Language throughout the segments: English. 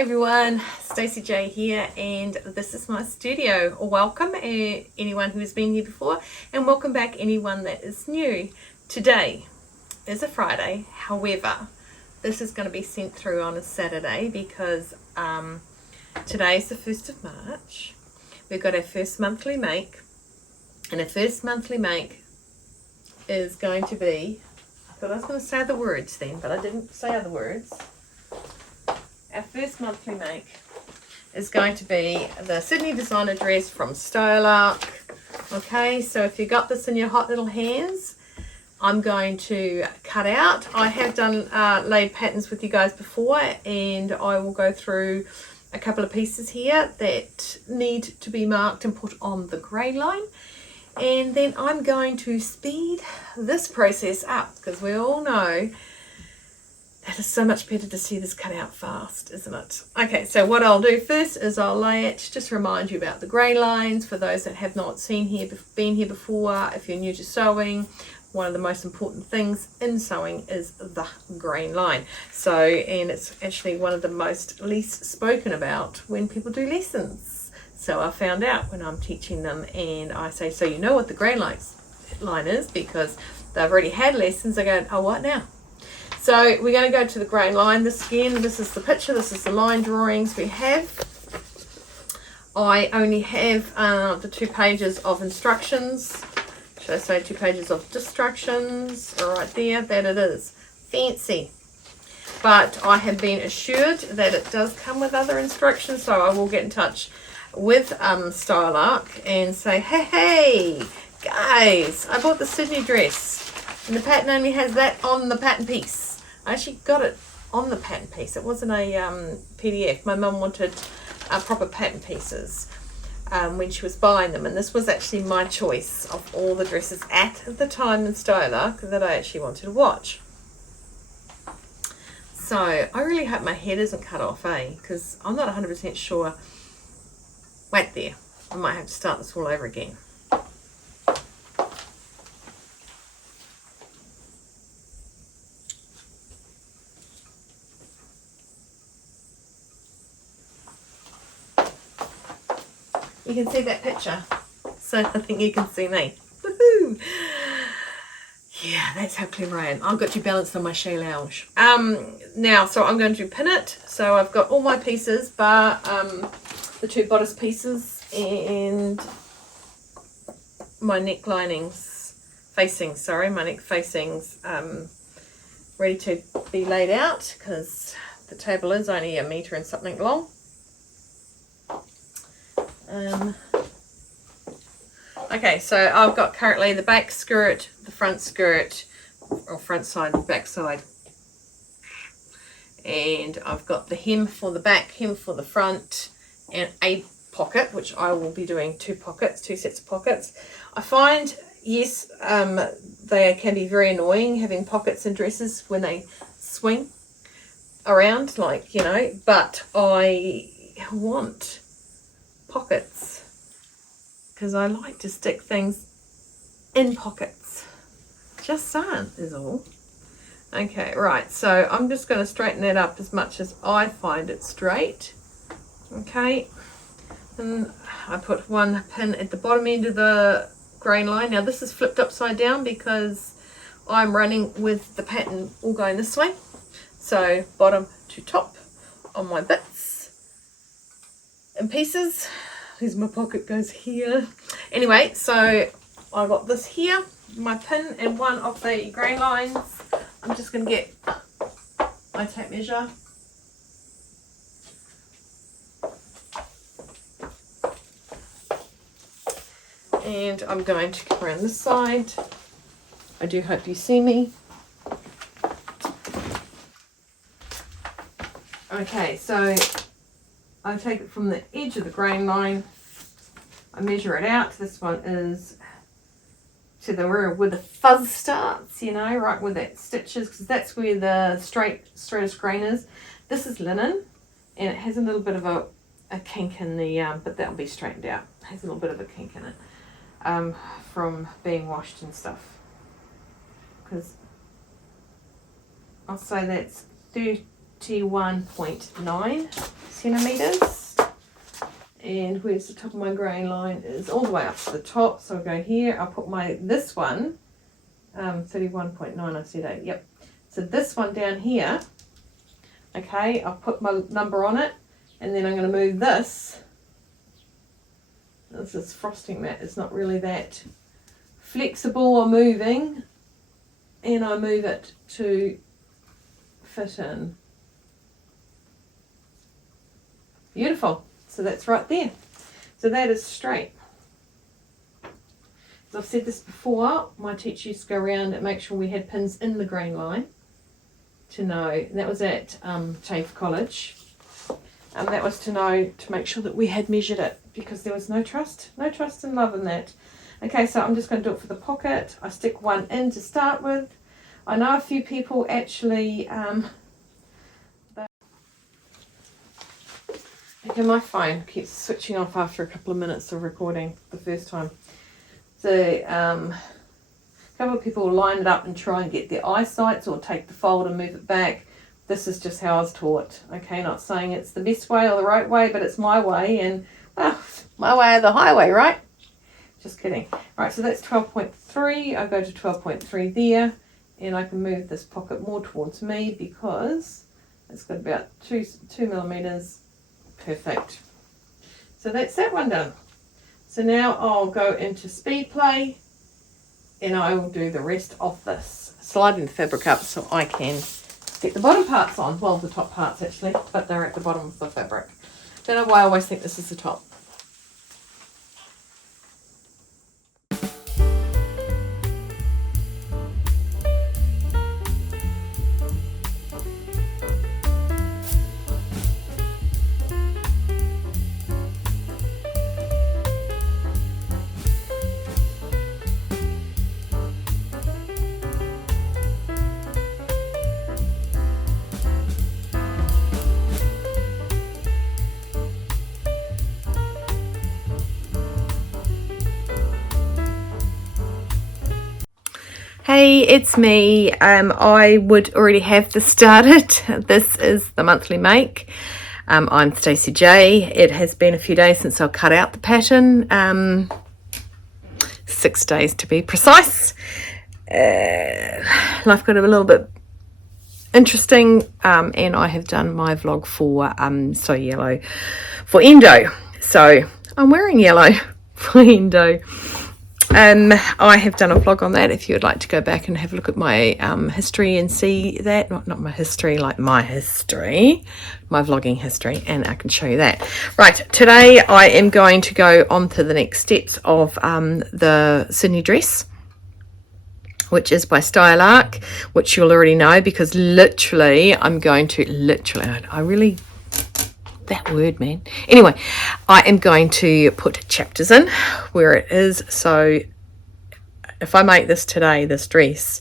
Everyone, Stacey J here, and this is my studio. Welcome anyone who has been here before, and welcome back anyone that is new. Today is a Friday, however this is going to be sent through on a Saturday because today is the 1st of March. We've got our first monthly make, and our first monthly make is going to be, I thought I was going to say the words then, but I didn't say other words. Our first monthly make is going to be the Sydney designer dress from Overlocking. Okay, so if you got this in your hot little hands, I'm going to cut out. I have done laid patterns with you guys before, and I will go through a couple of pieces here that need to be marked and put on the grey line. And then I'm going to speed this process up because we all know that is so much better to see this cut out fast, isn't it? Okay, so what I'll do first is I'll lay it, just remind you about the grain lines for those that have not been here before. If you're new to sewing, one of the most important things in sewing is the grain line. So, and it's actually one of the most least spoken about when people do lessons. So I found out when I'm teaching them, and I say, so you know what the grain line is, because they've already had lessons. They go, oh, what now? So we're going to go to the grain line. This is the picture, this is the line drawings we have. I only have the 2 pages of instructions. Should I say 2 pages of instructions? Right there, that it is. Fancy. But I have been assured that it does come with other instructions, so I will get in touch with Overlocking and say, hey guys, I bought the Sydney dress and the pattern only has that on the pattern piece. I actually got it on the pattern piece. It wasn't a PDF. My mum wanted proper pattern pieces when she was buying them, and this was actually my choice of all the dresses at the time in Overlocking that I actually wanted to watch. So I really hope my head isn't cut off, because I'm not 100% sure. Wait there. I might have to start this all over again. You can see that picture, so I think you can see me. Woohoo! Yeah, that's how clever I am. I've got you balanced on my chaise lounge. Now, so I'm going to pin it. So I've got all my pieces, bar the 2 bodice pieces and my neck linings, facings, sorry, my neck facings ready to be laid out because the table is only 1 metre and something long. Okay, so I've got currently the back skirt, the front skirt, or front side, back side, and I've got the hem for the back, hem for the front, and a pocket, which I will be doing 2 pockets, 2 sets of pockets. I find, yes, they can be very annoying having pockets in dresses when they swing around, like, you know, but I want pockets because I like to stick things in pockets. Just saying is all. Okay, right, so I'm just going to straighten that up as much as I find it straight. Okay, and I put 1 pin at the bottom end of the grain line. Now this is flipped upside down because I'm running with the pattern all going this way, so bottom to top on my bits and pieces. Here's my pocket goes here. Anyway, so I got this here, my pin, and 1 of the grain lines. I'm just going to get my tape measure. And I'm going to come around this side. I do hope you see me. Okay, so I take it from the edge of the grain line. I measure it out. This one is to the where the fuzz starts, you know, right where that stitch is, because that's where the straightest grain is. This is linen, and it has a little bit of a kink in the, but that'll be straightened out. It has a little bit of a kink in it from being washed and stuff. Because I'll say that's 21.9 centimeters. And where's the top of my grain line is all the way up to the top. So I'll go here. I'll put this one, 31.9, I said 8, yep. So this one down here, okay, I'll put my number on it, and then I'm going to move this. This frosting mat is not really that flexible or moving, and I move it to fit in. Beautiful. So that's right there. So that is straight. As I've said this before, my teacher used to go around and make sure we had pins in the grain line to know. And that was at TAFE College. That was to know, to make sure that we had measured it, because there was no trust and love in that. Okay, so I'm just going to do it for the pocket. I stick one in to start with. I know a few people actually, okay, my phone keeps switching off after a couple of minutes of recording the first time. So a couple of people line it up and try and get their eyesights, or take the fold and move it back. This is just how I was taught. Okay, not saying it's the best way or the right way, but it's my way, and well, my way or the highway, right? Just kidding. Right, so that's 12.3. I go to 12.3 there, and I can move this pocket more towards me because it's got about 2 millimeters. Perfect. So that's that one done. So now I'll go into speed play, and I will do the rest of this. Sliding the fabric up so I can get the bottom parts on. Well, the top parts actually, but they're at the bottom of the fabric. Don't know why I always think this is the top. Hey, it's me. I would already have this started. This is the monthly make. I'm Stacey J. It has been a few days since I cut out the pattern. 6 days to be precise. Life got a little bit interesting, and I have done my vlog for So Yellow for Endo. So I'm wearing yellow for Endo. I have done a vlog on that if you would like to go back and have a look at my history and see that. Not my history, like my history, my vlogging history, and I can show you that. Right, today I am going to go on to the next steps of the Sydney dress, which is by Taaa Dahhhhhh, which you'll already know, because literally, I really, that word, man. Anyway, I am going to put chapters in where it is. So if I make this today, this dress,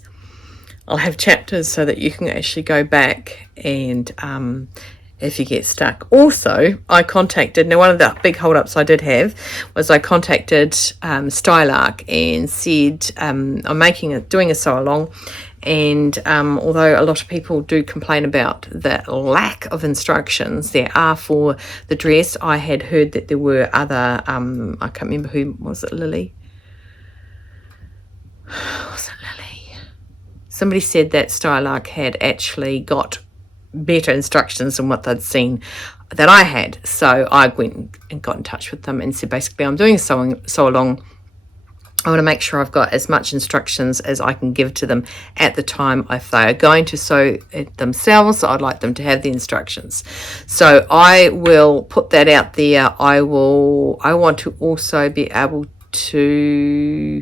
I'll have chapters so that you can actually go back and if you get stuck. Also, I contacted, now one of the big hold-ups I did have was I contacted Taaa Dahhhhhh and said I'm doing a sew along. And although a lot of people do complain about the lack of instructions there are for the dress, I had heard that there were other, I can't remember who, was it Lily? Was it Lily? Somebody said that Taaa Dahhhhhh had actually got better instructions than what they'd seen that I had. So I went and got in touch with them and said, basically, I'm doing a sew along. I want to make sure I've got as much instructions as I can give to them at the time. If they are going to sew it themselves, I'd like them to have the instructions. So I will put that out there. I want to also be able to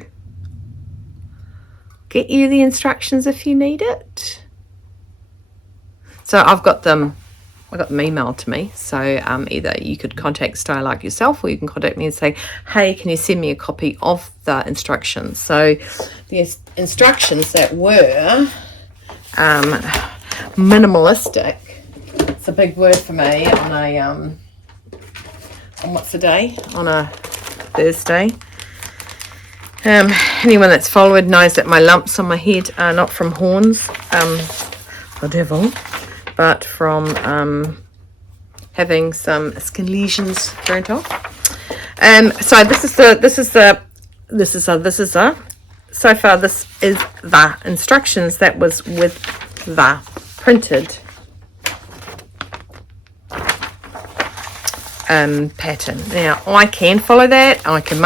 get you the instructions if you need it. So I've got them emailed to me, so either you could contact Taaa Dahhhhhh yourself, or you can contact me and say, hey, can you send me a copy of the instructions? So the instructions that were minimalistic, it's a big word for me on a on what's the day? On a Thursday. Anyone that's followed knows that my lumps on my head are not from horns, the devil. but from having some skin lesions burnt off. So this is the so far this is the instructions that was with the printed pattern. Now I can follow that. I can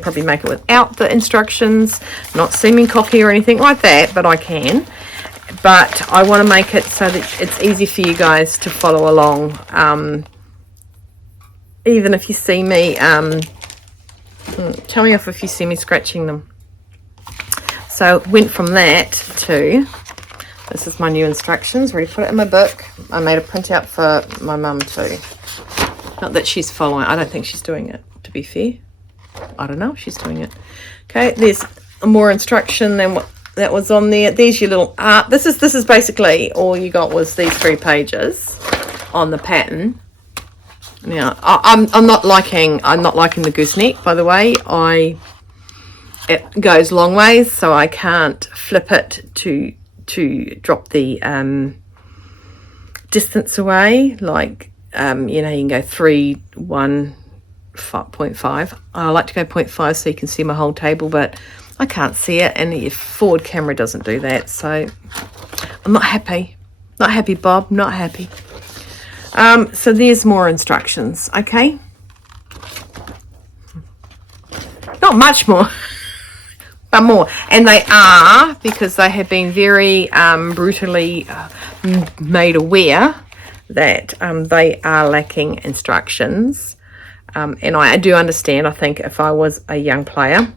probably make it without the instructions, not seeming cocky or anything like that, but I can. But I want to make it so that it's easy for you guys to follow along, even if you see me, tell me off if you see me scratching them. So went from that to, this is my new instructions, already put it in my book. I made a printout for my mum too. Not that she's following, I don't think she's doing it, to be fair. I don't know if she's doing it. Okay, there's more instruction than what that was on there. There's your little art. This is basically all you got was these 3 pages on the pattern. Now I'm not liking the gooseneck, by the way. It goes long ways, so I can't flip it to drop the distance away, like you know, you can go 3, 1, 0.5. I like to go 0.5 so you can see my whole table, but I can't see it, and your forward camera doesn't do that, so I'm not happy. Not happy, Bob, not happy. So there's more instructions, okay? Not much more, but more. And they are, because they have been very brutally made aware that they are lacking instructions. And I do understand. I think if I was a young player,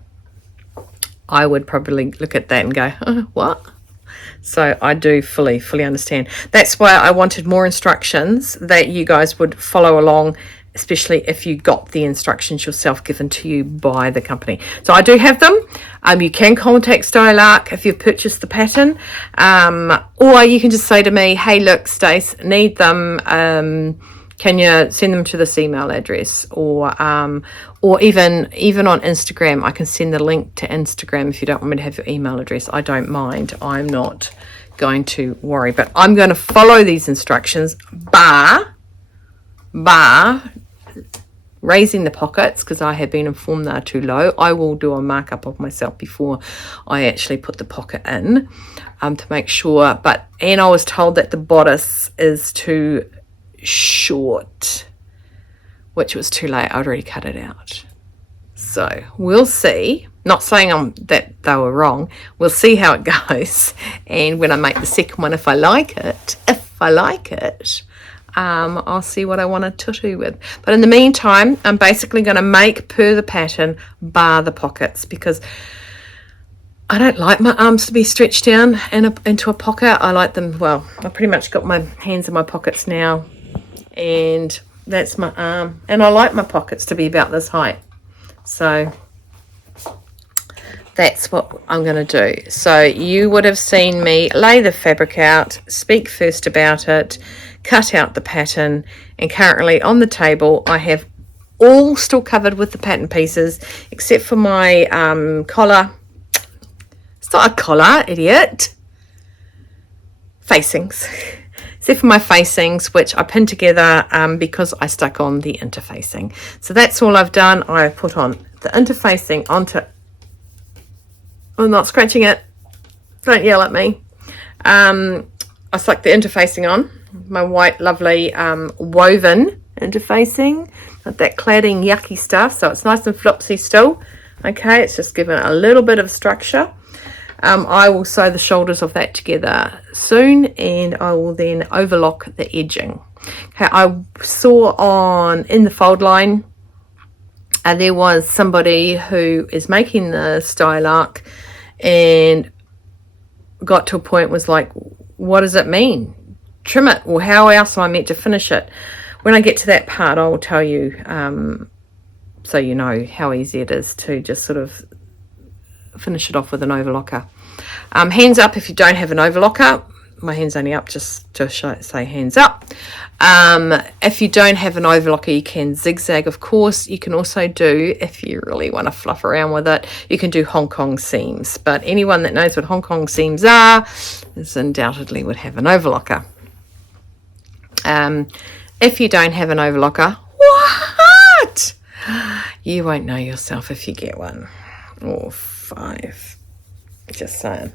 I would probably look at that and go, what? So I do fully understand. That's why I wanted more instructions that you guys would follow along, especially if you got the instructions yourself given to you by the company. So I do have them. You can contact Stylark if you've purchased the pattern, or you can just say to me, hey, look, Stace, need them. Can you send them to this email address, or even on Instagram? I can send the link to Instagram if you don't want me to have your email address. I don't mind. I'm not going to worry, but I'm going to follow these instructions, bar raising the pockets, because I have been informed they're too low. I will do a markup of myself before I actually put the pocket in, to make sure. And I was told that the bodice is too short, which was too late. I'd already cut it out. So we'll see. Not saying that they were wrong. We'll see how it goes. And when I make the second one, if I like it, I'll see what I want to tutu with. But in the meantime, I'm basically going to make per the pattern, bar the pockets, because I don't like my arms to be stretched down into a pocket. I like them, well, I pretty much got my hands in my pockets now, and that's my arm. And I like my pockets to be about this height. So that's what I'm going to do. So you would have seen me lay the fabric out, speak first about it, cut out the pattern, and currently on the table I have all still covered with the pattern pieces, except for my collar. It's not a collar, idiot. Facings. Except for my facings, which I pinned together because I stuck on the interfacing. So that's all I've done. I put on the interfacing onto... I'm not scratching it. Don't yell at me. I stuck the interfacing on. My white, lovely woven interfacing. Not that cladding, yucky stuff. So it's nice and flopsy still. Okay, it's just given a little bit of structure. I will sew the shoulders of that together soon, and I will then overlock the edging. Okay, I saw in the fold line, there was somebody who is making the Stylark and got to a point, was like, what does it mean? Trim it. Well, how else am I meant to finish it? When I get to that part, I will tell you, so you know how easy it is to just sort of finish it off with an overlocker. Hands up if you don't have an overlocker. My hand's only up just to say hands up. If you don't have an overlocker, you can zigzag, of course. You can also do, if you really want to fluff around with it, you can do Hong Kong seams. But anyone that knows what Hong Kong seams are is undoubtedly would have an overlocker. If you don't have an overlocker, what? You won't know yourself if you get one. Or 5. Just saying.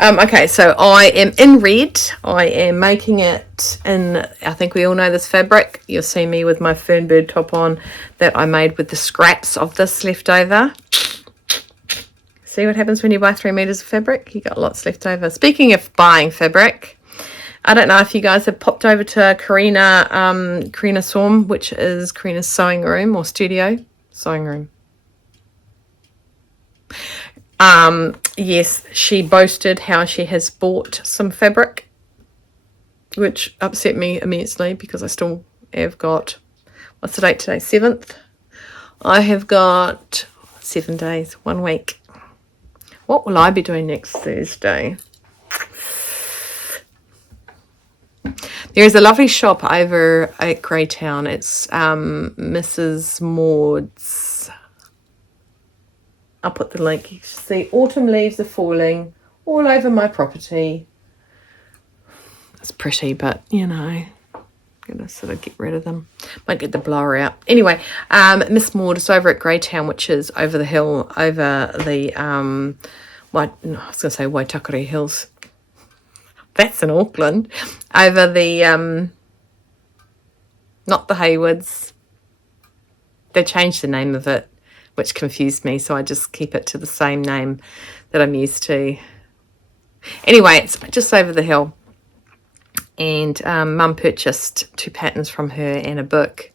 Okay, so I am in red. I am making it in, I think we all know this fabric. You'll see me with my Fernbird top on that I made with the scraps of this left over. See what happens when you buy 3 meters of fabric? You got lots left over. Speaking of buying fabric, I don't know if you guys have popped over to Karina Storm, which is Karina's sewing room or studio. Sewing room. Yes, she boasted how she has bought some fabric, which upset me immensely because I still have got, what's the date today? 7th. I have got 7 days, 1 week. What will I be doing next Thursday? There is a lovely shop over at Greytown. It's Mrs. Maud's. I'll put the link. You can see autumn leaves are falling all over my property. It's pretty, but you know, I'm gonna sort of get rid of them. Might get the blower out. Anyway, Miss Maud is over at Greytown, which is over the hill, over the I was gonna say Waitakere Hills. That's in Auckland. Over the not the Haywoods. They changed the name of it, which confused me, so I just keep it to the same name that I'm used to. Anyway, it's just over the hill. And Mum purchased 2 patterns from her and a book.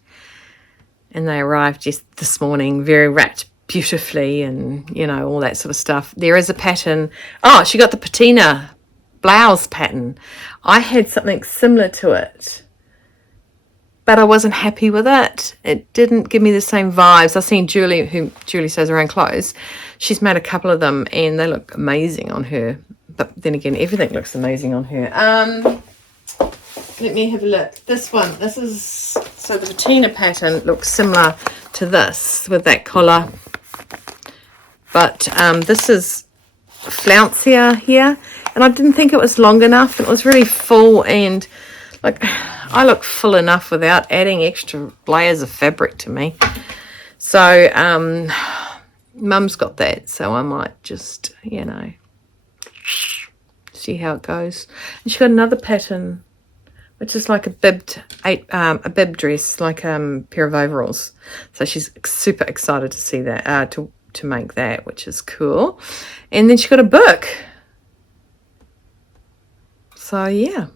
And they arrived just this morning, very wrapped beautifully and, you know, all that sort of stuff. There is a pattern. Oh, she got the patina blouse pattern. I had something similar to it, but I wasn't happy with it. It didn't give me the same vibes. I've seen Julie, who Julie sews her own clothes. She's made a couple of them and they look amazing on her. But then again, everything looks amazing on her. Let me have a look. This one, this is, so the patina pattern looks similar to this with that collar. But this is flouncier here. And I didn't think it was long enough. It was really full and like I look full enough without adding extra layers of fabric to me. So Mum's got that, so I might just, you know, see how it goes. And she got another pattern, which is like a bib dress, like a pair of overalls. So she's super excited to see that, to make that, which is cool. And then she got a book. So yeah,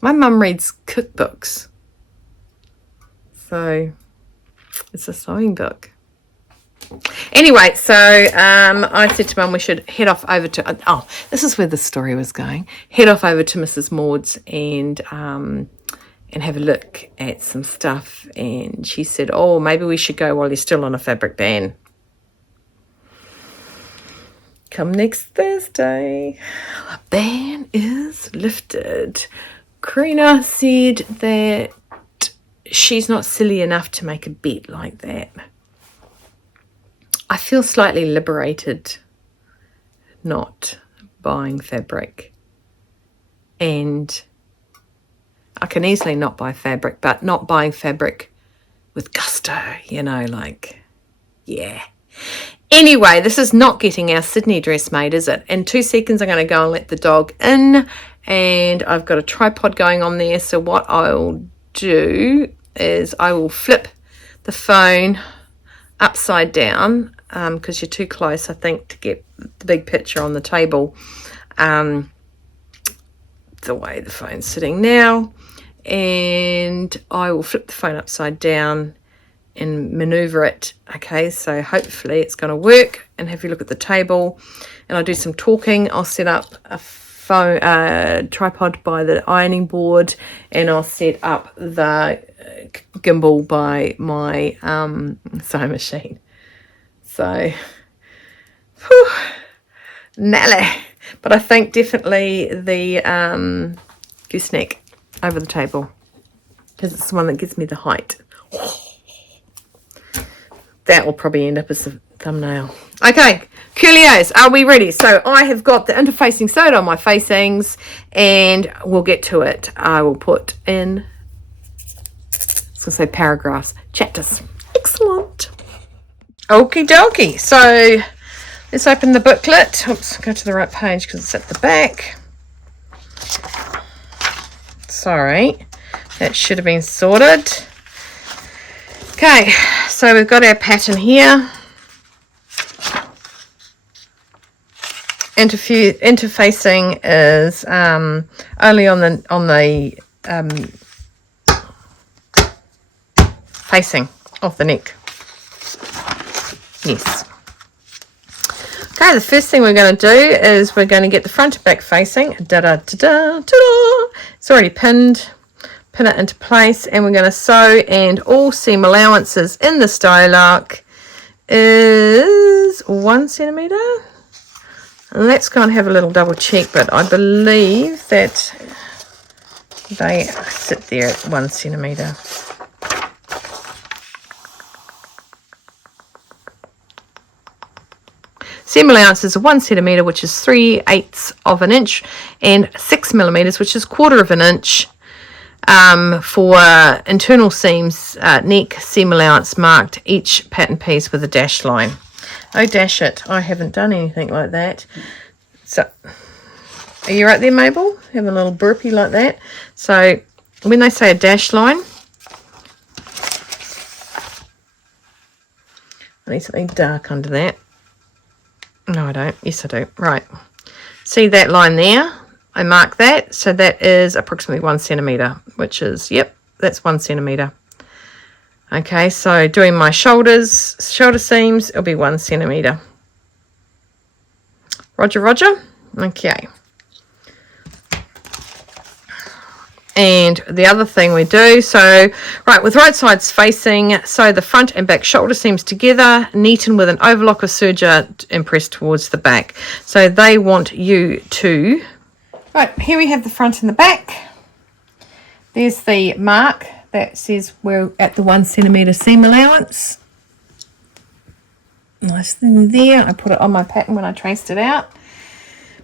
my mum reads cookbooks. So it's a sewing book. Anyway, so I said to Mum we should head off over to, oh, this is where the story was going. Head off over to Mrs. Maud's and have a look at some stuff. And she said, oh, maybe we should go while you're still on a fabric ban. Come next Thursday. The ban is lifted. Karina said that she's not silly enough to make a bet like that. I feel slightly liberated not buying fabric. And I can easily not buy fabric, but not buying fabric with gusto, you know, like, yeah. Anyway, this is not getting our Sydney dress made, is it? In 2 seconds, I'm going to go and let the dog in. And I've got a tripod going on there. So what I'll do is I will flip the phone upside down because you're too close, I think, to get the big picture on the table. The way the phone's sitting now. And I will flip the phone upside down and maneuver it. Okay, so hopefully it's going to work. And have you look at the table, and I'll do some talking. I'll set up a phone tripod by the ironing board, and I'll set up the gimbal by my sewing machine. So, whew, Nelly. But I think definitely the gooseneck over the table, because it's the one that gives me the height. That will probably end up as a thumbnail. Okay, coolios, are we ready? So I have got the interfacing sewed on my facings, and we'll get to it. I will put in was going to say paragraphs, chapters. Excellent. Okie dokie. So let's open the booklet. Oops, go to the right page because it's at the back. Sorry, that should have been sorted. Okay, so we've got our pattern here. Interfacing is only on the facing of the neck. Yes. Okay, the first thing we're going to do is we're going to get the front and back facing. It's already pinned. Pin it into place, and we're going to sew, and all seam allowances in the stylock is 1 centimetre. Let's go and have a little double check, but I believe that they sit there at 1 centimetre. Seam allowances are 1 centimetre, which is 3/8 of an inch, and 6 millimetres, which is 1/4 of an inch. For internal seams, neck seam allowance marked each pattern piece with a dash line. Oh, dash it. I haven't done anything like that. So, are you right there, Mabel? Have a little burpee like that. So, when they say a dash line, I need something dark under that. No, I don't. Yes, I do. Right. See that line there? I mark that. So, that is approximately 1 centimetre, which is, yep, that's 1 centimetre. Okay, so doing my shoulder seams, it'll be 1 centimetre. Roger, roger. Okay. And the other thing we do, so, right, with right sides facing, sew the front and back shoulder seams together, neaten with an overlocker serger and press towards the back. So they want you to, right, here we have the front and the back. There's the mark that says we're at the 1 centimetre seam allowance. Nice thing there. I put it on my pattern when I traced it out.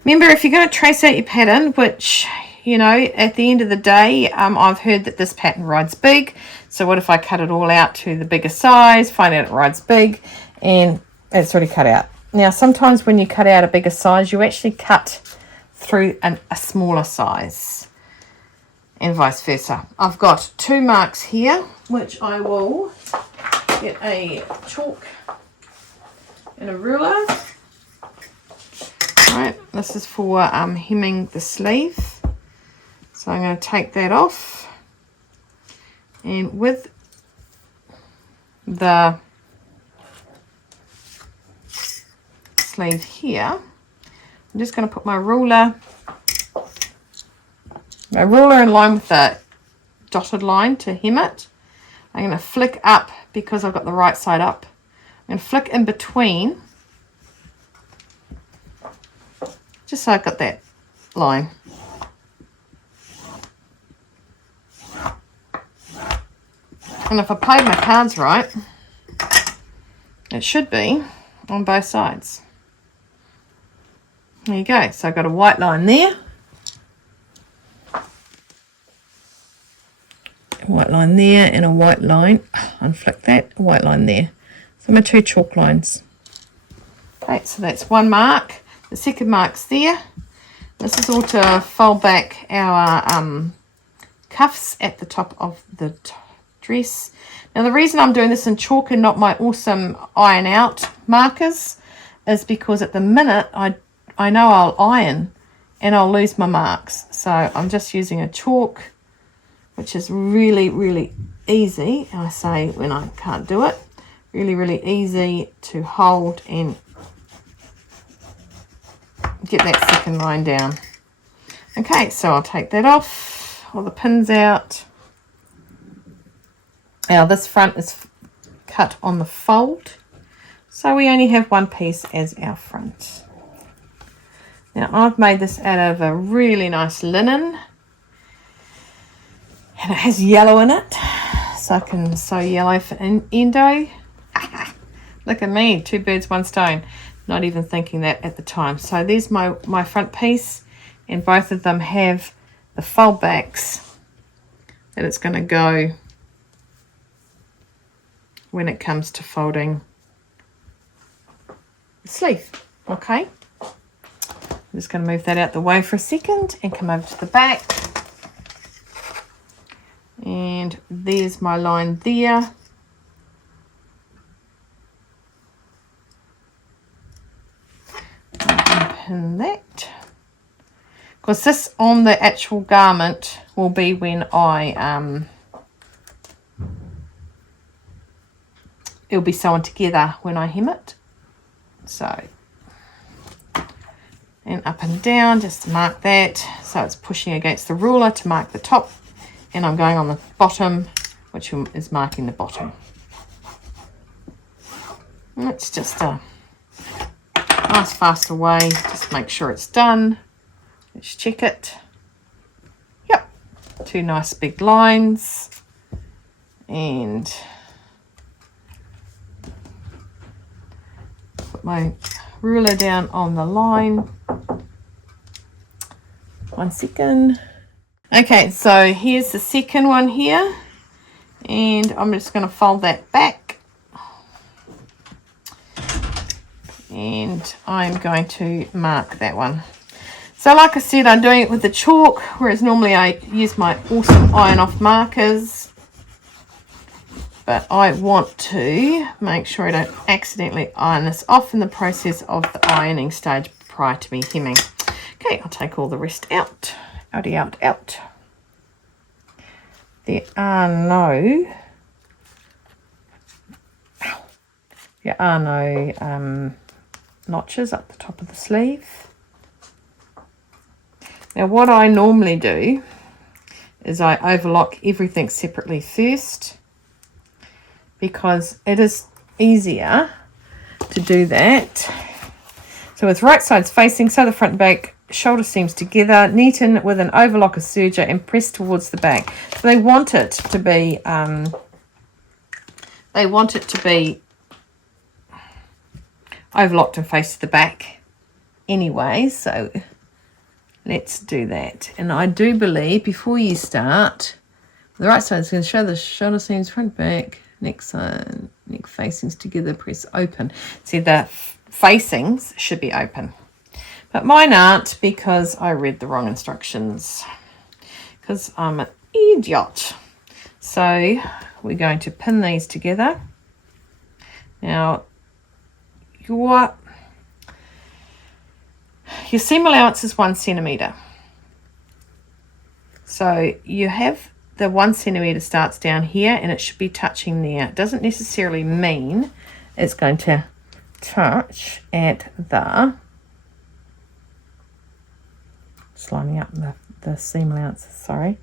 Remember, if you're going to trace out your pattern, which, you know, at the end of the day, I've heard that this pattern rides big. So what if I cut it all out to the bigger size, find out it rides big, and it's already cut out. Now, sometimes when you cut out a bigger size, you actually cut through a smaller size, and vice versa. I've got 2 marks here, which I will get a chalk and a ruler. Right, this is for hemming the sleeve. So I'm going to take that off, and with the sleeve here, I'm just going to put my ruler in line with the dotted line to hem it. I'm going to flick up because I've got the right side up. I'm going to flick in between, just so I've got that line. And if I played my cards right, it should be on both sides. There you go. So I've got a white line there. A white line there and a white line. Unflick that. A white line there. So my 2 chalk lines. Okay, so that's 1 mark. The second mark's there. This is all to fold back our cuffs at the top of the dress. Now the reason I'm doing this in chalk and not my awesome iron out markers is because at the minute I know I'll iron and I'll lose my marks. So I'm just using a chalk, which is really, really easy. I say when I can't do it, really, really easy to hold and get that second line down. Okay, so I'll take that off, all the pins out. Now this front is cut on the fold, so we only have 1 piece as our front. Now I've made this out of a really nice linen, and it has yellow in it, so I can sew yellow for endo. Look at me, 2 birds, 1 stone. Not even thinking that at the time. So there's my front piece, and both of them have the fold backs that it's going to go when it comes to folding the sleeve. Okay, I'm just going to move that out the way for a second and come over to the back. And there's my line there. Pin that. Because this on the actual garment will be when I it'll be sewn together when I hem it. So, and up and down just to mark that. So it's pushing against the ruler to mark the top, and I'm going on the bottom, which is marking the bottom. And it's just a nice faster way. Just make sure it's done. Let's check it. Yep, 2 nice big lines, and put my ruler down on the line. 1 second. Okay, so here's the second one here, and I'm just going to fold that back, and I'm going to mark that one. So like I said, I'm doing it with the chalk, whereas normally I use my awesome iron off markers. But I want to make sure I don't accidentally iron this off in the process of the ironing stage prior to me hemming. Okay, I'll take all the rest out. Outie, out. There are no notches up the top of the sleeve. Now what I normally do is I overlock everything separately first, because it is easier to do that. So with right sides facing, sew the front and back shoulder seams together, neaten with an overlocker serger and press towards the back. So they want it to be overlocked and face to the back anyway, so let's do that. And I do believe before you start, the right side is going to show the shoulder seams front back, neck side, neck facings together, press open. See, the facings should be open, but mine aren't because I read the wrong instructions, because I'm an idiot. So we're going to pin these together. Now your seam allowance is 1 centimetre. So you have the 1 centimetre starts down here and it should be touching there. It doesn't necessarily mean it's going to touch at the, just lining up the seam allowances, sorry.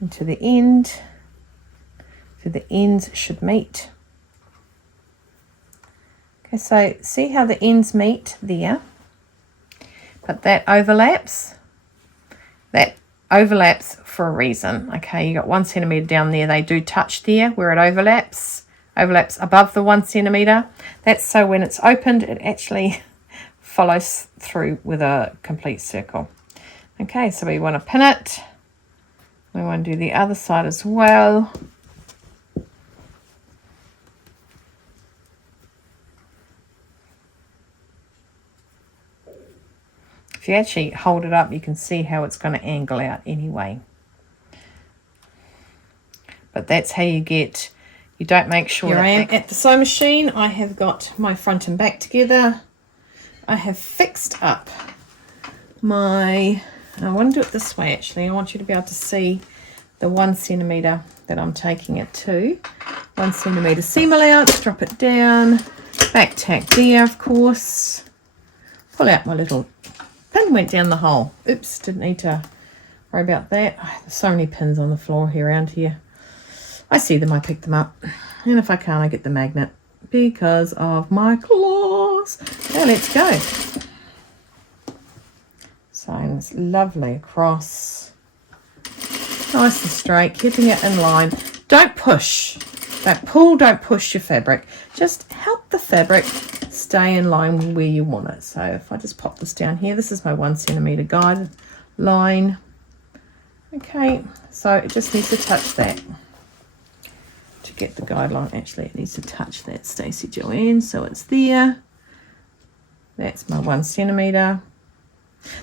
And to the end, so the ends should meet. Okay, so see how the ends meet there, but that overlaps for a reason. Okay, you got 1 centimetre down there, they do touch there where it overlaps above the 1 centimetre. That's so when it's opened it actually follows through with a complete circle. Okay, so we want to pin it. We want to do the other side as well. If you actually hold it up, you can see how it's going to angle out anyway. But that's how you get, you don't make sure. Here I am at the sewing machine. I have got my front and back together. I have fixed up my, I want to do it this way actually. I want you to be able to see the 1 centimetre that I'm taking it to. 1 centimetre seam allowance, drop it down, back tack there of course. Pull out my little pin, went down the hole. Oops, didn't need to worry about that. Oh, there's so many pins on the floor here around here. I see them, I pick them up. And if I can't, I get the magnet because of my claws. Now let's go. Sewing this lovely across. Nice and straight, keeping it in line. Don't push. Don't pull, don't push your fabric. Just help the fabric stay in line where you want it. So if I just pop this down here, this is my 1 centimetre guide line. Okay, so it just needs to touch that to get the guideline. Actually, it needs to touch that, Stacey Joanne, so it's there. That's my 1 centimetre.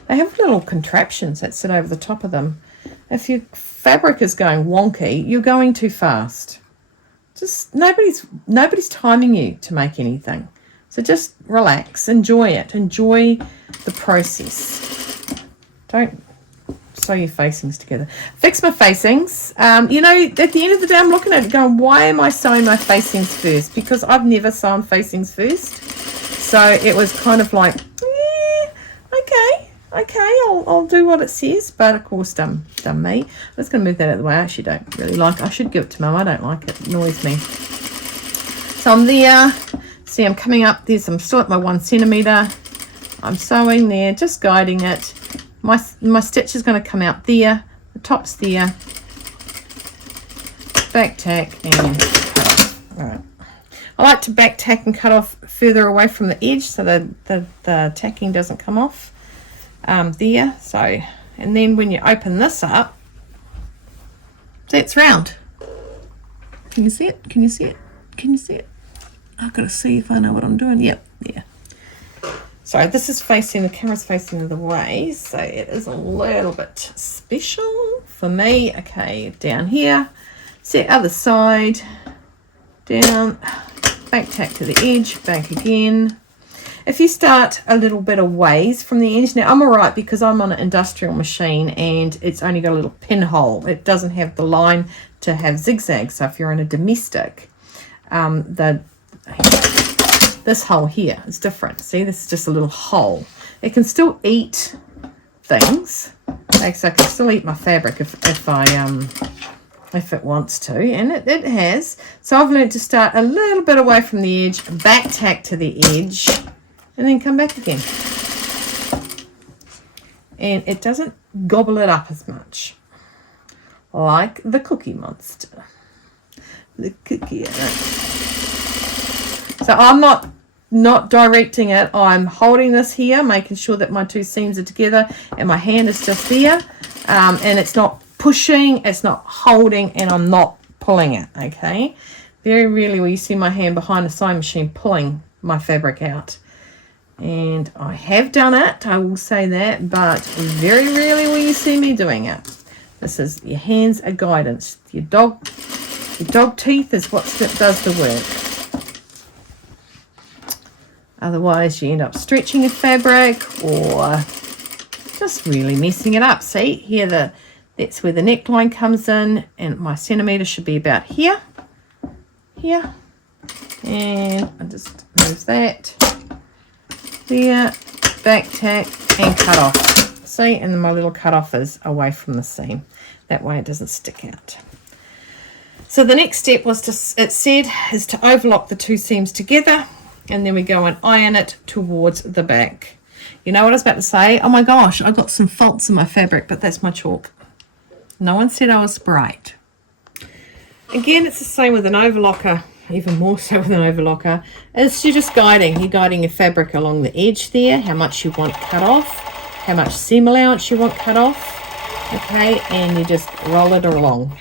They have little contraptions that sit over the top of them. If your fabric is going wonky, you're going too fast. Just nobody's timing you to make anything. So just relax, enjoy it, enjoy the process. Don't sew your facings together. Fix my facings. You know, at the end of the day, I'm looking at it going, why am I sewing my facings first? Because I've never sewn facings first. So it was kind of like, okay, I'll do what it says. But of course, done me. I'm just going to move that out of the way. I actually don't really like it. I should give it to Mum. I don't like it. It annoys me. So I'm there. See, I'm coming up. I'm still at my 1 centimetre. I'm sewing there, just guiding it. My stitch is going to come out there. The top's there. Back tack and cut off. All right. I like to back tack and cut off further away from the edge so that the tacking doesn't come off there. So, and then when you open this up, that's round. Can you see it? Can you see it? Can you see it? I've got to see if I know what I'm doing. Yep, yeah. So this is facing, the camera's facing the other way, so it is a little bit special for me. Okay, down here, set other side, down, back tack to the edge, back again. If you start a little bit of ways from the edge, now I'm all right because I'm on an industrial machine and it's only got a little pinhole. It doesn't have the line to have zigzag, so if you're in a domestic, this hole here is different. See, this is just a little hole. It can still eat things. Like, so I can still eat my fabric if it wants to, and it has. So I've learned to start a little bit away from the edge, back tack to the edge, and then come back again. And it doesn't gobble it up as much, like the Cookie Monster. The cookie. So I'm not directing it. I'm holding this here, making sure that my 2 seams are together and my hand is just there. And it's not pushing, it's not holding, and I'm not pulling it, okay? Very rarely will you see my hand behind a sewing machine pulling my fabric out. And I have done it, I will say that, but very rarely will you see me doing it. This is, your hands are guidance. Your dog teeth is what does the work. Otherwise, you end up stretching the fabric or just really messing it up. See, here that's where the neckline comes in, and my centimetre should be about here. And I just move that there, back tack, and cut off. See, and then my little cut off is away from the seam. That way it doesn't stick out. So the next step was is to overlock the 2 seams together. And then we go and iron it towards the back. You know what I was about to say? Oh my gosh, I got some faults in my fabric, but that's my chalk. No one said I was bright. Again, it's the same with an overlocker, even more so with an overlocker. You're just guiding. You're guiding your fabric along the edge there, how much you want cut off, how much seam allowance you want cut off. Okay, and you just roll it along.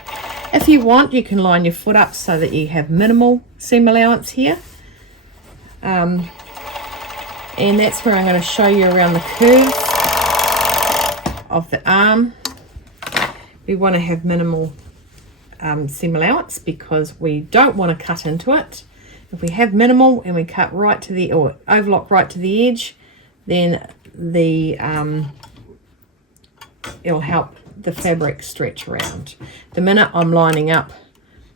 If you want, you can line your foot up so that you have minimal seam allowance here. And that's where I'm going to show you around the curve of the arm. We want to have minimal seam allowance because we don't want to cut into it. If we have minimal and we cut right to the, or overlock right to the edge, then the it'll help the fabric stretch around. The minute I'm lining up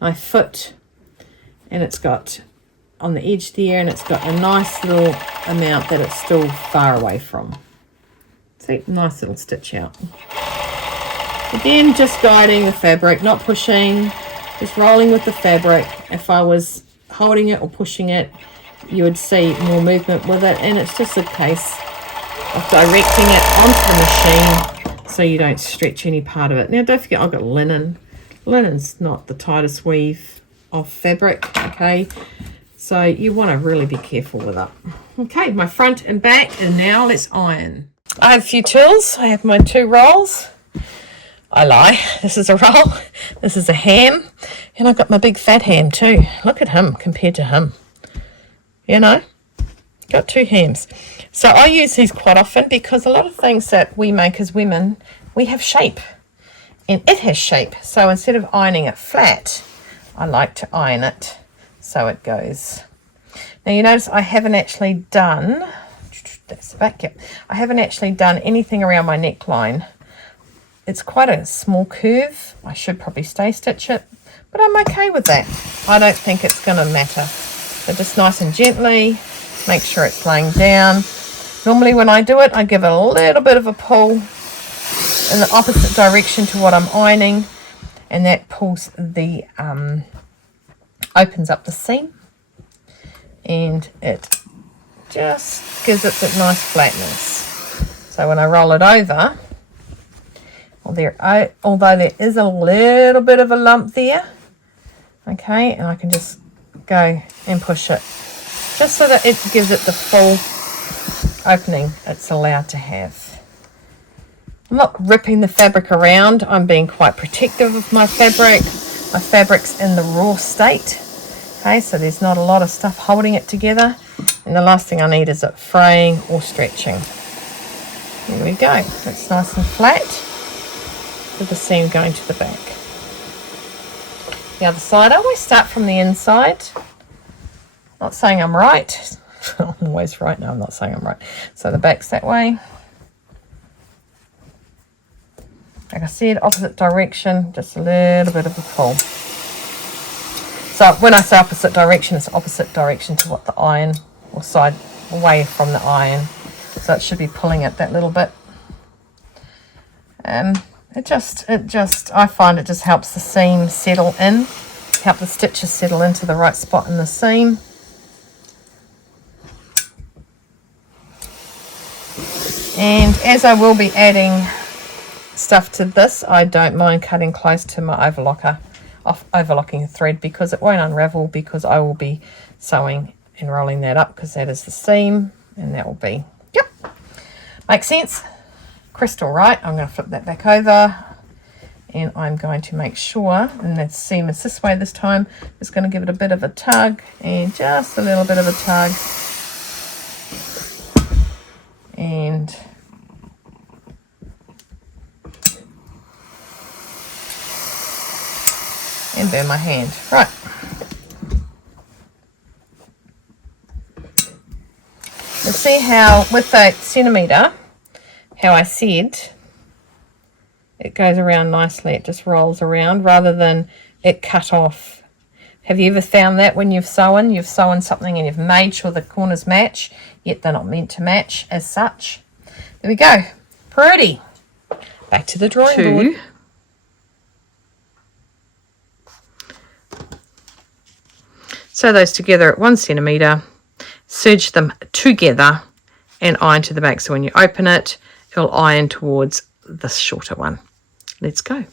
my foot and it's got on the edge there, and it's got a nice little amount that it's still far away from. See, nice little stitch out. Again, just guiding the fabric, not pushing, just rolling with the fabric. If I was holding it or pushing it, you would see more movement with it, and it's just a case of directing it onto the machine so you don't stretch any part of it. Now, don't forget, I've got linen. Linen's not the tightest weave of fabric, okay? So you want to really be careful with it. Okay, my front and back, and now let's iron. I have a few tools. I have my 2 rolls. I lie. This is a roll. This is a ham. And I've got my big fat ham too. Look at him compared to him. You know, got 2 hams. So I use these quite often because a lot of things that we make as women, we have shape. And it has shape. So instead of ironing it flat, I like to iron it so it goes. Now you notice I haven't actually done, that's the back, yep. I haven't actually done anything around my neckline. It's quite a small curve. I should probably stay stitch it, but I'm okay with that. I don't think it's going to matter. So just nice and gently, make sure it's laying down. Normally when I do it, I give it a little bit of a pull in the opposite direction to what I'm ironing, and that pulls the, opens up the seam, and it just gives it that nice flatness. So when I roll it over, although there is a little bit of a lump there, okay, and I can just go and push it just so that it gives it the full opening it's allowed to have. I'm not ripping the fabric around. I'm being quite protective of my fabric. My fabric's in the raw state, okay, so there's not a lot of stuff holding it together, and the last thing I need is it fraying or stretching. There we go. It's nice and flat, with the seam going to the back. The other side, I always start from the inside. Not saying I'm right. I'm always right. No, I'm not saying I'm right. So the back's that way. Like I said, opposite direction, just a little bit of a pull. So when I say opposite direction, it's opposite direction to what the iron, or side away from the iron. So it should be pulling it that little bit. I find it just helps the seam settle in, help the stitches settle into the right spot in the seam. And as I will be adding stuff to this, I don't mind cutting close to my overlocking thread, because it won't unravel, because I will be sewing and rolling that up, because that is the seam, and that will be, yep, makes sense. Crystal, right? I'm going to flip that back over, and I'm going to make sure, and that seam is this way this time, just going to give it a bit of a tug, and just a little bit of a tug, and burn my hand. Right. You'll see how with that centimetre, how I said, it goes around nicely. It just rolls around rather than it cut off. Have you ever found that when you've sewn something and you've made sure the corners match, yet they're not meant to match as such? There we go. Pretty. Back to the drawing board. Sew those together at 1 centimetre, serge them together and iron to the back. So when you open it, it'll iron towards the shorter one. Let's go.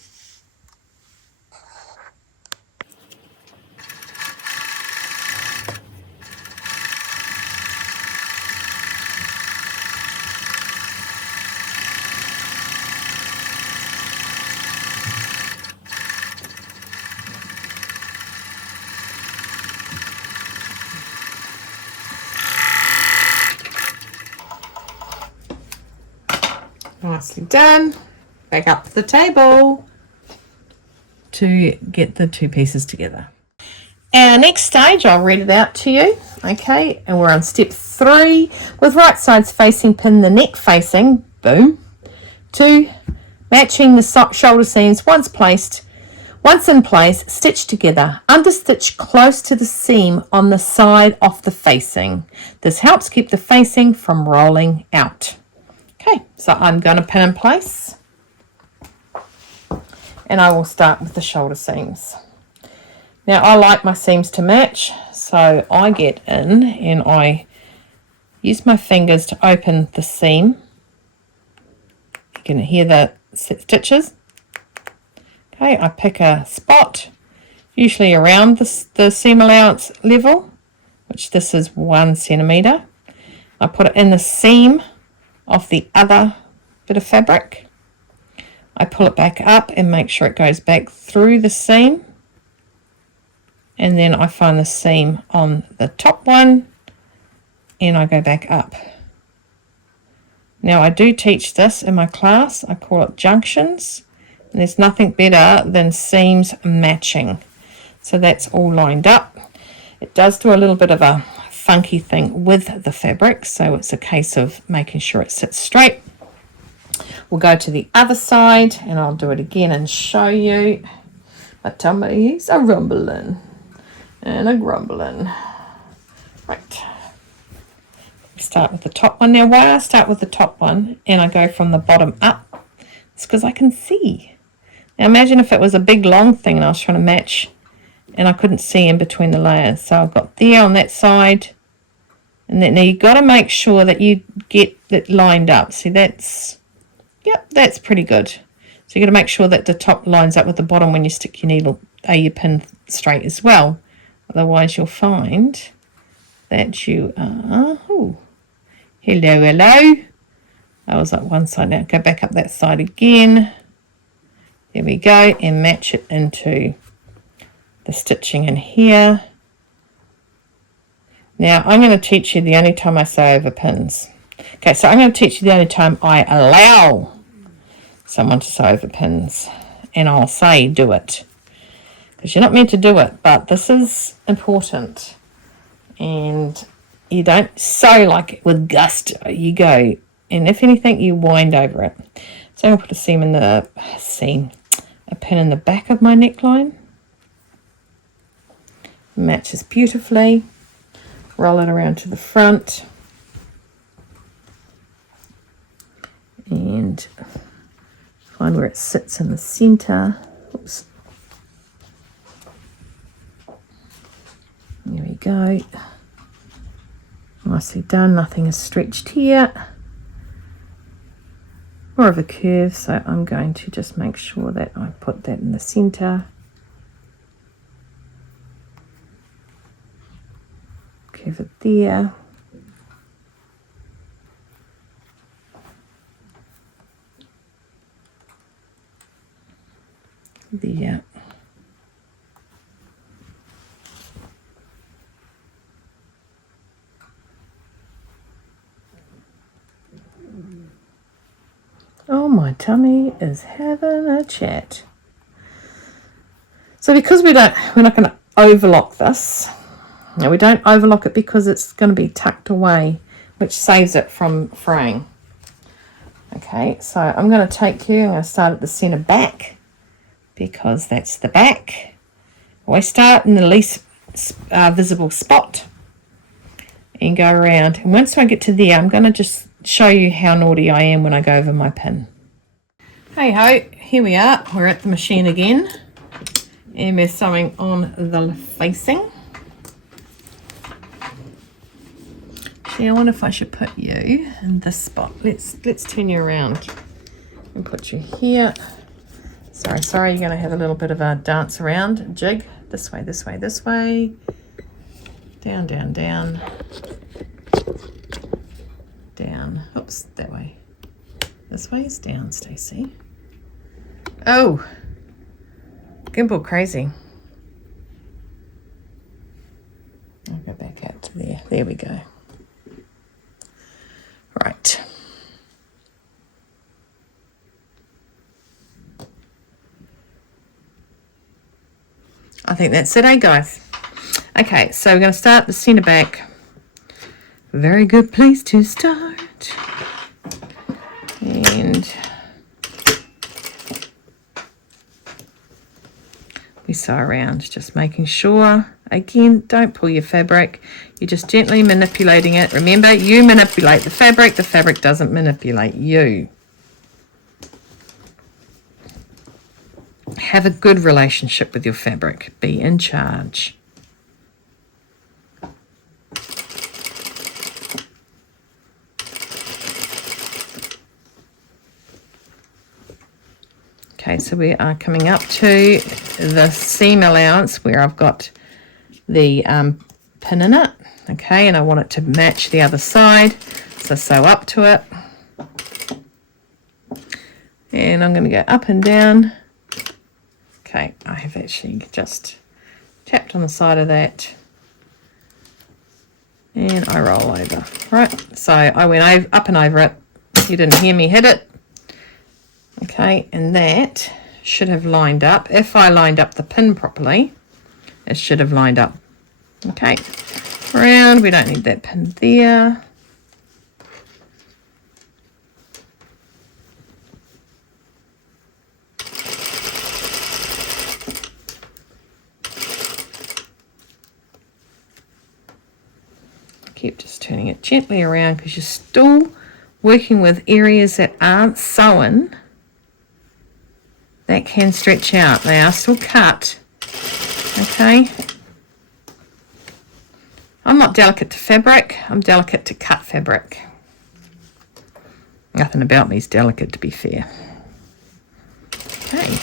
Nicely done. Back up to the table to get the 2 pieces together. Our next stage, I'll read it out to you. Okay, and we're on step 3 with right sides facing, pin the neck facing. Boom. 2, matching the shoulder seams once in place, stitch together, understitch close to the seam on the side of the facing. This helps keep the facing from rolling out. Okay, so I'm going to pin in place, and I will start with the shoulder seams. Now I like my seams to match, so I get in and I use my fingers to open the seam. You can hear the stitches. Okay, I pick a spot, usually around the seam allowance level, which this is 1 centimetre. I put it in the seam of the other bit of fabric. I pull it back up and make sure it goes back through the seam. And then I find the seam on the top one and I go back up. Now I do teach this in my class. I call it junctions. And there's nothing better than seams matching. So that's all lined up. It does do a little bit of a funky thing with the fabric, so it's a case of making sure it sits straight. We'll go to the other side and I'll do it again and show you. My tummy's a rumbling and a grumbling. Right. Start with the top one. Now why I start with the top one and I go from the bottom up, it's because I can see. Now imagine if it was a big long thing and I was trying to match and I couldn't see in between the layers. So I've got there on that side. And then now you've got to make sure that you get it lined up. See, that's, yep, that's pretty good. So you've got to make sure that the top lines up with the bottom when you stick your needle, your pin straight as well. Otherwise you'll find that you are, oh, hello, hello. I was up one side now. Go back up that side again. There we go. And match it into the stitching in here. Now I'm going to teach you the only time I sew over pins. Okay, so I'm going to teach you the only time I allow someone to sew over pins. And I'll say do it. Because you're not meant to do it, but this is important. And you don't sew like with gusto. You go, and if anything, you wind over it. So I'm going to put a seam in the a pin in the back of my neckline. Matches beautifully. Roll it around to the front and find where it sits in the center. Oops. There we go. Nicely done. Nothing is stretched here. More of a curve, so I'm going to just make sure that I put that in the center. Curve it there. There. Oh, my tummy is having a chat. So because we're not going to overlock this. Now we don't overlock it because it's going to be tucked away, which saves it from fraying. Okay, so I'm going to take you, I'm going to start at the center back because that's the back. Always start in the least visible spot and go around. And once I get to there, I'm going to just show you how naughty I am when I go over my pin. Hey ho, here we are. We're at the machine again and we're sewing on the facing. I wonder if I should put you in this spot. Let's turn you around and put you here. Sorry, you're going to have a little bit of a dance around jig. This way, this way, this way. Down, down, down. Down. Oops, that way. This way is down, Stacey. Oh, gimbal crazy. I'll go back out to there. There we go. Right. I think that's it, eh, guys? Okay, so we're going to start the centre back. Very good place to start. And we sew around, just making sure. Again, don't pull your fabric. You're just gently manipulating it. Remember, you manipulate the fabric doesn't manipulate you. Have a good relationship with your fabric. Be in charge. Okay, so we are coming up to the seam allowance where I've got the pin in it. Okay, and I want it to match the other side. So sew up to it. And I'm going to go up and down. Okay, I have actually just tapped on the side of that. And I roll over. Right, so I went up and over it. You didn't hear me hit it. Okay, and that should have lined up. If I lined up the pin properly, it should have lined up. Okay, round, we don't need that pin there. Keep just turning it gently around because you're still working with areas that aren't sewn that can stretch out. They are still cut. Okay. I'm not delicate to fabric. I'm delicate to cut fabric. Nothing about me is delicate, to be fair. Okay.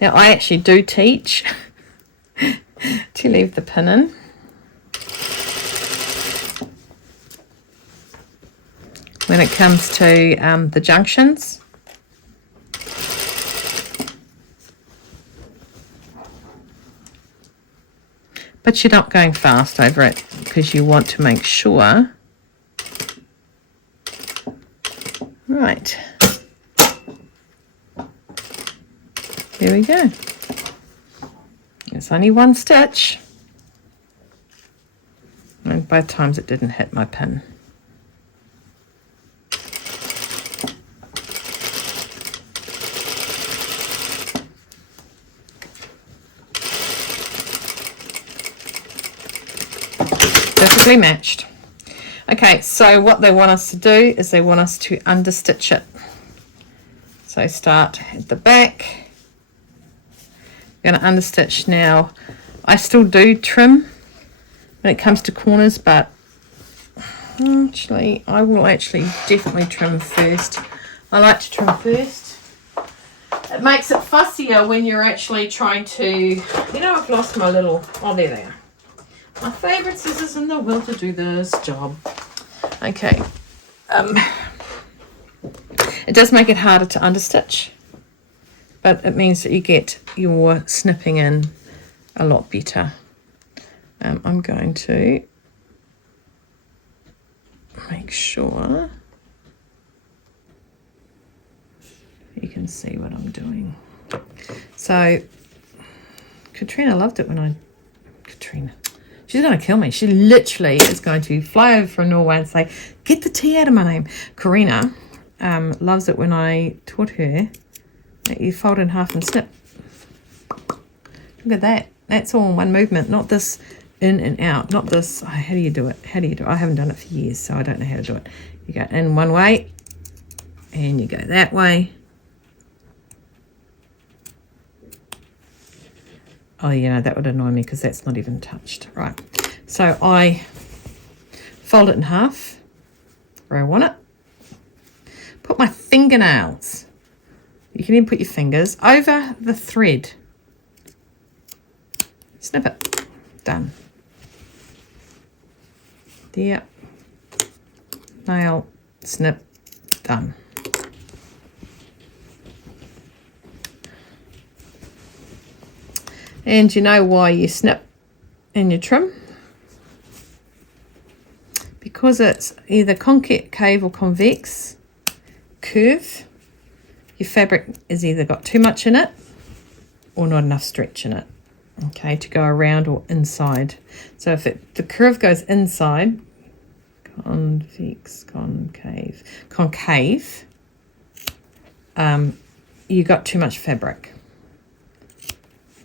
Now I actually do teach to leave the pin in. When it comes to the junctions. But you're not going fast over it because you want to make sure. Right. There we go. It's only one stitch. And both times it didn't hit my pin. Perfectly matched. Okay, so what they want us to do is they want us to understitch it. So start at the back. I'm going to understitch now. I still do trim when it comes to corners, but actually I will actually definitely trim first. I like to trim first. It makes it fussier when you're actually trying to, you know, I've lost my little, oh there they are. My favourite scissors in the world to do this job. Okay. It does make it harder to understitch, but it means that you get your snipping in a lot better. I'm going to make sure you can see what I'm doing. So, Katrina loved it when I... Katrina. She's going to kill me. She literally is going to fly over from Norway and say, get the T out of my name. Karina loves it when I taught her that you fold in half and snip. Look at that. That's all in one movement, not this in and out. Not this, oh, how do you do it? How do you do it? I haven't done it for years, so I don't know how to do it. You go in one way, and you go that way. Oh, yeah, that would annoy me because that's not even touched. Right, so I fold it in half where I want it. Put my fingernails, you can even put your fingers, over the thread. Snip it. Done. There. Nail. Snip. Done. And you know why you snip and you trim? Because it's either concave or convex curve. Your fabric has either got too much in it or not enough stretch in it, okay, to go around or inside. So if the curve goes inside, convex, concave, you got too much fabric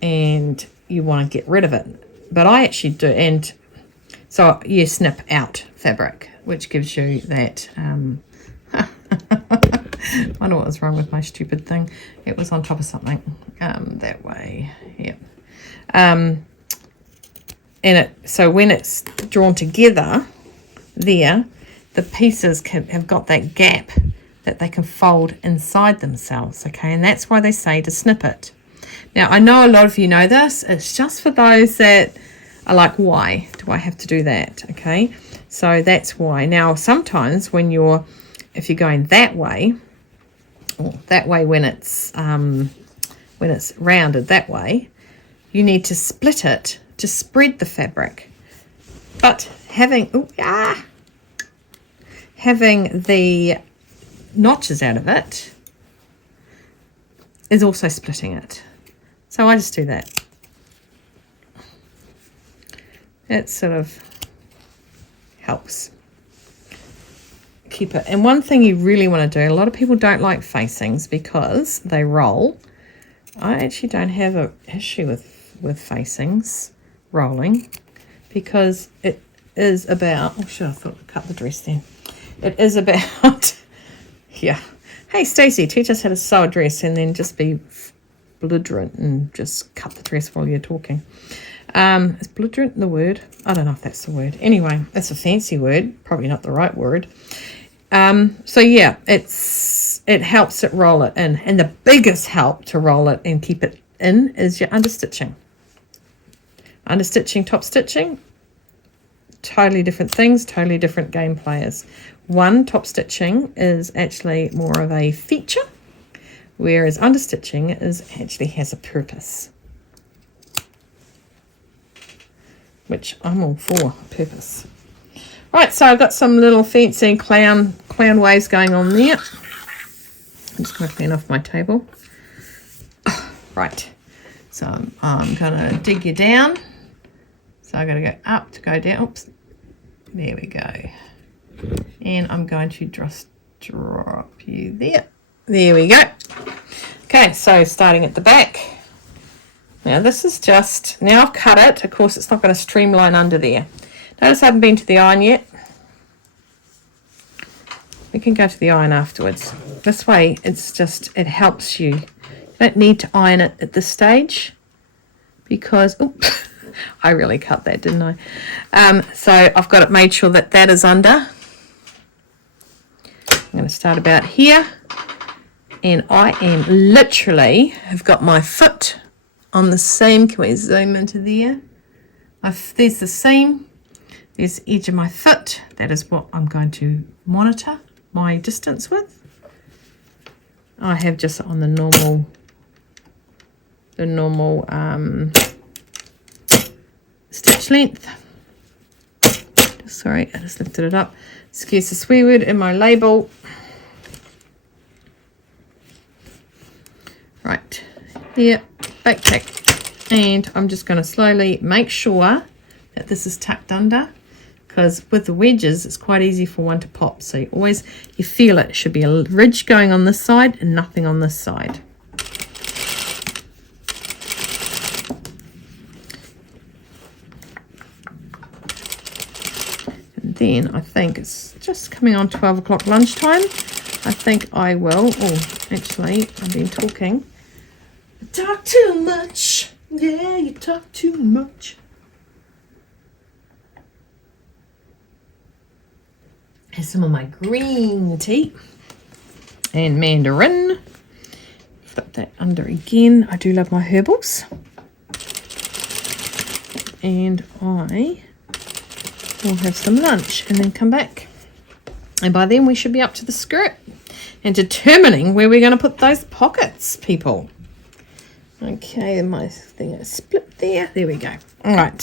and you want to get rid of it. But I actually do, and so you snip out fabric, which gives you that I wonder what was wrong with my stupid thing. It was on top of something. That way, yeah. And so when it's drawn together there, the pieces have got that gap that they can fold inside themselves, okay? And that's why they say to snip it. Now, I know a lot of you know this. It's just for those that are like, why do I have to do that, okay? So that's why. Now, sometimes when if you're going that way, or that way when it's rounded that way, you need to split it to spread the fabric. But having the notches out of it is also splitting it. So I just do that. It sort of helps keep it. And one thing you really want to do, a lot of people don't like facings because they roll. I actually don't have an issue with facings rolling, because it is about, oh shit, I thought I'd cut the dress then. It is about, yeah. Hey Stacey, teach us how to sew a dress and then just be belligerent and just cut the dress while you're talking. Is belligerent the word? I don't know if that's the word. Anyway, it's a fancy word, probably not the right word. So yeah, it helps it roll it in. And the biggest help to roll it and keep it in is your understitching. Understitching, top stitching, totally different things, totally different game players. One, top stitching is actually more of a feature, whereas understitching actually has a purpose, which I'm all for, purpose. Right, so I've got some little fancy clown waves going on there. I'm just going to clean off my table. Right, so I'm going to dig you down. So I'm going to go up to go down. Oops, there we go. And I'm going to just drop you there. There we go. Okay, so starting at the back. Now this is just, now I've cut it. Of course, it's not going to streamline under there. Notice I haven't been to the iron yet. We can go to the iron afterwards. This way, it's just, it helps you. You don't need to iron it at this stage because, oops, I really cut that, didn't I? So I've got it made sure that that is under. I'm going to start about here. And I am literally, have got my foot on the seam. Can we zoom into there? There's the seam. There's the edge of my foot. That is what I'm going to monitor my distance with. I have just on the normal stitch length. Sorry, I just lifted it up. Excuse the swear word in my label. Right, there, backpack. And I'm just going to slowly make sure that this is tucked under, because with the wedges it's quite easy for one to pop. So you feel it should be a ridge going on this side and nothing on this side. And then I think it's just coming on 12 o'clock lunchtime. I think I will, actually I've been talking. I talk too much. Yeah, you talk too much. Here's some of my green tea and mandarin. Flip that under again. I do love my herbals. And I will have some lunch and then come back. And by then we should be up to the skirt and determining where we're going to put those pockets, people. Okay, my thing is split there. There we go. All right.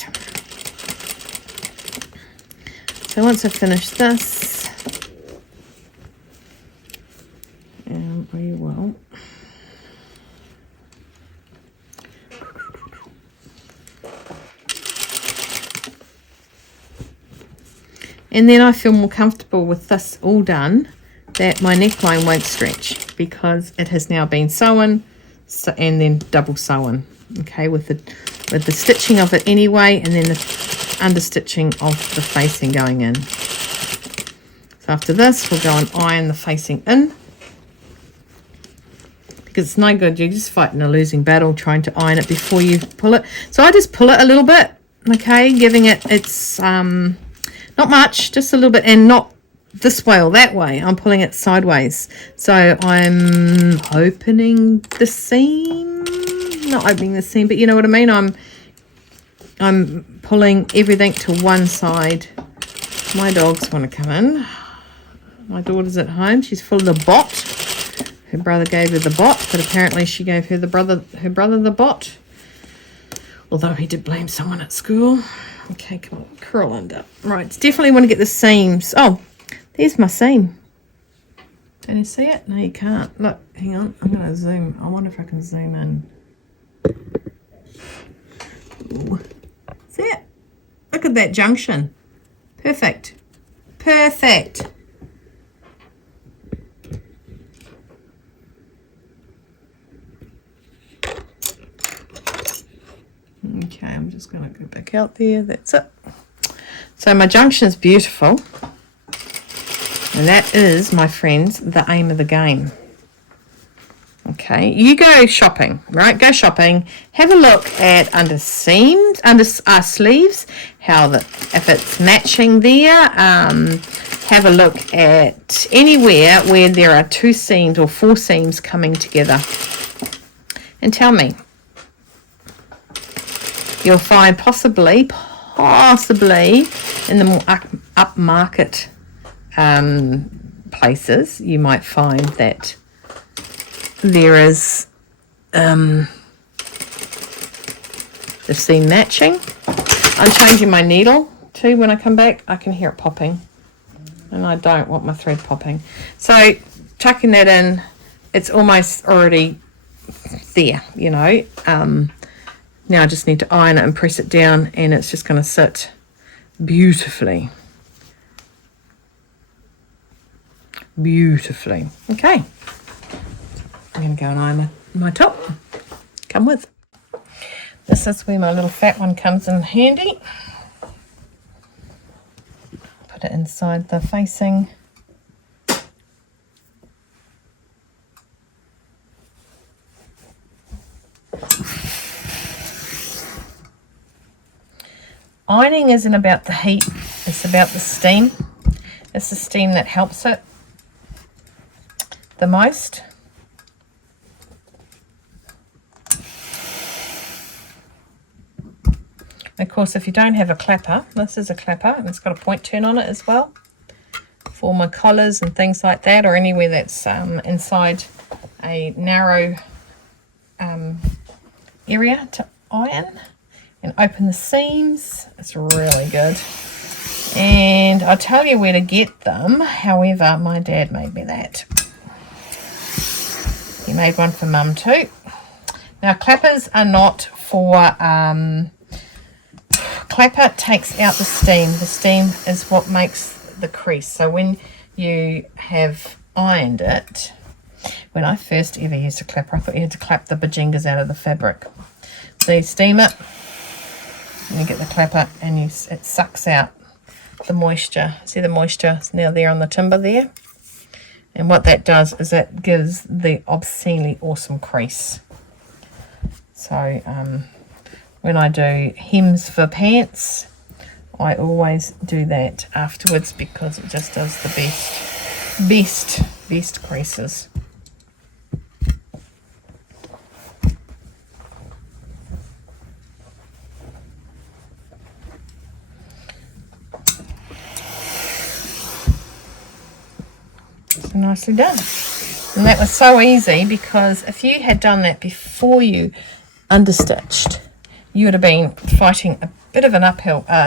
So once I finish this, we will and then I feel more comfortable with this all done, that my neckline won't stretch because it has now been sewn and then double sewn, okay, with the stitching of it anyway, and then the understitching of the facing going in. So after this we'll go and iron the facing in, because it's no good, you're just fighting a losing battle trying to iron it before you pull it. So I just pull it a little bit, okay, giving it its not much, just a little bit, and not this way or that way. I'm pulling it sideways. So I'm opening the seam, not opening the seam, but you know what I mean. I'm pulling everything to one side My dogs want to come in. My daughter's at home. She's full of the bot. Her brother gave her the bot, but apparently she gave her brother the bot. Although he did blame someone at school. Okay, come on, curl under. Right, definitely want to get the seams. Oh, there's my seam. Can you see it? No, you can't. Look, hang on. I'm going to zoom. I wonder if I can zoom in. Ooh. See it? Look at that junction. Perfect. Perfect. Okay, I'm just going to go back out there. That's it. So my junction's beautiful. And that is, my friends, the aim of the game. Okay, you go shopping, right? Go shopping. Have a look at under seams, under sleeves, if it's matching there. Have a look at anywhere where there are 2 seams or 4 seams coming together. And tell me. You'll find possibly in the more upmarket places, you might find that there is the seam matching. I'm changing my needle too. When I come back, I can hear it popping, and I don't want my thread popping. So tucking that in, it's almost already there, you know. Now I just need to iron it and press it down, and it's just going to sit beautifully. Beautifully. Okay. I'm going to go and iron my top. Come with. This is where my little fat one comes in handy. Put it inside the facing. Ironing isn't about the heat, it's about the steam. It's the steam that helps it the most. Of course, if you don't have a clapper, this is a clapper and it's got a point turn on it as well for my collars and things like that, or anywhere that's inside a narrow area to iron and open the seams. It's really good. And I'll tell you where to get them. However, my dad made me that. He made one for Mum too. Now, clappers are not for... clapper takes out the steam. The steam is what makes the crease. So when you have ironed it, when I first ever used a clapper, I thought you had to clap the bajingas out of the fabric. So you steam it, and you get the clapper, and it sucks out the moisture. See the moisture is now there on the timber there? And what that does is it gives the obscenely awesome crease. So when I do hems for pants, I always do that afterwards because it just does the best creases. So nicely done. And that was so easy because if you had done that before you understitched, you would have been fighting a bit of an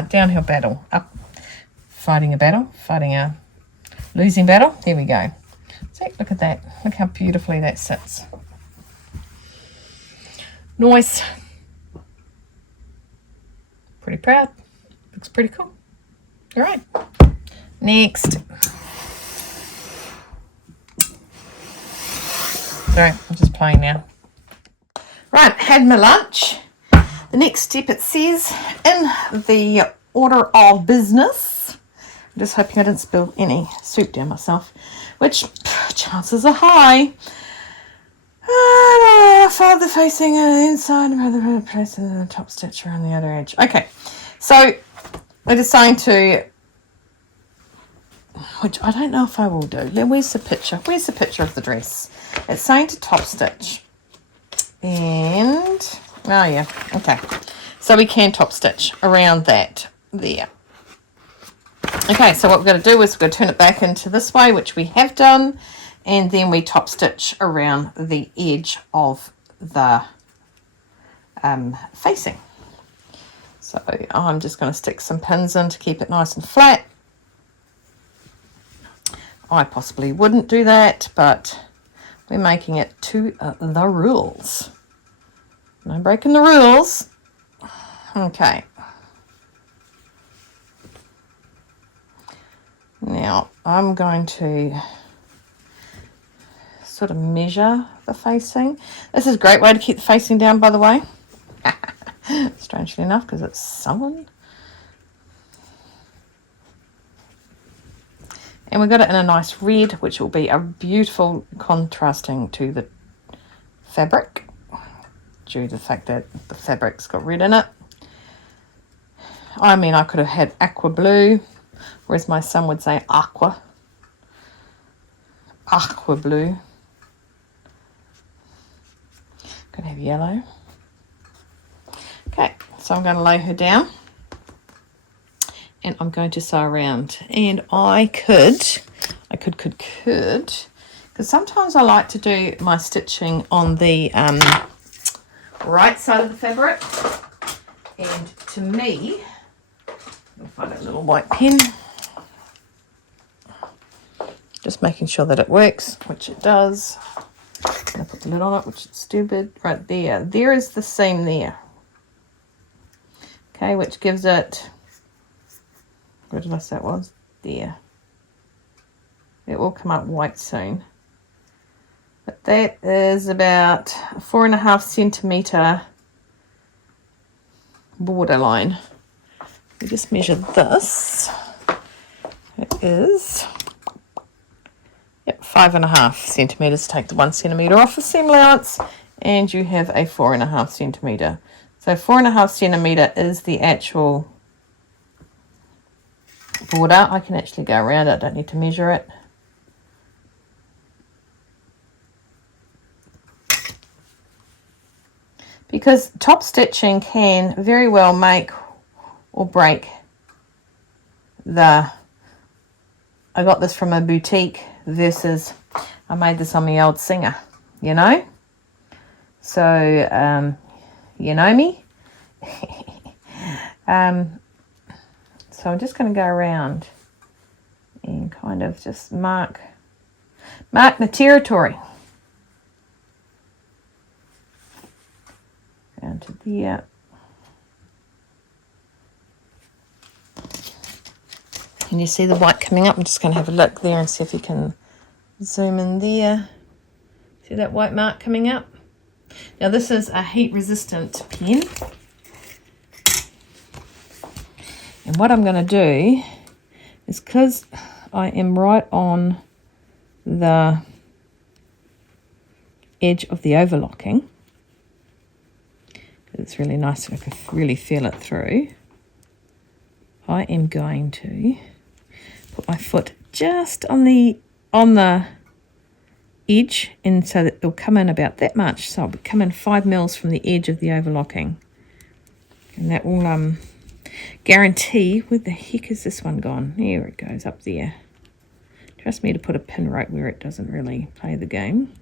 downhill battle. Fighting a losing battle. There we go. See, look at that. Look how beautifully that sits. Nice. Pretty proud. Looks pretty cool. All right. Next. Sorry, I'm just playing now. Right, had my lunch. The next step, it says, in the order of business, I'm just hoping I didn't spill any soup down myself, which chances are high. Fold the facing inside and rather place the top stitch around the other edge. Okay, so we're just saying to, which I don't know if I will do. Where's the picture? Where's the picture of the dress? It's saying to top stitch. And... oh yeah, okay. So we can top stitch around that there. Okay, so what we're going to do is we're going to turn it back into this way, which we have done, and then we top stitch around the edge of the facing. So I'm just going to stick some pins in to keep it nice and flat. I possibly wouldn't do that, but we're making it to the rules. No breaking the rules. Okay. Now I'm going to sort of measure the facing. This is a great way to keep the facing down, by the way. Strangely enough, because it's sewn. And we've got it in a nice red, which will be a beautiful contrasting to the fabric, due to the fact that the fabric's got red in it. I mean, I could have had aqua blue, whereas my son would say aqua blue. Could have yellow. Okay, so I'm going to lay her down. And I'm going to sew around, and I could, because sometimes I like to do my stitching on the right side of the fabric, and to me, I'll find a little white pen, just making sure that it works, which it does. I'm going to put the lid on it, which is stupid, right there. There is the seam there, okay, which gives it, where did I say it was? There. It will come up white soon. But that is about a 4.5 centimetre borderline. We just measure this. It is 5.5 centimetres. Take the 1 centimetre off the seam allowance, and you have a 4.5 centimetre. So 4.5 centimetre is the actual border. I can actually go around it, I don't need to measure it. Because top stitching can very well make or break the, I got this from a boutique versus I made this on my old Singer, you know? So, you know me? So I'm just going to go around and kind of just mark the territory. Down to there. And you see the white coming up. I'm just going to have a look there and see if you can zoom in there. See that white mark coming up? Now this is a heat resistant pen. And what I'm going to do is, because I am right on the edge of the overlocking, it's really nice, I can really feel it through, I am going to put my foot just on the edge, and so that it'll come in about that much. So it'll come in 5 mils from the edge of the overlocking, and that will guarantee. Where the heck is this one gone? There it goes, up there. Trust me to put a pin right where it doesn't really play the game.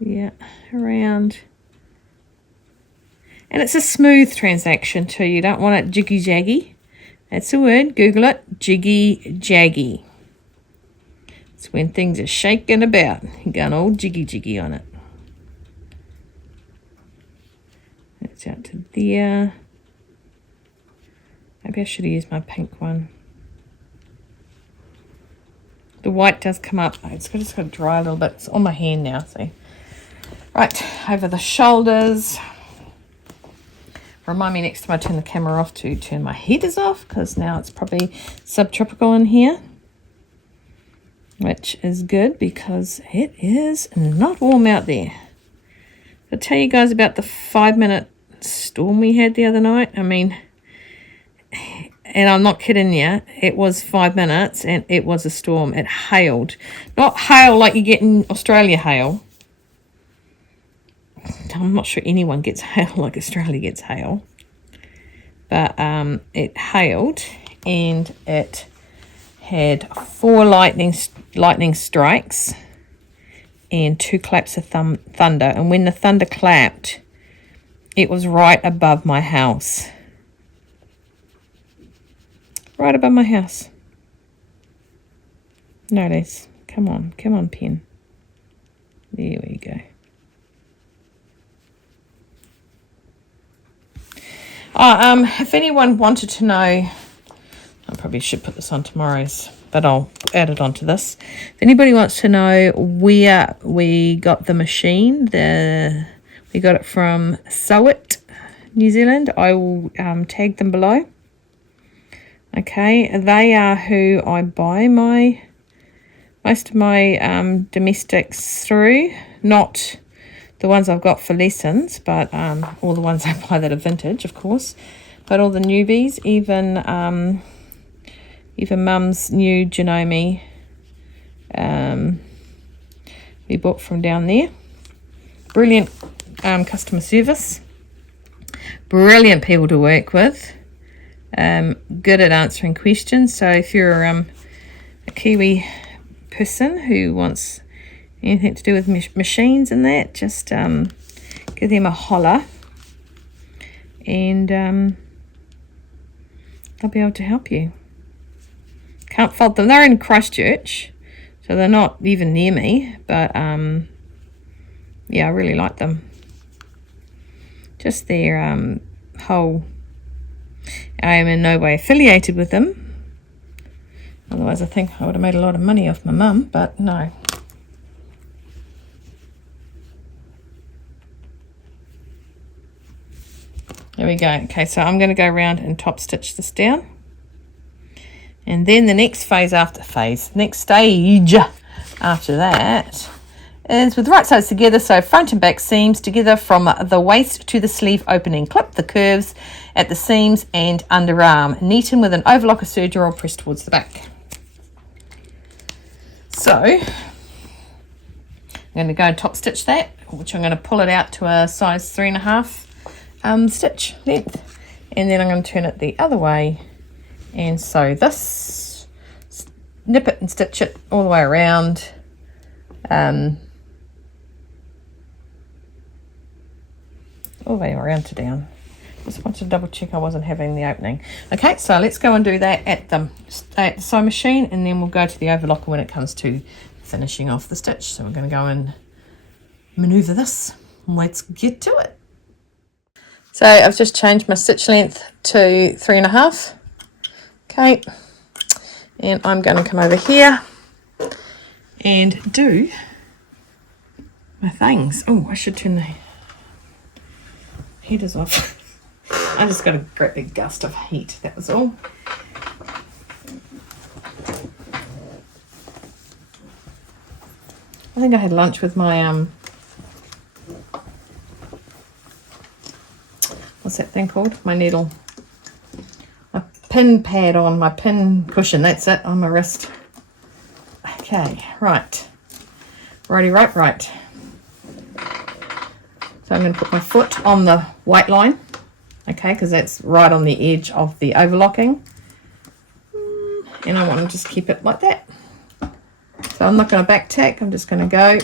Yeah, around. And it's a smooth transaction too. You don't want it jiggy-jaggy. That's the word. Google it. Jiggy-jaggy. It's when things are shaking about. You're going all jiggy-jiggy on it. That's out to there. Maybe I should have used my pink one. The white does come up. It's just got to dry a little bit. It's on my hand now, see. Right, over the shoulders. Remind me next time I turn the camera off to turn my heaters off, because now it's probably subtropical in here, which is good because it is not warm out there. I'll tell you guys about the 5-minute storm we had the other night. I mean, and I'm not kidding you, it was 5 minutes and it was a storm. It hailed. Not hail like you get in Australia hail. I'm not sure anyone gets hail like Australia gets hail. but it hailed and it had 4 lightning strikes and 2 claps of thunder. And when the thunder clapped, it was right above my house. Right above my house. Notice. Come on, pen. There we go. If anyone wanted to know, I probably should put this on tomorrow's, but I'll add it onto this. If anybody wants to know where we got the machine, we got it from Sew It, New Zealand. I will tag them below. Okay, they are who I buy most of my domestics through, not the ones I've got for lessons, but all the ones I buy that are vintage, of course, but all the newbies, even Mum's new Janome, we bought from down there. Brilliant customer service, brilliant people to work with, good at answering questions. So if you're a Kiwi person who wants anything to do with machines and that, just give them a holler and they'll be able to help you. Can't fault them. They're in Christchurch, so they're not even near me, but yeah, I really like them. Just their whole, I am in no way affiliated with them, otherwise I think I would have made a lot of money off my mum, but no. There we go. Okay, so I'm going to go around and top stitch this down. And then the next stage after that is with the right sides together, so front and back seams together from the waist to the sleeve opening. Clip the curves at the seams and underarm. Neaten with an overlocker serger or press towards the back. So I'm going to go and top stitch that, which I'm going to pull it out to a size 3.5 stitch length, and then I'm going to turn it the other way and sew this, nip it and stitch it all the way around, all the way around to down. Just wanted to double check I wasn't having the opening. Okay, so let's go and do that at the sewing machine, and then we'll go to the overlocker when it comes to finishing off the stitch. So we're going to go and maneuver this. Let's get to it. So I've just changed my stitch length to 3.5. Okay, and I'm going to come over here and do my things. Oh, I should turn the heaters off. I just got a great big gust of heat, that was all. I think I had lunch with my what's that thing called? My needle. My pin pad on, my pin cushion, that's it, on my wrist. Okay, right. Righty, right. So I'm going to put my foot on the white line, okay, because that's right on the edge of the overlocking. And I want to just keep it like that. So I'm not going to back tack, I'm just going to go.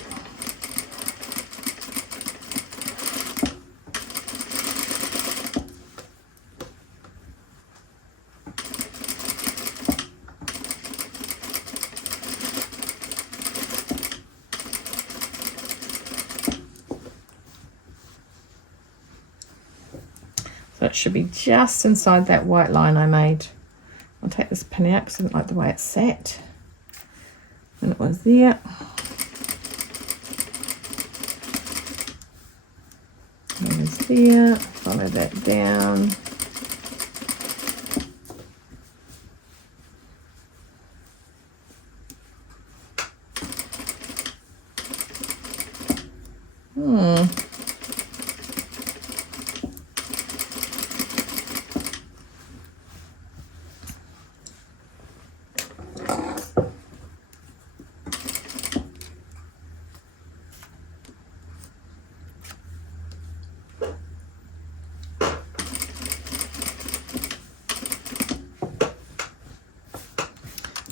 So it should be just inside that white line I made. I'll take this pin out because I didn't like the way it sat. And it was there. It was there. Follow that down.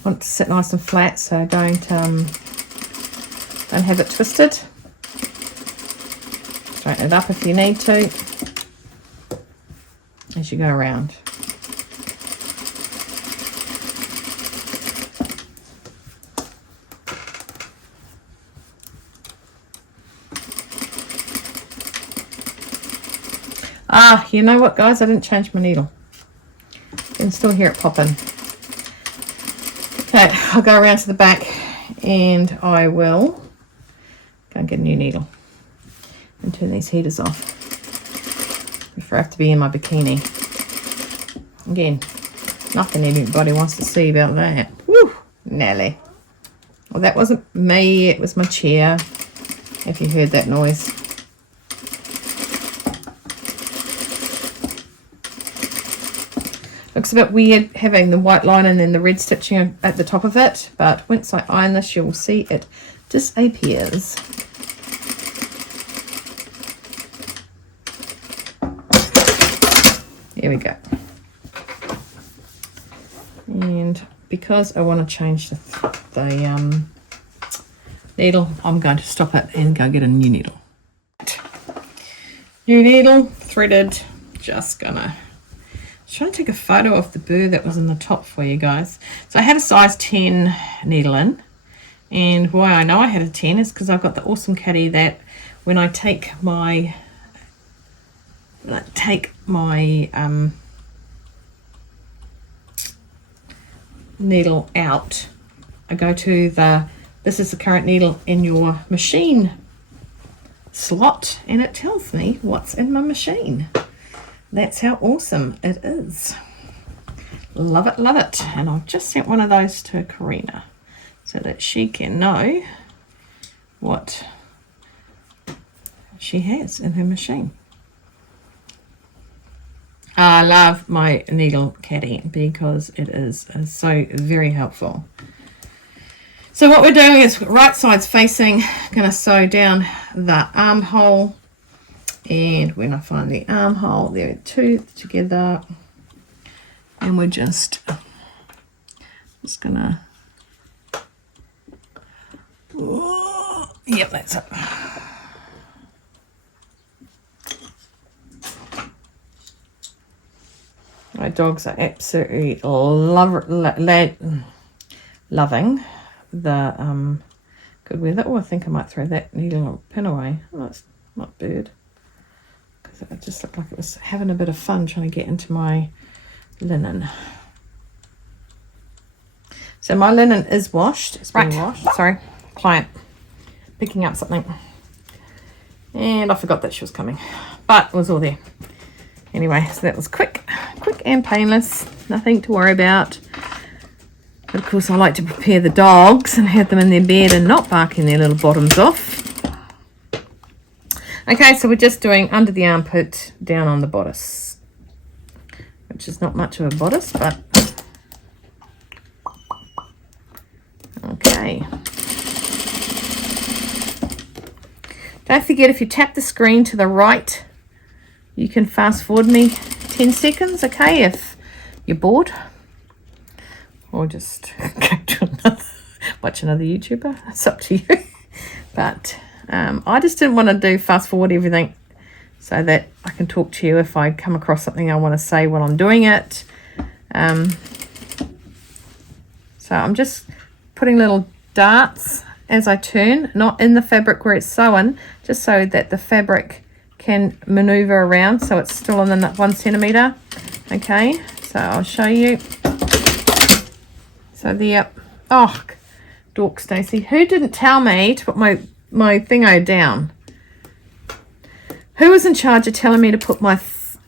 want it to sit nice and flat, so don't have it twisted. Straighten it up if you need to as you go around. Ah, you know what, guys? I didn't change my needle. You can still hear it popping. Okay, I'll go around to the back and I will go and get a new needle and turn these heaters off before I have to be in my bikini. Again, nothing anybody wants to see about that. Woo, Nelly. Well, that wasn't me, it was my chair, if you heard that noise. Looks a bit weird having the white line and then the red stitching at the top of it, but once I iron this, you'll see it disappears. There we go. And because I want to change the needle, I'm going to stop it and go get a new needle. New needle, threaded, just gonna trying to take a photo of the burr that was in the top for you guys. So I had a size 10 needle in, and why I know I had a 10 is because I've got the awesome caddy that when I take my needle out, I go to this is the current needle in your machine slot, and it tells me what's in my machine. That's how awesome it is. Love it, love it. And I've just sent one of those to Karina so that she can know what she has in her machine. I love my needle caddy because it is so very helpful. So what we're doing is right sides facing, going to sew down the armhole. And when I find the armhole, there are two together, and we're just gonna, yep, that's it. My dogs are absolutely loving the good weather. Oh, I think I might throw that needle pin away. Oh, it's not bird. It just looked like it was having a bit of fun trying to get into my linen. So my linen is washed. It's been washed. Sorry, client picking up something. And I forgot that she was coming. But it was all there. Anyway, so that was quick and painless. Nothing to worry about. But of course I like to prepare the dogs and have them in their bed and not barking their little bottoms off. Okay, so we're just doing under the armpit, down on the bodice, which is not much of a bodice, but okay. Don't forget, if you tap the screen to the right, you can fast forward me 10 seconds, okay, if you're bored, or just go to watch another YouTuber. It's up to you. But I just didn't want to do fast forward everything so that I can talk to you if I come across something I want to say while I'm doing it. So I'm just putting little darts as I turn, not in the fabric where it's sewn, just so that the fabric can maneuver around so it's still on the 1 centimeter. Okay, so I'll show you. So there, oh, dork Stacey, who didn't tell me to put my thingo down? Who was in charge of telling me to put my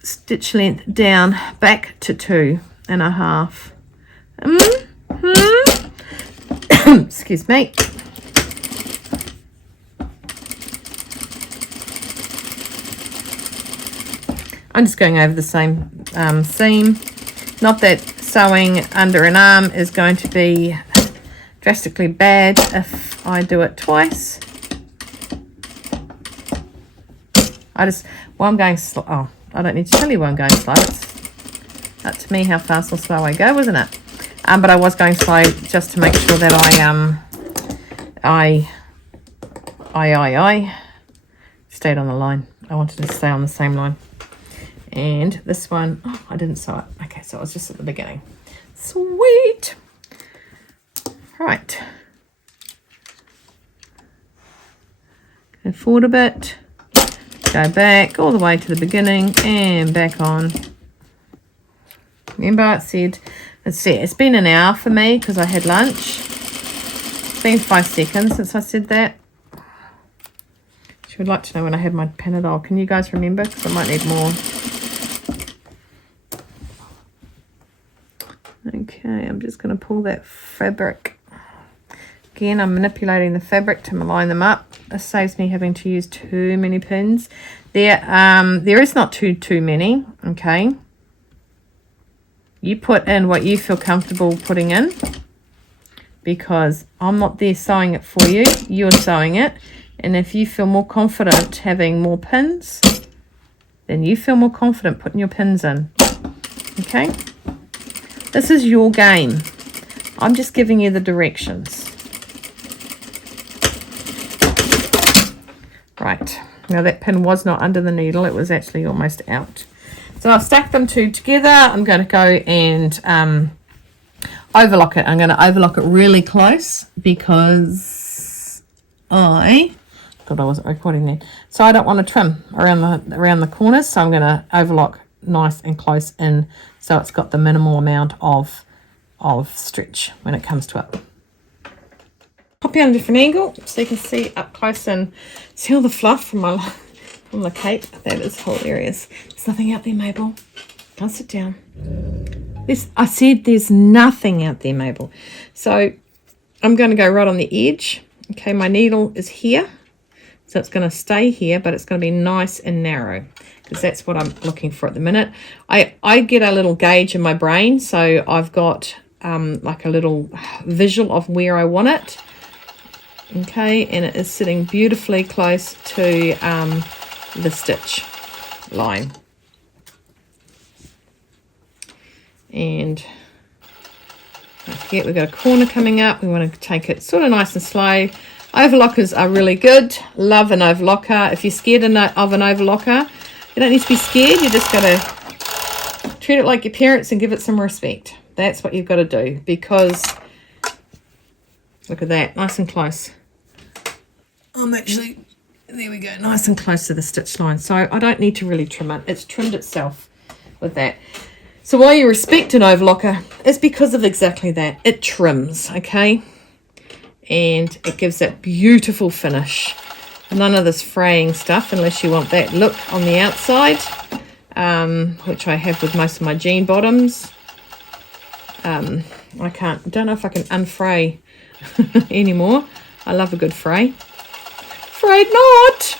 stitch length down back to 2.5? Excuse me. I'm just going over the same seam. Not that sewing under an arm is going to be drastically bad if I do it twice. I'm going slow. Oh, I don't need to tell you why I'm going slow. It's up to me how fast or slow I go, isn't it? but I was going slow just to make sure that I stayed on the line. I wanted to stay on the same line. And this one, oh, I didn't sew it. Okay, so it was just at the beginning. Sweet. Right. Go forward a bit. Go back all the way to the beginning and back on. Remember I said, let's see, it's been an hour for me because I had lunch. It's been 5 seconds since I said that. She would like to know when I had my Panadol. Can you guys remember? Because I might need more. Okay, I'm just going to pull that fabric. Again, I'm manipulating the fabric to line them up. This saves me having to use too many pins. There is not too many, okay? You put in what you feel comfortable putting in, because I'm not there sewing it for you. You're sewing it. And if you feel more confident having more pins, then you feel more confident putting your pins in. Okay? This is your game. I'm just giving you the directions. Right. Now that pin was not under the needle. It was actually almost out. So I've stacked them two together. I'm going to go and overlock it. I'm going to overlock it really close because I thought I wasn't recording there. So I don't want to trim around the corners. So I'm going to overlock nice and close in so it's got the minimal amount of stretch when it comes to it. Pop it on a different angle so you can see up close and see all the fluff from the cape. That is hilarious. There's nothing out there, Mabel. Go sit down. I said there's nothing out there, Mabel. So I'm going to go right on the edge. Okay, my needle is here. So it's going to stay here, but it's going to be nice and narrow because that's what I'm looking for at the minute. I get a little gauge in my brain, so I've got like a little visual of where I want it. Okay, and it is sitting beautifully close to the stitch line. And don't forget, we've got a corner coming up. We want to take it sort of nice and slow. Overlockers are really good. Love an overlocker. If you're scared of an overlocker, you don't need to be scared. You just got to treat it like your parents and give it some respect. That's what you've got to do, because look at that, nice and close. There we go, nice and close to the stitch line. So I don't need to really trim it. It's trimmed itself with that. So why you respect an overlocker is because of exactly that. It trims, okay? And it gives that beautiful finish. None of this fraying stuff unless you want that look on the outside, which I have with most of my jean bottoms. I don't know if I can unfray anymore. I love a good fray. Afraid not.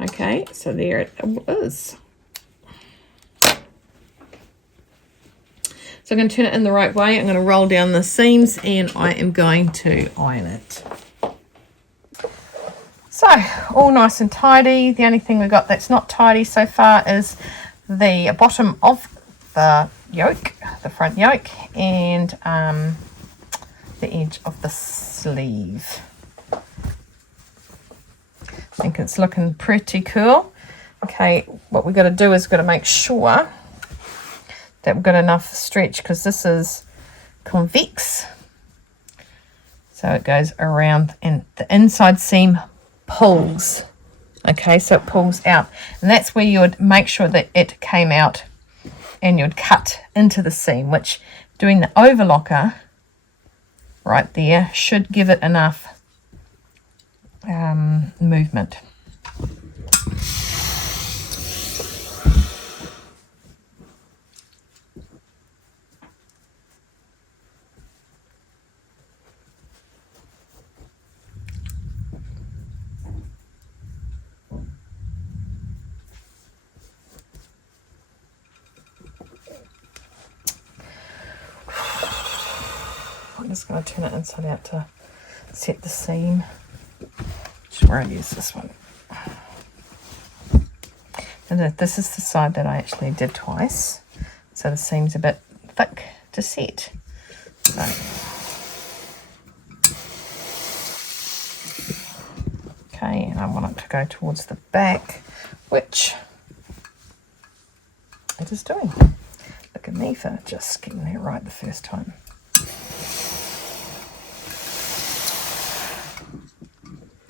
Okay, so there it is. So I'm going to turn it in the right way. I'm going to roll down the seams and I am going to iron it. So all nice and tidy. The only thing we've got that's not tidy so far is the bottom of the yoke, the front yoke, and the edge of the sleeve. I think it's looking pretty cool. Okay, what we've got to do is we've got to make sure that we've got enough stretch, because this is convex. So it goes around and the inside seam pulls. Okay, so it pulls out. And that's where you would make sure that it came out and you'd cut into the seam, which doing the overlocker right there should give it enough movement. I'm just going to turn it inside out to set the seam. Sure, I'll use this one. And this is the side that I actually did twice. so the seam's a bit thick to set. So okay, and I want it to go towards the back, which it is doing. Look at me for just getting that right the first time.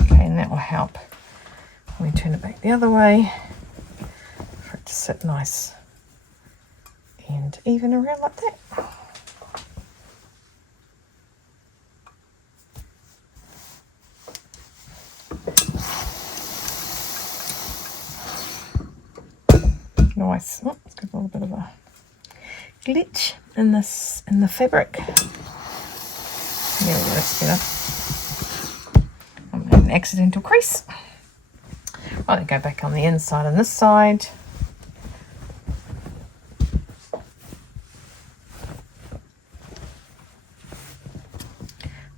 Okay, and that will help when we turn it back the other way for it to sit nice and even around like that. Nice. Oh, it's got a little bit of a glitch in the fabric. There we go, that's better. An accidental crease. Right, go back on the inside and this side.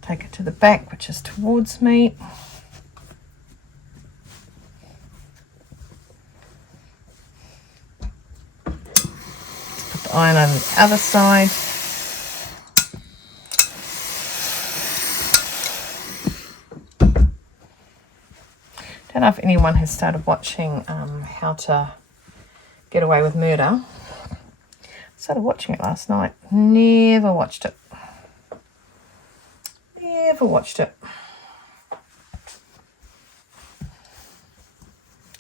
Take it to the back, which is towards me. Put the iron on the other side. Don't know if anyone has started watching How to Get Away with Murder. Started watching it last night. Never watched it. Never watched it.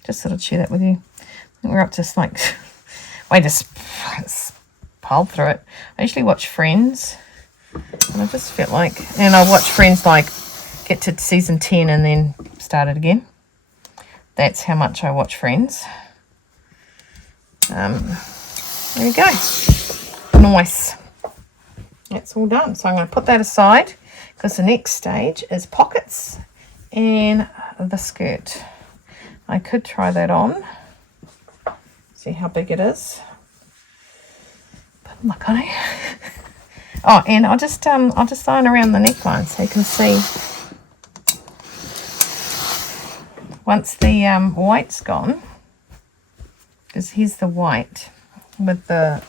Just thought I'd share that with you. I think we're up to like, I just piled through it. I usually watch Friends, and I just felt like, and I watch Friends like get to season 10 and then start it again. That's how much I watch Friends. There we go. Nice. That's all done. So I'm going to put that aside because the next stage is pockets and the skirt. I could try that on. See how big it is. But look on it. Oh, and I'll just iron around the neckline so you can see. Once the white's gone, because here's the white with the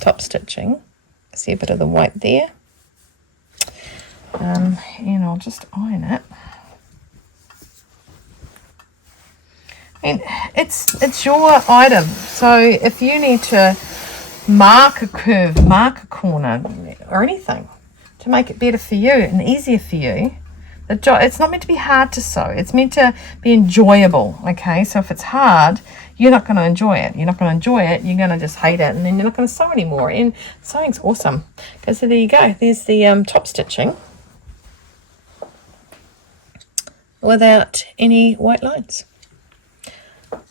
top stitching. See a bit of the white there. And I'll just iron it. And it's your item. So if you need to mark a curve, mark a corner, or anything to make it better for you and easier for you, it's not meant to be hard to sew. It's meant to be enjoyable, okay? So if it's hard, you're not going to enjoy it. You're not going to enjoy it. You're going to just hate it, and then you're not going to sew anymore. And sewing's awesome. Okay, so there you go. There's the top stitching without any white lines.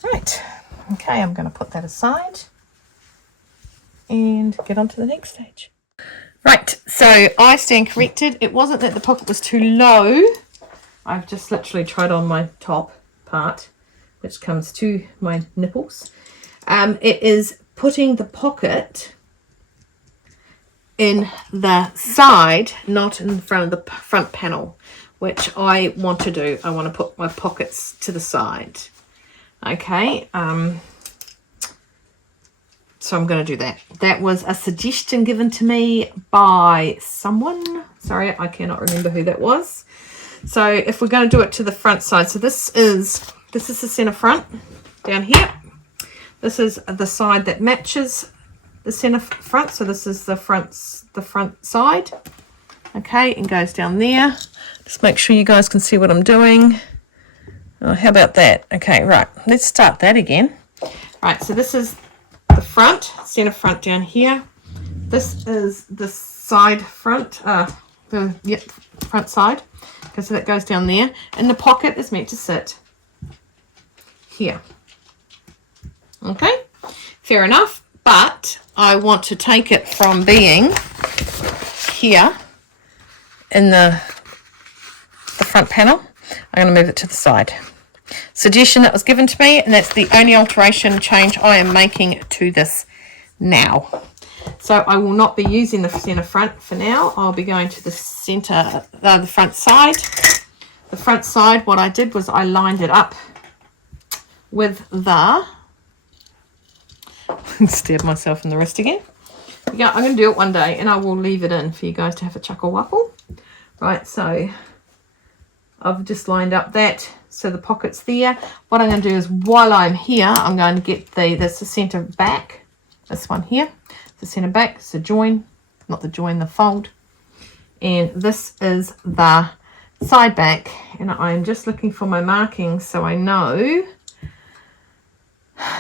Right. Okay, I'm going to put that aside and get on to the next stage. Right, so I stand corrected. It wasn't that the pocket was too low. I've just literally tried on my top part, which comes to my nipples. It is putting the pocket in the side, not in front of the front panel, which I want to do. I want to put my pockets to the side. Okay, so I'm going to do that. That was a suggestion given to me by someone. Sorry, I cannot remember who that was. So if we're going to do it to the front side, so this is the center front down here. This is the side that matches the center front. So this is the front side. Okay, and goes down there. Just make sure you guys can see what I'm doing. Oh, how about that? Okay, right. Let's start that again. Right, so this is the front, center front down here. This is the side front, front side. Okay, so that goes down there. And the pocket is meant to sit here. Okay, fair enough. But I want to take it from being here in the front panel. I'm going to move it to the side. Suggestion that was given to me, and that's the only alteration change I am making to this now. So I will not be using the center front for now. I'll be going to the center, the front side. The front side, what I did was I lined it up with the Stabbed myself in the wrist again. Yeah, I'm going to do it one day and I will leave it in for you guys to have a chuckle waffle. Right, so I've just lined up that so the pocket's there. What I'm going to do is while I'm here, I'm going to get that's the centre back. This one here, the centre back. It's the join, not the join, the fold. And this is the side back. And I'm just looking for my markings so I know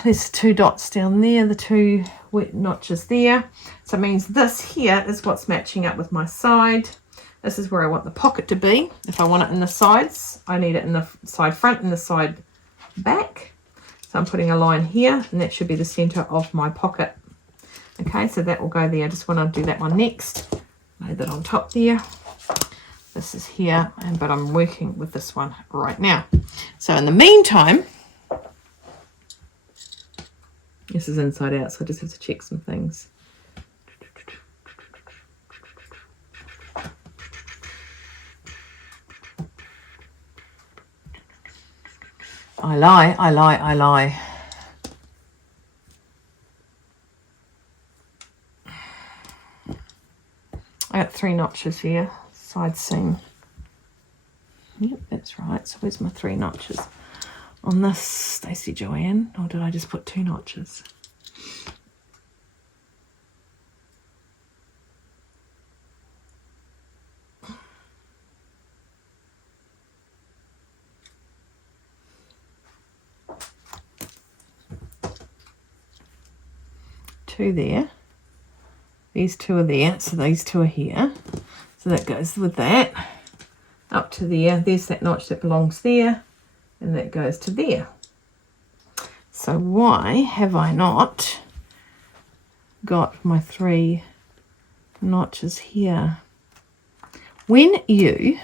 there's 2 dots down there, the 2 wet notches there. So it means this here is what's matching up with my side. This is where I want the pocket to be. If I want it in the sides, I need it in the side front and the side back. So I'm putting a line here, and that should be the center of my pocket. Okay, so that will go there. I just want to do that one next. Lay that on top there. This is here, but I'm working with this one right now. So in the meantime, this is inside out, so I just have to check some things. I lie. I got 3 notches here, side seam. Yep, that's right. So where's my 3 notches on this, Stacey Joanne? Or did I just put 2 notches? Two there. These 2 are there, so these 2 are here. So that goes with that. Up to there. There's that notch that belongs there. And that goes to there. So why have I not got my 3 notches here? When you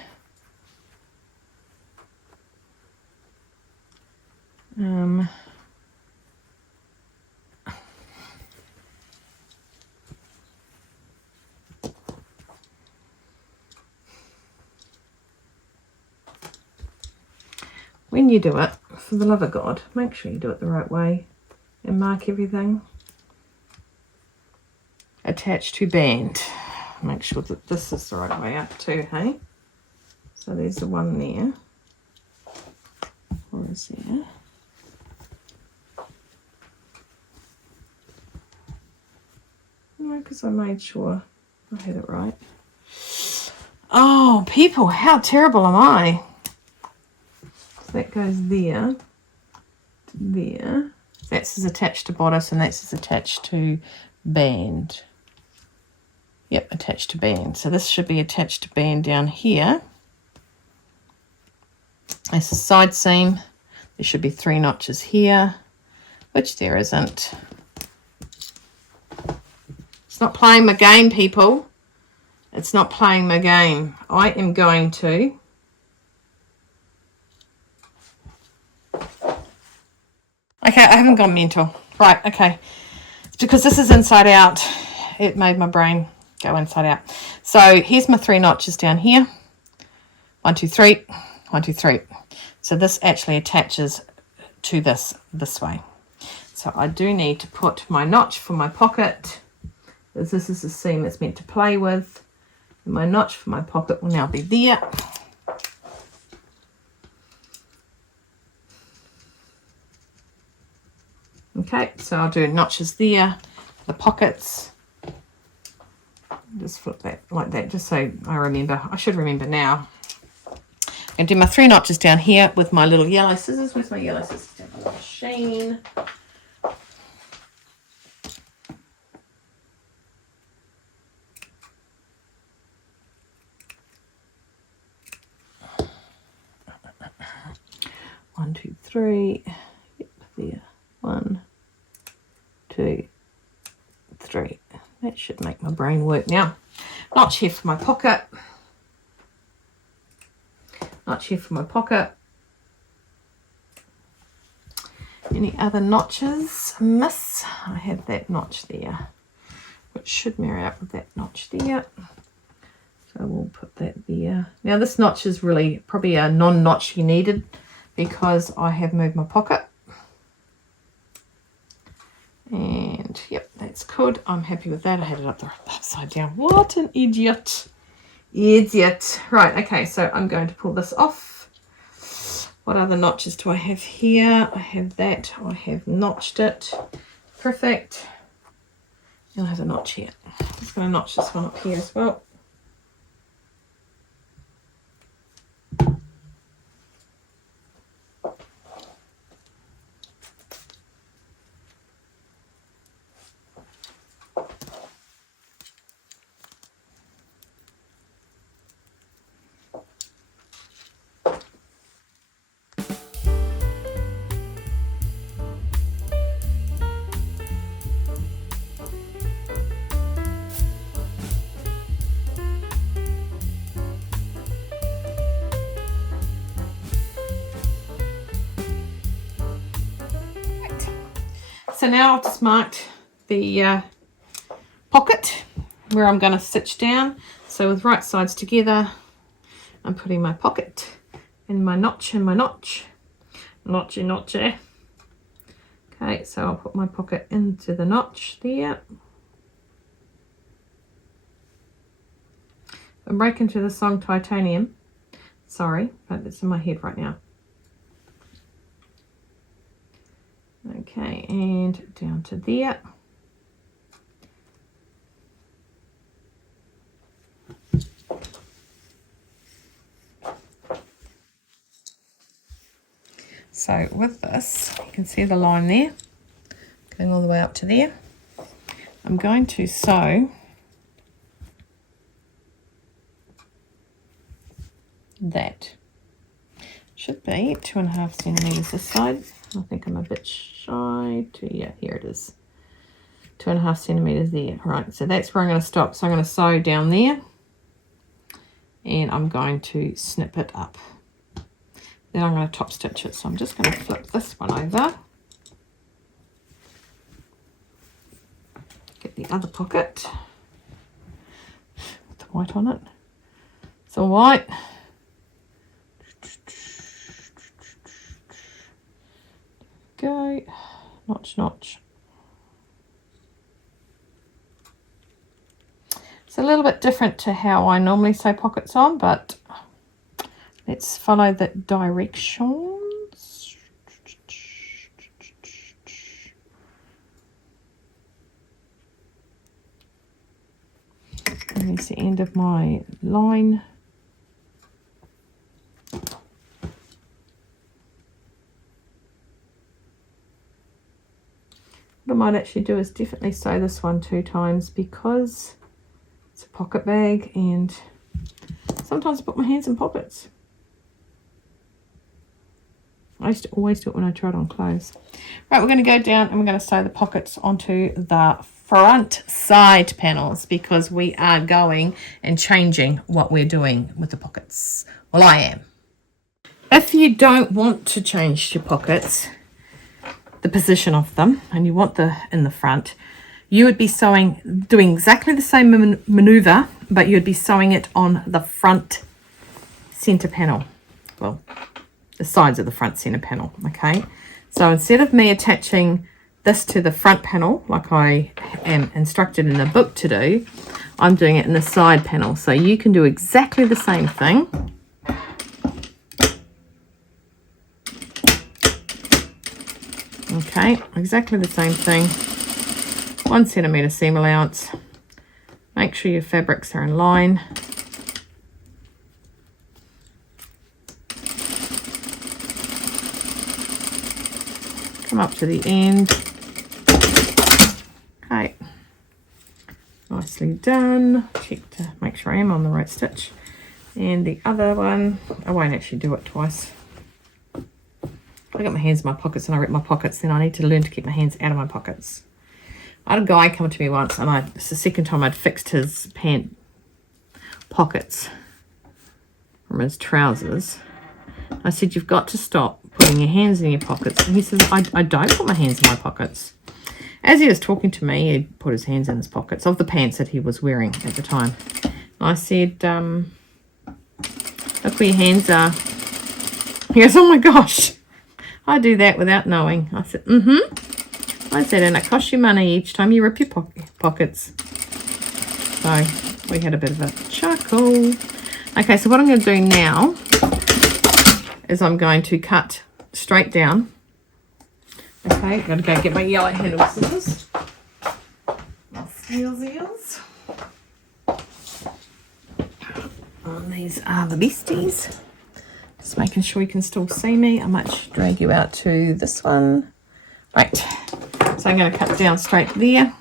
when you do it, for the love of God, make sure you do it the right way and mark everything. Attach to band. Make sure that this is the right way up too, hey? So there's the one there. Or is there? No, because I made sure I had it right. Oh, people, how terrible am I? That goes there, to there. That's attached to bodice and that's attached to band. Yep, attached to band. So this should be attached to band down here. That's a side seam. There should be 3 notches here, which there isn't. It's not playing my game, people. It's not playing my game. I am going to okay, I haven't gone mental. Right, okay. It's because this is inside out. It made my brain go inside out. So here's my 3 notches down here. 1, 2, 3. 1, 2, 3. So this actually attaches to this way. So I do need to put my notch for my pocket, as this is the seam it's meant to play with. And my notch for my pocket will now be there. Okay, so I'll do notches there, the pockets. Just flip that like that, just so I remember. I should remember now. And do my 3 notches down here with my little yellow scissors. Where's my yellow scissors? Down on the machine. One, 2, 3. Yep, there. 1, 2, 3. That should make my brain work now. Notch here for my pocket. Notch here for my pocket. Any other notches miss? I have that notch there, which should marry up with that notch there. So we'll put that there. Now this notch is really probably a non-notch you needed because I have moved my pocket. And And yep, that's good. I'm happy with that. I had it up the upside down. What an idiot. Idiot. Right, okay, so I'm going to pull this off. What other notches do I have here? I have that. I have notched it. Perfect. And I have a notch here. I'm just going to notch this one up here as well. So now I've just marked the pocket where I'm going to stitch down. So with right sides together, I'm putting my pocket in my notch and my notch. Notchy, notchy. Okay, so I'll put my pocket into the notch there. I'm breaking to the song Titanium. Sorry, but it's in my head right now. Okay, and down to there. So with this, you can see the line there, going all the way up to there. I'm going to sew that. Should be 2.5 centimeters this side. I think I'm a bit shy to, yeah, here it is. 2.5 centimeters there. Right, so that's where I'm going to stop. So I'm going to sew down there and I'm going to snip it up. Then I'm going to top stitch it. So I'm just going to flip this one over. Get the other pocket with the white on it. It's all white. Go, notch, notch. It's a little bit different to how I normally sew pockets on, but let's follow the directions. And there's the end of my line. What I might actually do is definitely sew this one 2 times because it's a pocket bag and sometimes I put my hands in pockets. I used to always do it when I tried on clothes. Right, we're going to go down and we're going to sew the pockets onto the front side panels because we are going and changing what we're doing with the pockets. Well, I am. If you don't want to change your pockets, the position of them, and you want the in the front, you would be sewing, doing exactly the same maneuver, but you'd be sewing it on the front center panel. Well, the sides of the front center panel, okay? So instead of me attaching this to the front panel, like I am instructed in the book to do, I'm doing it in the side panel. So you can do exactly the same thing. Okay, exactly the same thing. 1 centimeter seam allowance. Make sure your fabrics are in line. Come up to the end. Okay, nicely done. Check to make sure I am on the right stitch. And the other one, I won't actually do it twice. I got my hands in my pockets and I rip my pockets, then I need to learn to keep my hands out of my pockets. I had a guy come to me once and it's the second time I'd fixed his pant pockets from his trousers. I said, you've got to stop putting your hands in your pockets. And he says, I don't put my hands in my pockets. As he was talking to me, he put his hands in his pockets of the pants that he was wearing at the time. I said, look where your hands are. He goes, oh my gosh. I do that without knowing. I said, I Why is that? And it costs you money each time you rip your pockets. So we had a bit of a chuckle. Okay, so what I'm going to do now is I'm going to cut straight down. Okay, I'm going to go get my yellow handle scissors. My eels. And these are the beasties. Just making sure you can still see me. I might drag you out to this one. Right, so I'm going to cut down straight there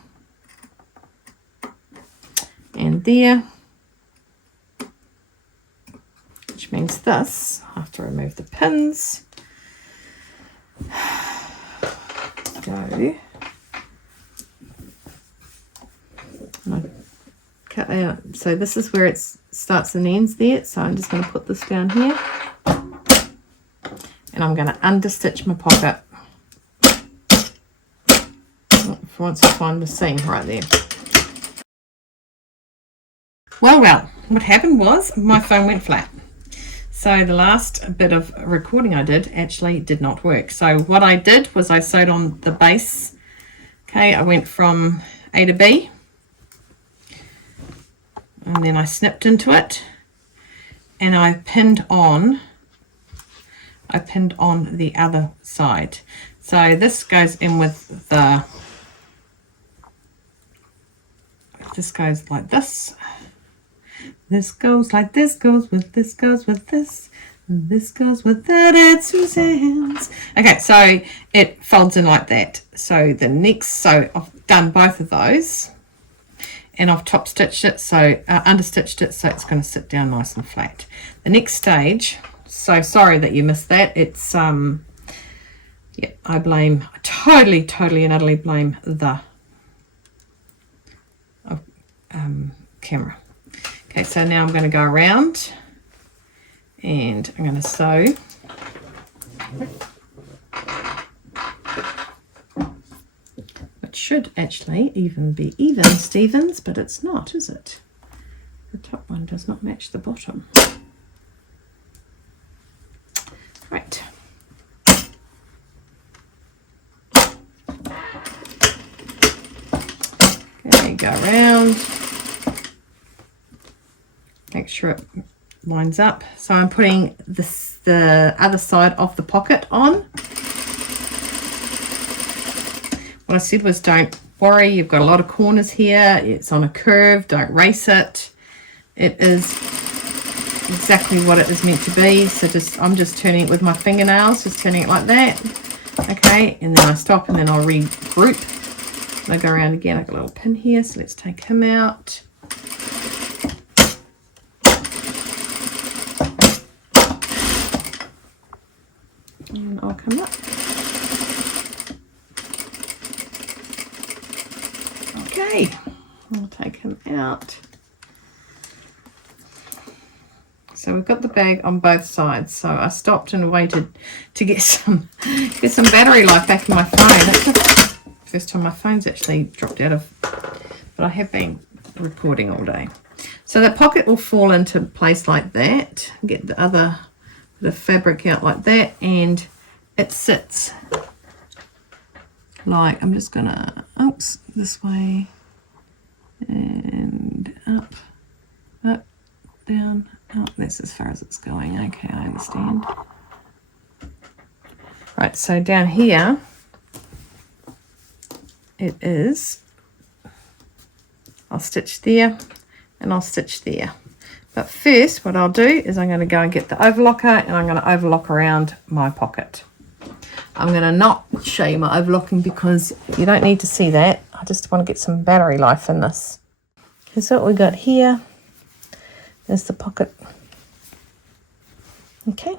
and there, which means this, I have to remove the pins. Go. Cut out. So this is where it starts and ends there. So I'm just going to put this down here. And I'm going to understitch my pocket. Once I find the seam right there. Well, what happened was my phone went flat. So the last bit of recording I did actually did not work. So what I did was I sewed on the base. Okay, I went from A to B. And then I snipped into it. And I pinned on the other side. So this goes in with the, this goes like this. This goes like this, goes with this, goes with this, and this goes with that at Suzanne's. Okay, so it folds in like that. So the next, so I've done both of those, and I've top stitched it, so understitched it, so it's going to sit down nice and flat. The next stage, so sorry that you missed that. It's yeah, I totally and utterly blame the camera. Okay, so now I'm going to go around and I'm going to sew. It should actually even be even Stevens, but it's not, is it? The top one does not match the bottom. Right. Okay, go around. Make sure it lines up. So I'm putting the other side of the pocket on. What I said was don't worry, you've got a lot of corners here. It's on a curve, don't race it. It is exactly what it is meant to be. So I'm just turning it with my fingernails, just turning it like that. Okay, and then I stop and then I'll regroup. And I go around again. I've got a little pin here, so let's take him out. And I'll come up. Okay, I'll take him out. So we've got the bag on both sides. So I stopped and waited to get some battery life back in my phone. That's the first time my phone's actually dropped out of, but I have been recording all day. So the pocket will fall into place like that. Get the other bit of fabric out like that, and it sits like, I'm just gonna, oops, this way and up, down, up. That's as far as it's going. Okay, I understand. Right, so down here it is, I'll stitch there and I'll stitch there. But first what I'll do is I'm going to go and get the overlocker, and I'm going to overlock around my pocket. I'm going to not show you my overlocking because you don't need to see that. I just want to get some battery life in this. Okay, so what we got here is the pocket. Okay.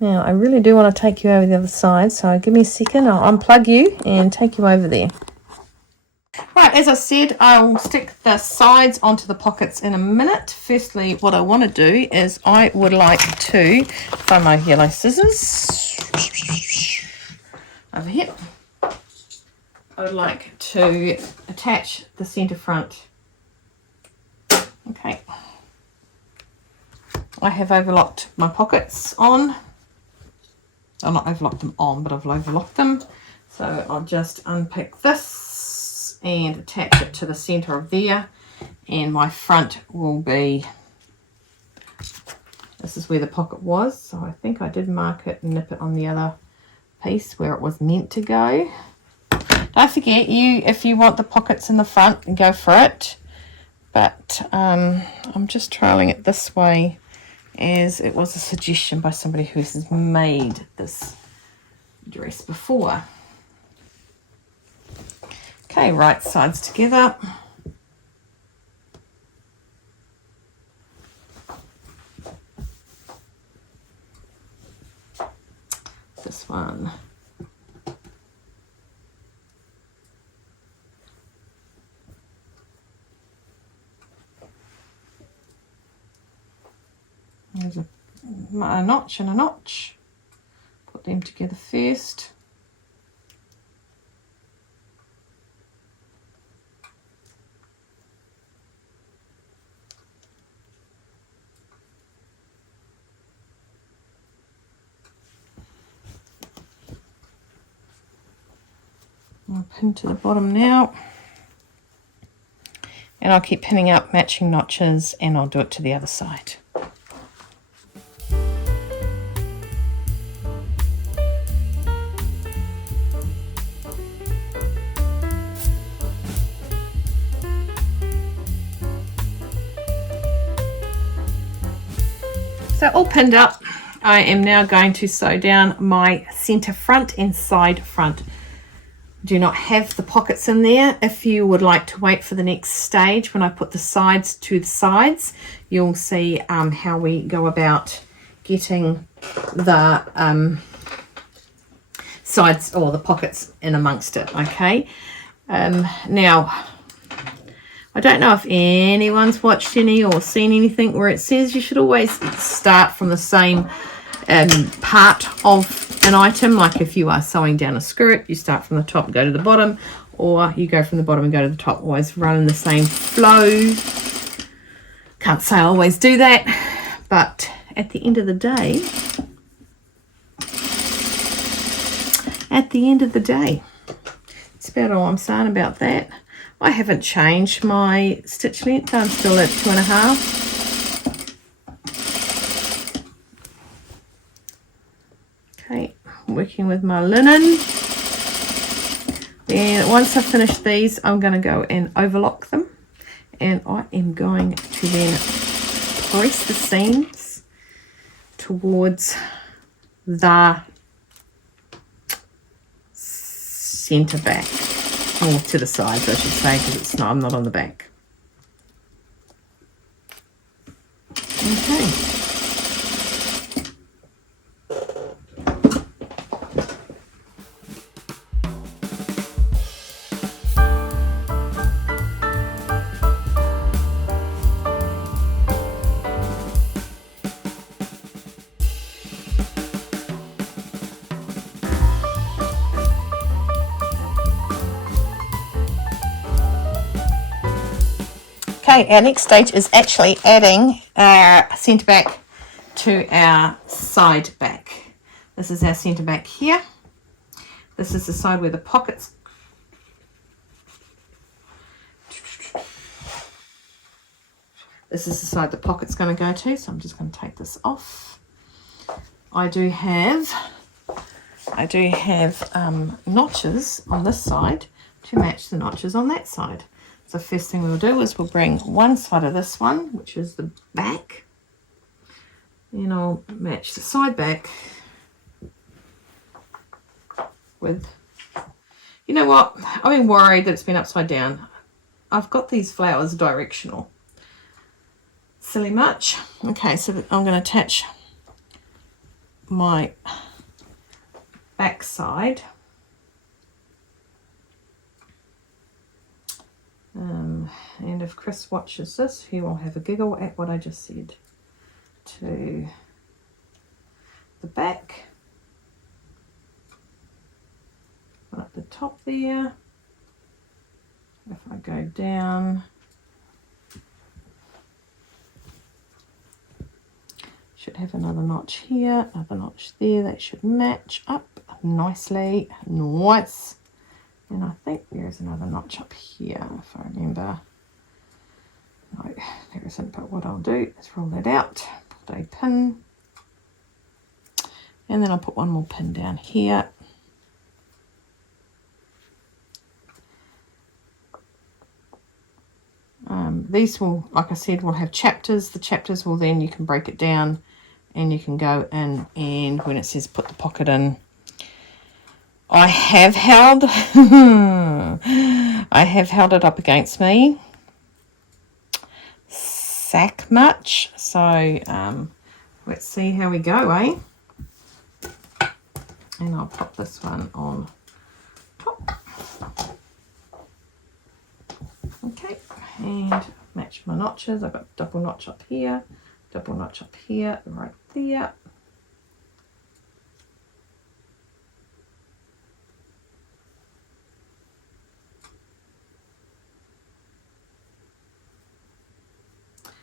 Now I really do want to take you over the other side, so give me a second. I'll unplug you and take you over there. Right, as I said, I'll stick the sides onto the pockets in a minute. Firstly, what I want to do is I would like to find my yellow scissors over here. I would like to attach the centre front. Okay. I have overlocked my pockets on. I've not overlocked them on, but I've overlocked them. So I'll just unpick this and attach it to the center of there, and my front will be, this is where the pocket was, so I think I did mark it and nip it on the other piece where it was meant to go. Don't forget, if you want the pockets in the front, go for it, but I'm just trialing it this way as it was a suggestion by somebody who has made this dress before. Okay, right sides together. This one. There's a notch and a notch. Put them together first. I'll pin to the bottom now. And I'll keep pinning up matching notches, and I'll do it to the other side. So all pinned up, I am now going to sew down my center front and side front. Do not have the pockets in there. If you would like to wait for the next stage, when I put the sides to the sides, you'll see how we go about getting the sides or the pockets in amongst it. Okay, now I don't know if anyone's watched any or seen anything where it says you should always start from the same part of an item. Like if you are sewing down a skirt, you start from the top and go to the bottom, or you go from the bottom and go to the top. Always run in the same flow. Can't say I always do that, but at the end of the day, it's about all I'm saying about that. I haven't changed my stitch length. I'm still at 2.5. Okay, working with my linen. And once I finish these, I'm going to go and overlock them. And I am going to then press the seams towards the center back. Or to the sides, I should say, because it's not, I'm not on the back. Okay. Okay, our next stage is actually adding our centre back to our side back. This is our centre back here. This is the side where the pockets. This is the side the pocket's going to go to, so I'm just going to take this off. I do have notches on this side to match the notches on that side. So first thing we'll do is we'll bring one side of this one, which is the back, and I'll match the side back with, you know what, I've been worried that it's been upside down. I've got these flowers directional. Silly much. Okay, so I'm going to attach my back side. And if Chris watches this, he will have a giggle at what I just said. To the back, one at the top there. If I go down, should have another notch here, another notch there. That should match up. nicely. Nice. And I think there's another notch up here, if I remember. No, there isn't, but what I'll do is roll that out, put a pin, and then I'll put one more pin down here. These will, like I said, will have chapters. The chapters will then, you can break it down and you can go in, and when it says put the pocket in, I have held I have held it up against me sack much, so let's see how we go, eh? And I'll pop this one on top. Okay, and match my notches. I've got double notch up here, double notch up here, right there.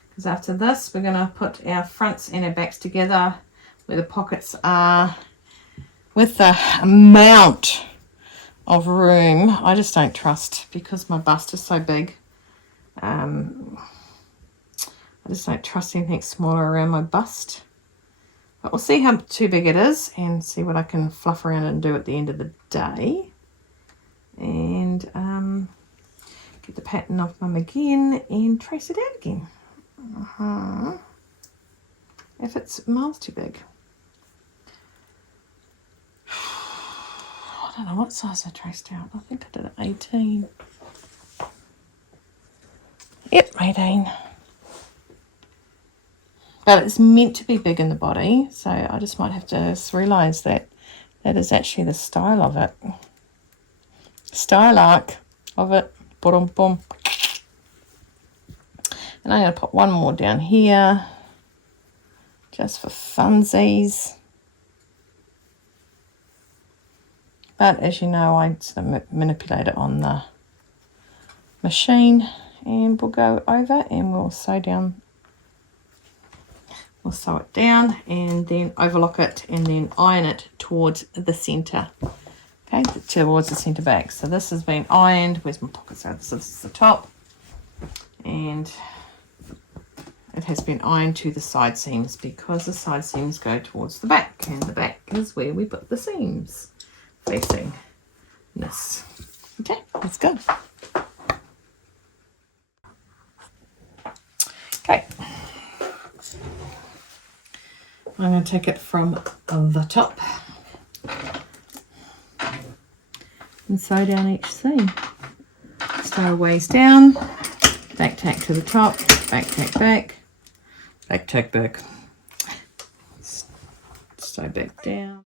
Because after this, we're going to put our fronts and our backs together where the pockets are, with the amount of room I just don't trust, because my bust is so big. I just don't trust anything smaller around my bust. But we'll see how too big it is and see what I can fluff around and do at the end of the day. And get the pattern off Mum again and trace it out again. If it's miles too big. I don't know what size I traced out. I think I did it 18. Yep, 18. But it's meant to be big in the body, so I just might have to realise that that is actually the style of it. Style arc of it. Boom, boom. And I'm going to put one more down here, just for funsies. But as you know, I sort of manipulate it on the machine, and we'll go over and we'll sew down. We'll sew it down and then overlock it and then iron it towards the centre. Okay, towards the centre back. So this has been ironed. Where's my pocket? So this is the top. And it has been ironed to the side seams, because the side seams go towards the back, and the back is where we put the seams facing this. Okay, let's go. Okay, I'm going to take it from the top and sew down each seam. Sew ways down, back tack to the top, back tack back, back tack back, sew back down.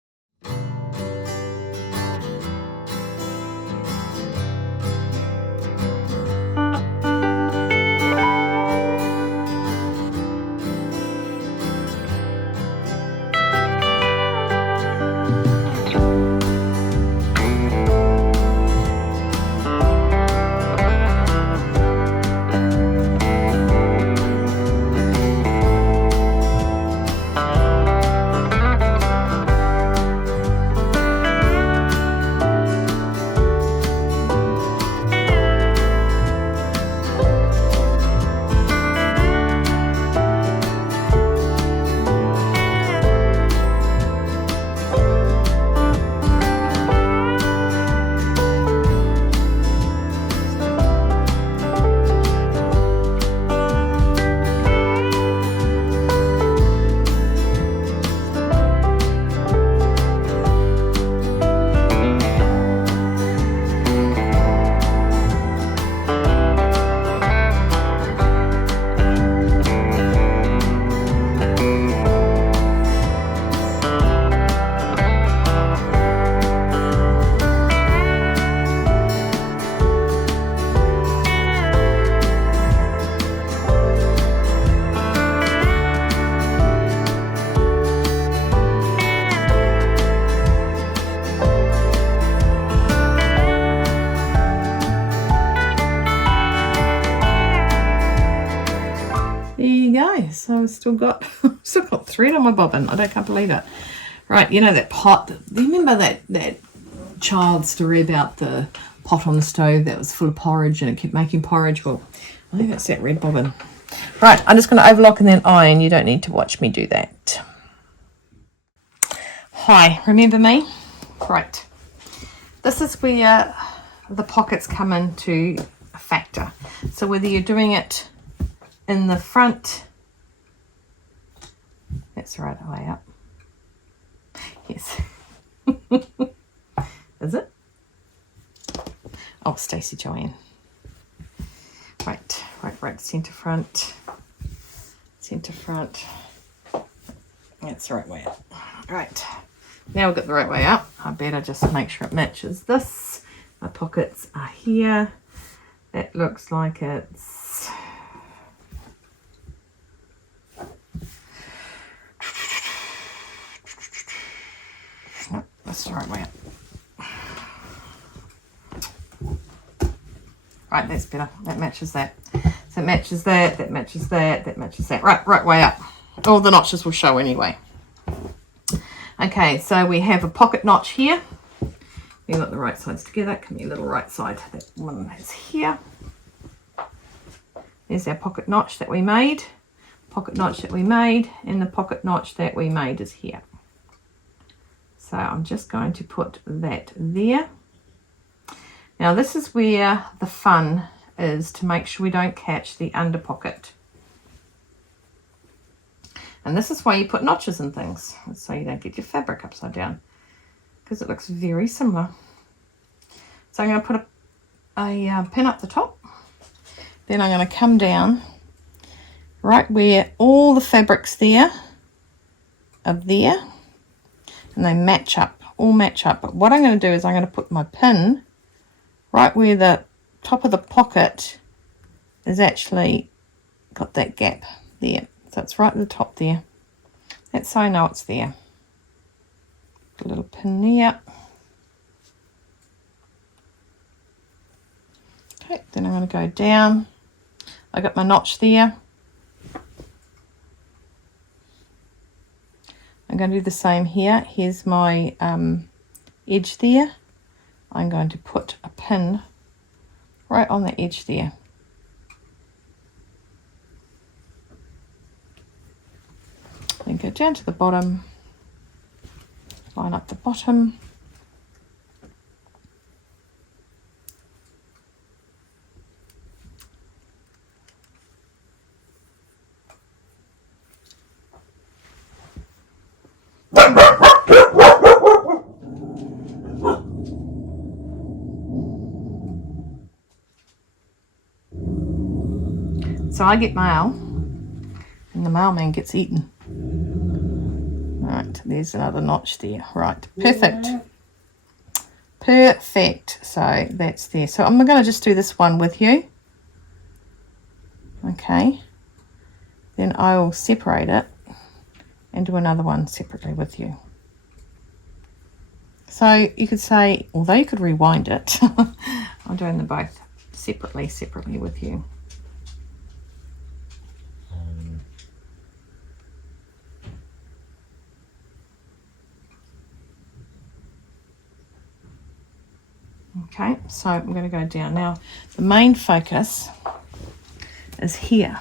So I've still got thread on my bobbin. Can't believe it. Right, you know that pot, do you remember that child's story about the pot on the stove that was full of porridge and it kept making porridge? Well, I think that's that red bobbin. Right, I'm just going to overlock and then iron. You don't need to watch me do that. Hi, remember me? Right. This is where the pockets come into a factor. So whether you're doing it in the front, that's the right way up. Yes. Is it? Oh, Stacey Joanne. Right, centre front. That's the right way up. Right, now we've got the right way up. I better just make sure it matches this. My pockets are here. That looks like it's... No, that's the right way up. Right, that's better. That matches that. So it matches that, that matches that, that matches that. Right way up. All the notches will show anyway. Okay, so we have a pocket notch here. We've got the right sides together. Come here, little right side. That one is here. There's our pocket notch that we made. Pocket notch that we made, and the pocket notch that we made is here. So I'm just going to put that there. Now this is where the fun is, to make sure we don't catch the under pocket. And this is why you put notches in things, so you don't get your fabric upside down, because it looks very similar. So I'm going to put a pin up the top. Then I'm going to come down right where all the fabrics there are there, and they match up, all match up. But what I'm going to do is I'm going to put my pin right where the top of the pocket is actually got that gap there. So it's right at the top there. That's so I know it's there. Put a little pin there. Okay, then I'm going to go down. I got my notch there. I'm going to do the same here. Here's my edge there. I'm going to put a pin right on the edge there. Then go down to the bottom, line up the bottom. So I get mail, and the mailman gets eaten. Right, there's another notch there. Right, perfect. Perfect. So that's there. So I'm going to just do this one with you. Okay. Then I will separate it and do another one separately with you. So you could say, although you could rewind it, I'm doing them both separately with you. Okay, so I'm going to go down. Now, the main focus is here.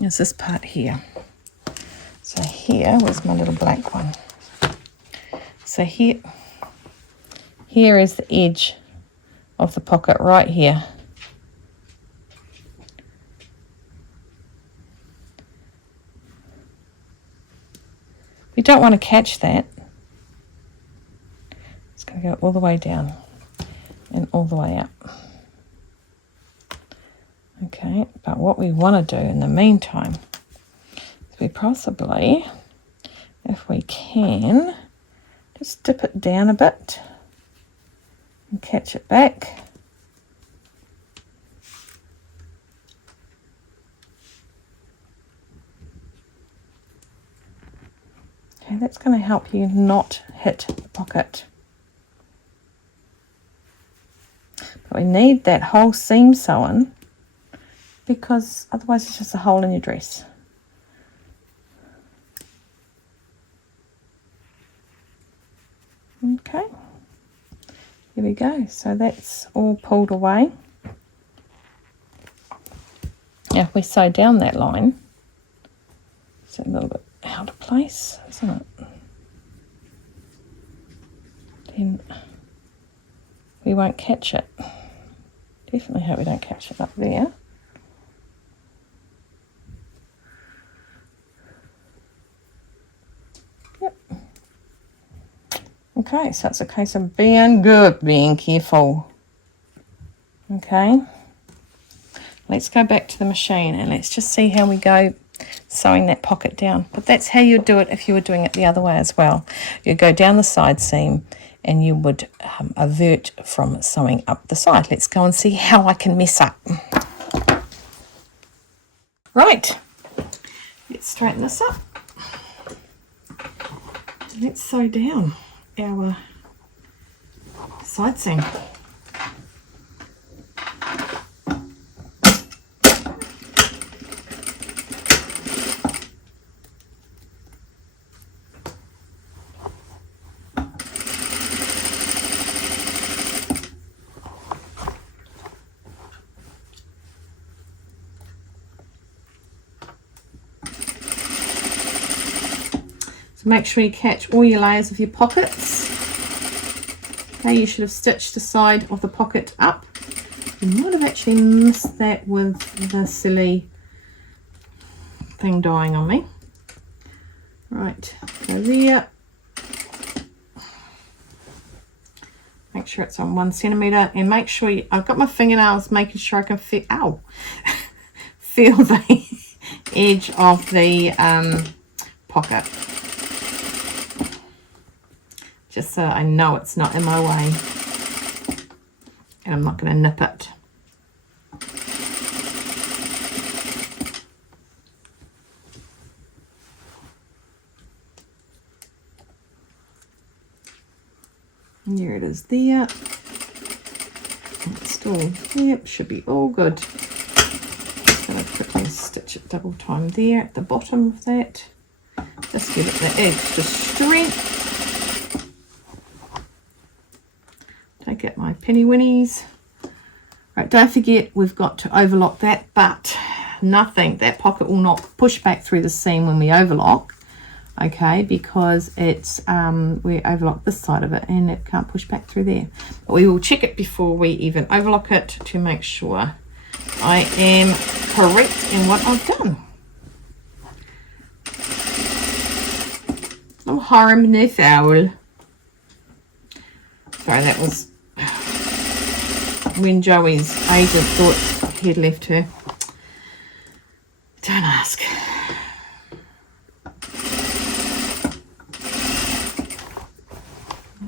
Is this part here. So here was my little black one. So here is the edge of the pocket right here. You don't want to catch that. It's going to go all the way down and all the way up. Okay, but what we want to do in the meantime is we possibly, if we can, just dip it down a bit and catch it back. Okay, that's going to help you not hit the pocket. But we need that whole seam sewn, because otherwise it's just a hole in your dress. There we go. So that's all pulled away. Now if we sew down that line, it's a little bit out of place, isn't it? Then we won't catch it. Definitely hope we don't catch it up there. Yep. Okay, so it's a case of being good, being careful. Okay. Let's go back to the machine and let's just see how we go sewing that pocket down. But that's how you'd do it if you were doing it the other way as well. You'd go down the side seam and you would avert from sewing up the side. Let's go and see how I can mess up. Right, let's straighten this up. Let's sew down our side seam. So make sure you catch all your layers of your pockets. Okay, you should have stitched the side of the pocket up. You might have actually missed that with the silly thing dying on me. Right, go there. Make sure it's on 1 centimetre and make sure I've got my fingernails making sure I can feel the edge of the pocket. Just so I know it's not in my way and I'm not going to nip it. And there it is there. It's still, yep, should be all good. Just going to quickly stitch it double time there at the bottom of that. Just give it the extra strength. Take out my penny winnies. Right, don't forget we've got to overlock that, but that pocket will not push back through the seam when we overlock, okay, because it's we overlock this side of it and it can't push back through there. But we will check it before we even overlock it to make sure I am correct in what I've done. No harm, no foul. Sorry, that was when Joey's agent thought he had left her. Don't ask.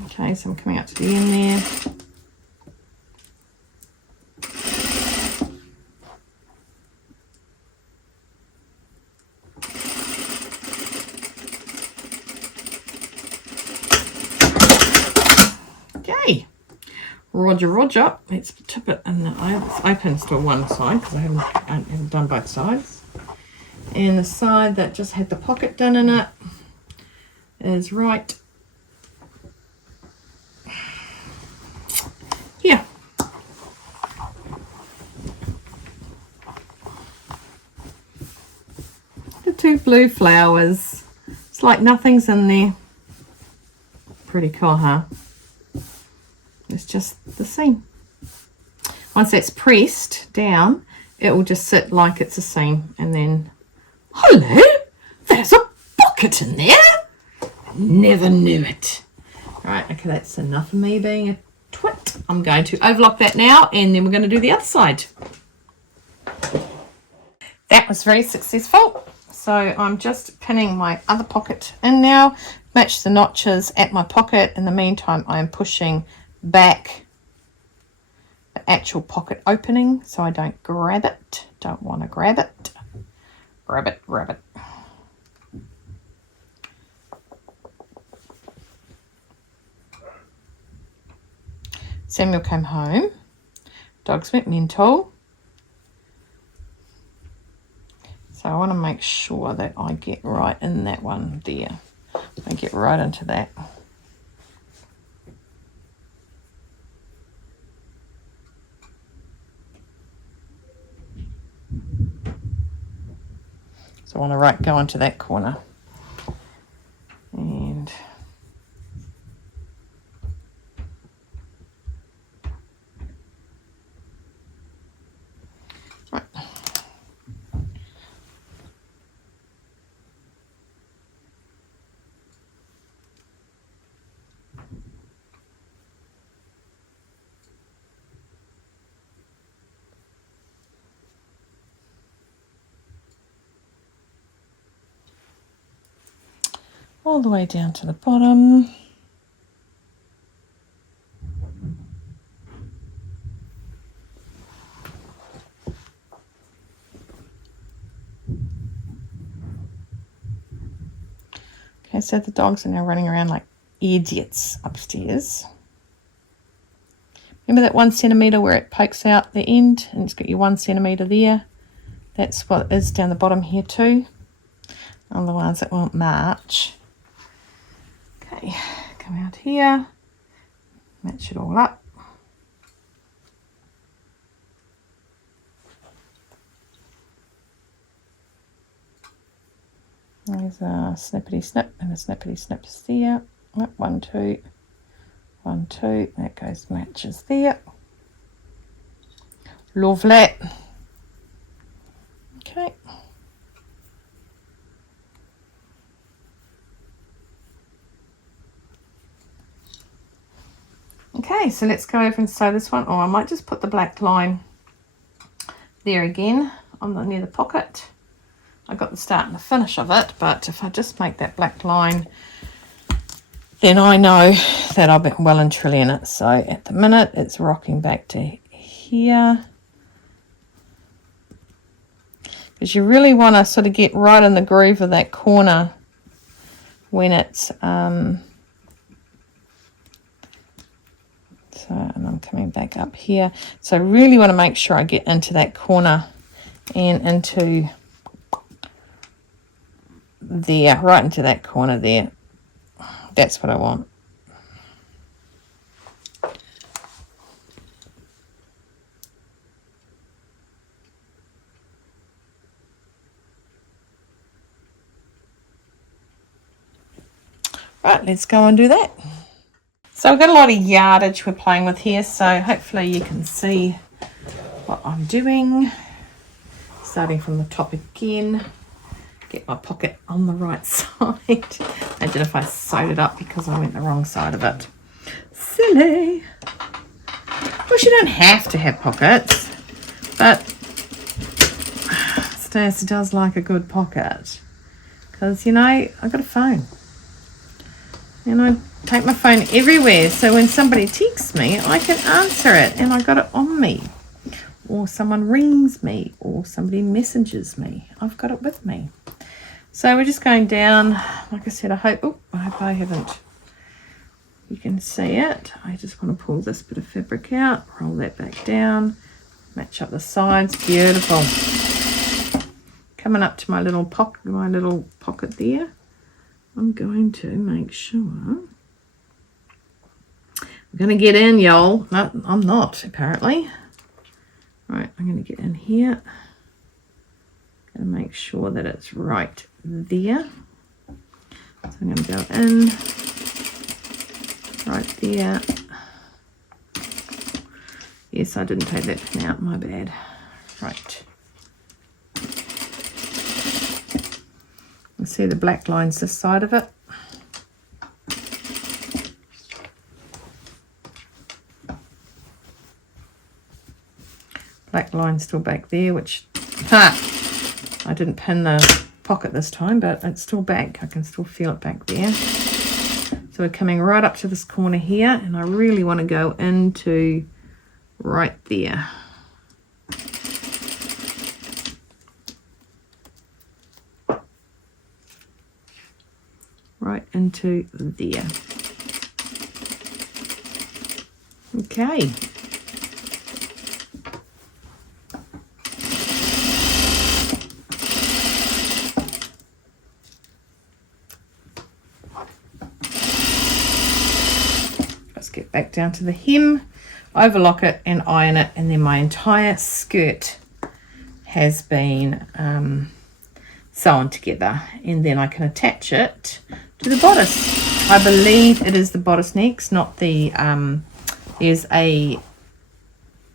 Okay, so I'm coming up to the end there. Okay. Roger, Roger. Let's tip it in the it's open to one side because I haven't done both sides. And the side that just had the pocket done in it is right here. The two blue flowers. It's like nothing's in there. Pretty cool, huh? It's just the seam. Once that's pressed down, it will just sit like it's a seam. And then, hello, there's a pocket in there. Never knew it. Right, okay, that's enough of me being a twit. I'm going to overlock that now, and then we're going to do the other side. That was very successful. So I'm just pinning my other pocket in now. Match the notches at my pocket. In the meantime, I am pushing back the actual pocket opening so I don't grab it. Don't want to grab it. Grab it, grab it. Samuel came home. Dogs went mental. So I want to make sure that I get right in that one there. I get right into that. want to go into that corner. And right. All the way down to the bottom. Okay, so the dogs are now running around like idiots upstairs. Remember that 1 centimetre where it pokes out the end and it's got your 1 centimetre there? That's what it is down the bottom here too. Otherwise it won't march. Okay, come out here, match it all up. There's a snippety snip and a snippety snips there. 1, 2, 1, 2. That goes matches there. Lovely. Okay. Okay, so let's go over and sew this one. Or I might just put the black line there again near the pocket. I got the start and the finish of it, but if I just make that black line, then I know that I've been well and truly in it. So at the minute, it's rocking back to here. Because you really want to sort of get right in the groove of that corner when it's... and I'm coming back up here. So I really want to make sure I get into that corner and into there, right into that corner there. That's what I want. Right, let's go and do that. So we've got a lot of yardage we're playing with here, so hopefully you can see what I'm doing. Starting from the top again. Get my pocket on the right side. Imagine if I sewed it up because I went the wrong side of it. Silly. Of course, you don't have to have pockets, but Stas does like a good pocket because, you know, I've got a phone. And I take my phone everywhere, so when somebody texts me, I can answer it and I got it on me. Or someone rings me, or somebody messages me. I've got it with me. So we're just going down, like I said, I hope I haven't, you can see it. I just want to pull this bit of fabric out, roll that back down, match up the sides, beautiful. Coming up to my little pocket there, I'm going to make sure, I'm going to get in, y'all. No, I'm not, apparently. Right, I'm going to get in here. Going to make sure that it's right there. So I'm going to go in right there. Yes, I didn't take that pin out, my bad. Right. You see the black lines this side of it. Black line still back there, which I didn't pin the pocket this time, but it's still back. I can still feel it back there. So we're coming right up to this corner here, and I really want to go into right there. Right into there. Okay. Get back down to the hem, overlock it and iron it, and then my entire skirt has been sewn together, and then I can attach it to the bodice. I believe it is the bodice next, not the there's a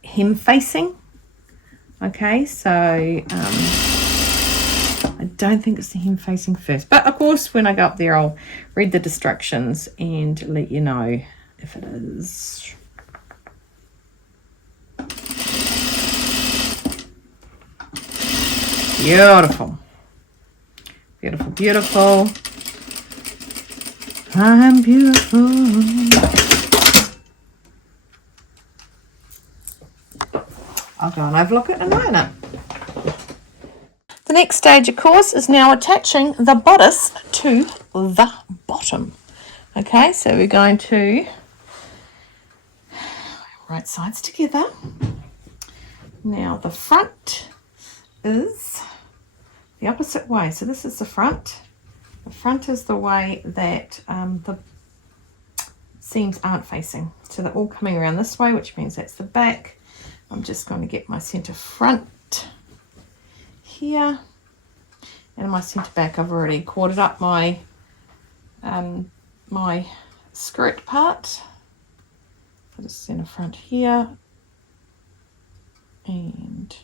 hem facing. Okay, so I don't think it's the hem facing first, but of course when I go up there I'll read the instructions and let you know if it is. Beautiful, beautiful, beautiful. I'm beautiful. I'll go and overlock it and iron it. The next stage, of course, is now attaching the bodice to the bottom. Okay, so we're going to right sides together. Now the front is the opposite way. So this is the front. The front is the way that the seams aren't facing. So they're all coming around this way, which means that's the back. I'm just going to get my center front here, and my center back I've already corded up my my skirt part. So the center front here, and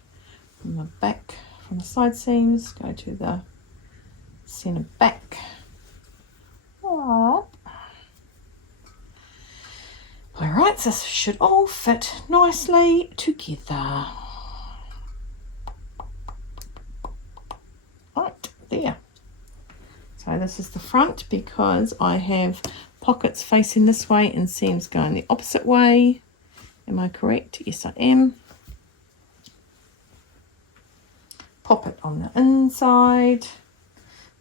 from the back, from the side seams, go to the center back. All right, so this should all fit nicely together. Right, there. So this is the front because I have pockets facing this way and seams going the opposite way. Am I correct? Yes, I am. Pop it on the inside.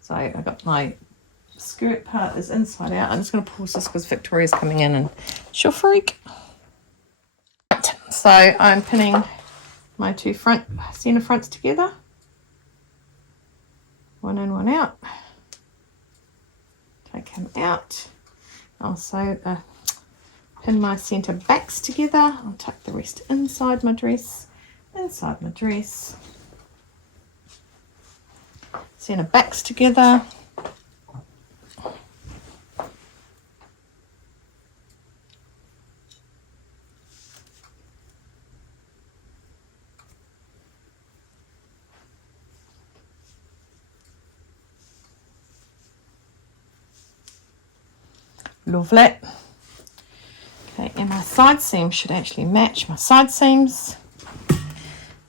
So I got my skirt part is inside out. I'm just going to pause this because Victoria's coming in and she'll freak. Right, so I'm pinning my two center fronts together. One in, one out. Take him out. Also pin my center backs together. I'll tuck the rest inside my dress. Inside my dress. Center backs together. Lovely. Okay, and my side seam should actually match my side seams.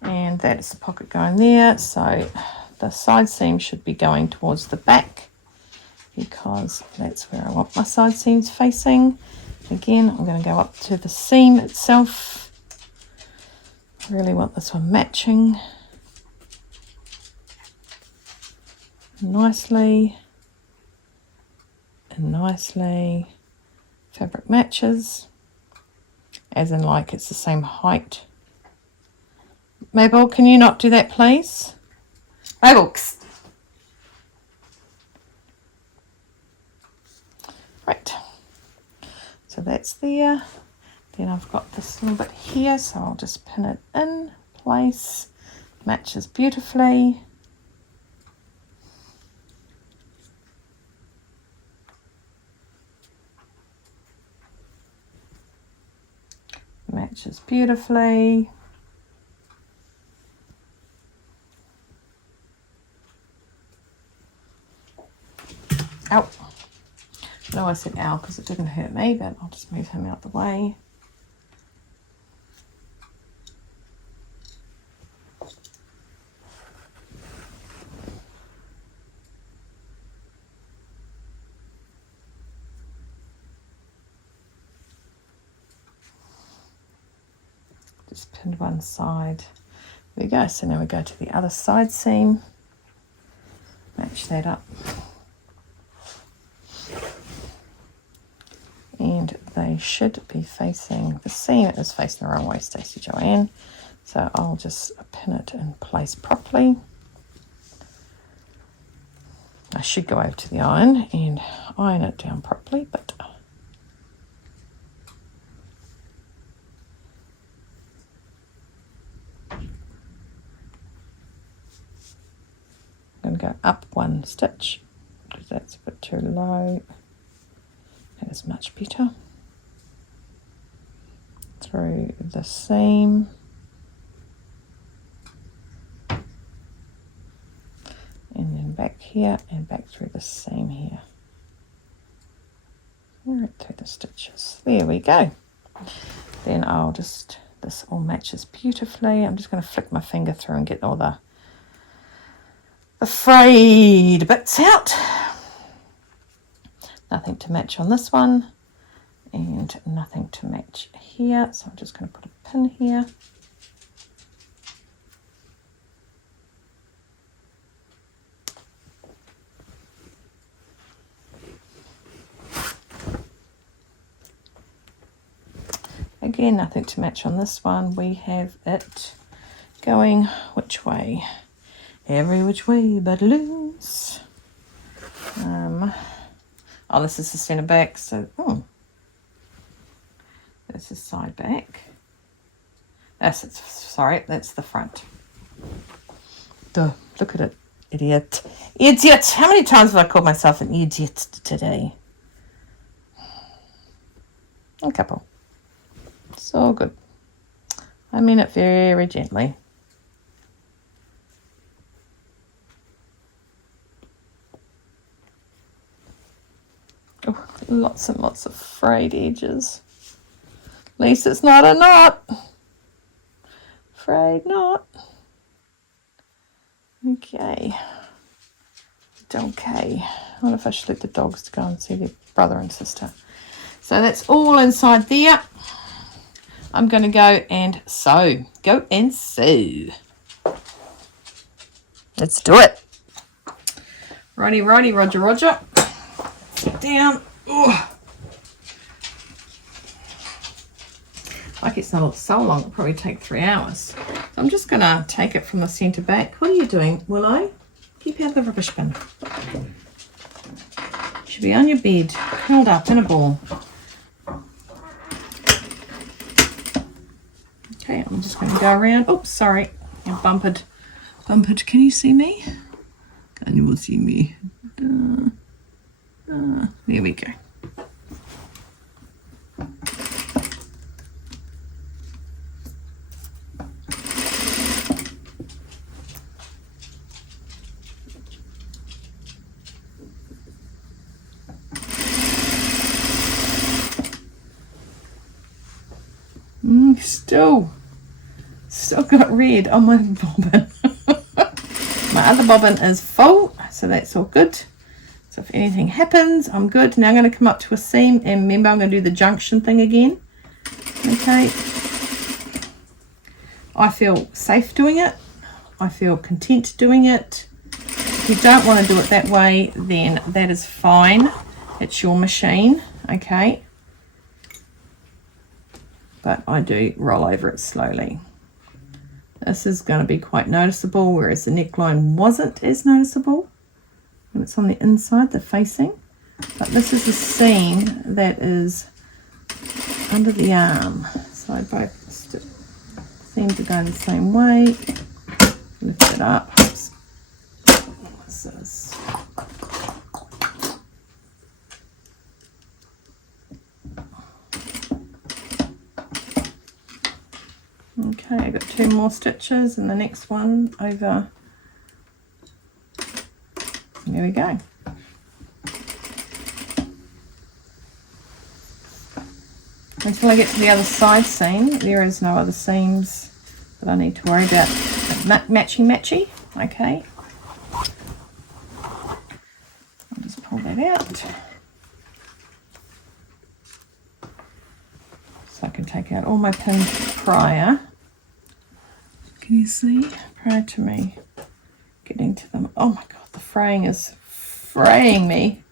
And that is the pocket going there. So the side seam should be going towards the back because that's where I want my side seams facing. Again, I'm going to go up to the seam itself. I really want this one matching nicely and nicely. Fabric matches, as in like it's the same height. Mabel, can you not do that, please? Mabel. Right. So that's there. Then I've got this little bit here, so I'll just pin it in place. Matches beautifully. Matches beautifully. Ow. No, I said ow because it didn't hurt me, but I'll just move him out the way. Just pinned one side. There we go. So now we go to the other side seam. Match that up. And they should be facing, the seam is facing the wrong way, Stacey Joanne. So I'll just pin it in place properly. I should go over to the iron and iron it down properly, but I'm going to go up 1 stitch because that's a bit too low. That is much better. Through the seam. And then back here and back through the seam here. Right through the stitches. There we go. Then I'll just, this all matches beautifully. I'm just going to flick my finger through and get all the frayed bits out. Nothing to match on this one. And nothing to match here. So I'm just going to put a pin here. Again, nothing to match on this one. We have it going which way? Every which way but loose. Oh, this is the centre back, so this is side back. Sorry, that's the front. Duh, look at it, idiot. Idiot! How many times have I called myself an idiot today? A couple. So good. I mean it very gently. Oh, lots and lots of frayed edges. At least it's not a knot. Frayed knot. Okay. Okay. I wonder if I should let the dogs go and see their brother and sister. So that's all inside there. I'm going to go and sew. Go and sew. Let's do it. Righty, righty, Roger, Roger. Sit down. Oh. Like it's not so long, it'll probably take 3 hours. So I'm just going to take it from the centre back. What are you doing, Willow? Keep out of the rubbish bin. Should be on your bed, curled up in a ball. Okay, I'm just going to go around. Oops, sorry. You bumped. Bumped. Can you see me? Can you see me? There we go. Still got red on my bobbin. My other bobbin is full, so that's all good. So if anything happens, I'm good. Now I'm going to come up to a seam, and remember I'm going to do the junction thing again. Okay. I feel safe doing it. I feel content doing it. If you don't want to do it that way, then that is fine. It's your machine, okay? But I do roll over it slowly. This is going to be quite noticeable, whereas the neckline wasn't as noticeable. And it's on the inside, the facing. But this is a seam that is under the arm. So both seams are going the same way. Lift it up. Oops. What's this? Okay, I've got 2 more stitches and the next one over. There we go. Until I get to the other side seam, there is no other seams that I need to worry about. Matchy. Okay. I'll just pull that out. So I can take out all my pins prior. Can you see? Prior to me getting to them. Oh my God, the fraying is fraying me.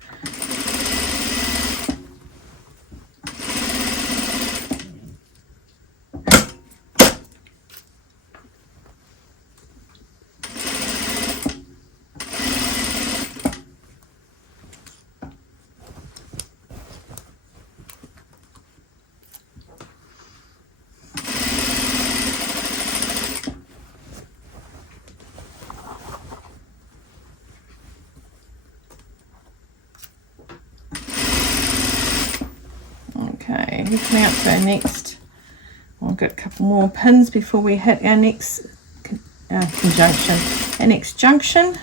we're coming up to our next. I'll get a couple more pins before we hit our next conjunction, our next junction,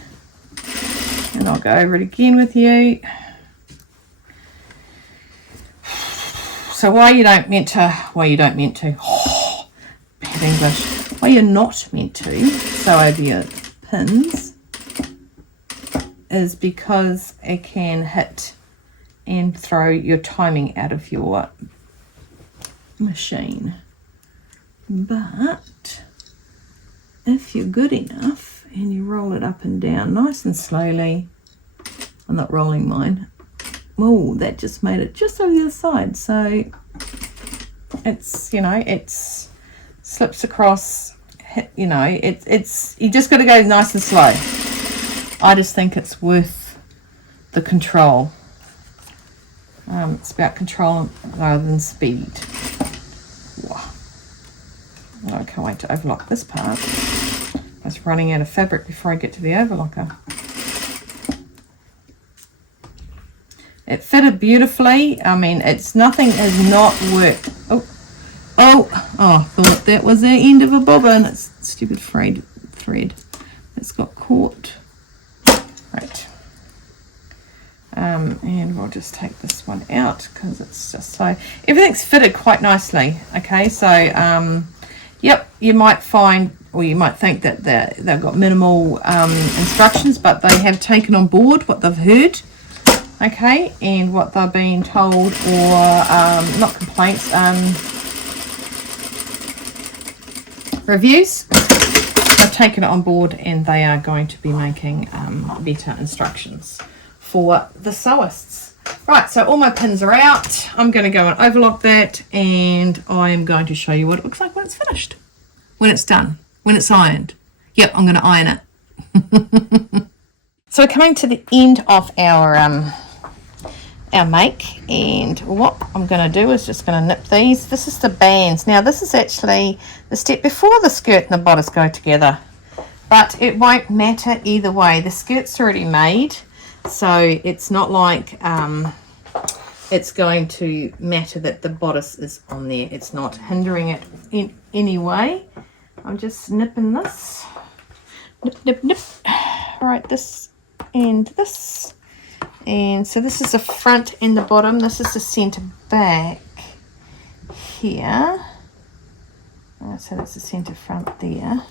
and I'll go over it again with you. So why you don't meant to, oh, bad English, why you're not meant to sew over your pins is because it can hit and throw your timing out of your machine. But if you're good enough and you roll it up and down nice and slowly, I'm not rolling mine. Oh, that just made it just over the other side. So it's, you know, it's slips across, you know, it's you just got to go nice and slow. I just think it's worth the control. It's about control rather than speed. Wow. I can't wait to overlock this part. I was running out of fabric before I get to the overlocker. It fitted beautifully. I mean, it's nothing has not worked. Thought that was the end of a bobbin. It's stupid frayed thread that's got caught. Right. And we'll just take this one out because it's just so everything's fitted quite nicely. Okay, so yep, you might find, or you might think that they've got minimal instructions, but they have taken on board what they've heard. Okay, and what they're being told, or not complaints, reviews. They've taken it on board and they are going to be making better instructions for the sewists. Right, so all my pins are out. I'm going to go and overlock that, and I'm going to show you what it looks like when it's finished, when it's done, when it's ironed. Yep, I'm going to iron it. So we're coming to the end of our make, and what I'm going to do is just going to nip these. This is the bands. Now this is actually the step before the skirt and the bodice go together, but it won't matter either way. The skirt's already made, so it's not like it's going to matter that the bodice is on there. It's not hindering it in any way. I'm just nipping this, nip, right, this and this. And so this is the front and the bottom. This is the centre back here. So that's the centre front there.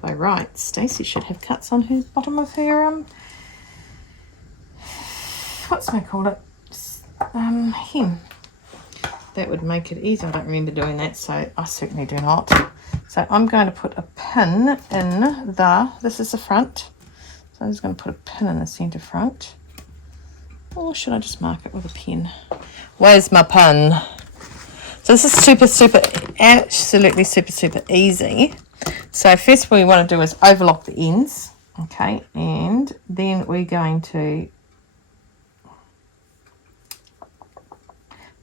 By right, Stacey should have cuts on her bottom of her what's I call it? Hem. That would make it easy. I don't remember doing that, so I certainly do not. So I'm going to put a pin in this is the front. So I'm just going to put a pin in the centre front. Or should I just mark it with a pen? Where's my pin? So this is absolutely super easy. So first what we want to do is overlock the ends. Okay, and then we're going to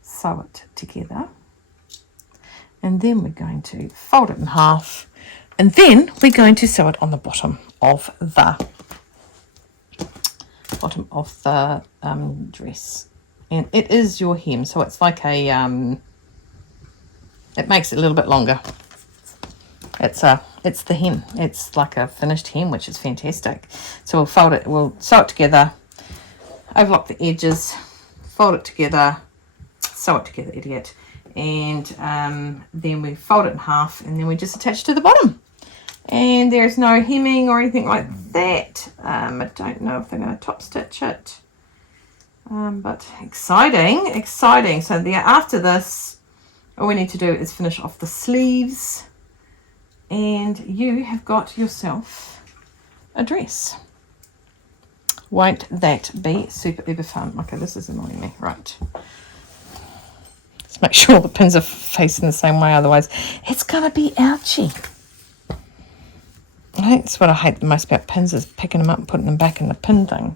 sew it together. And then we're going to fold it in half. And then we're going to sew it on the bottom of the dress, and it is your hem, so it's like a it makes it a little bit longer. It's the hem, it's like a finished hem, which is fantastic. So we'll fold it, we'll sew it together, overlock the edges, fold it together, sew it together, idiot, and then we fold it in half, and then we just attach to the bottom. And there's no hemming or anything like that. I don't know if they're going to top stitch it, but exciting. So after this, all we need to do is finish off the sleeves, and you have got yourself a dress. Won't that be super uber fun? Okay, this is annoying me. Right, let's make sure the pins are facing the same way, otherwise it's going to be ouchy. I think that's what I hate the most about pins, is picking them up and putting them back in the pin thing.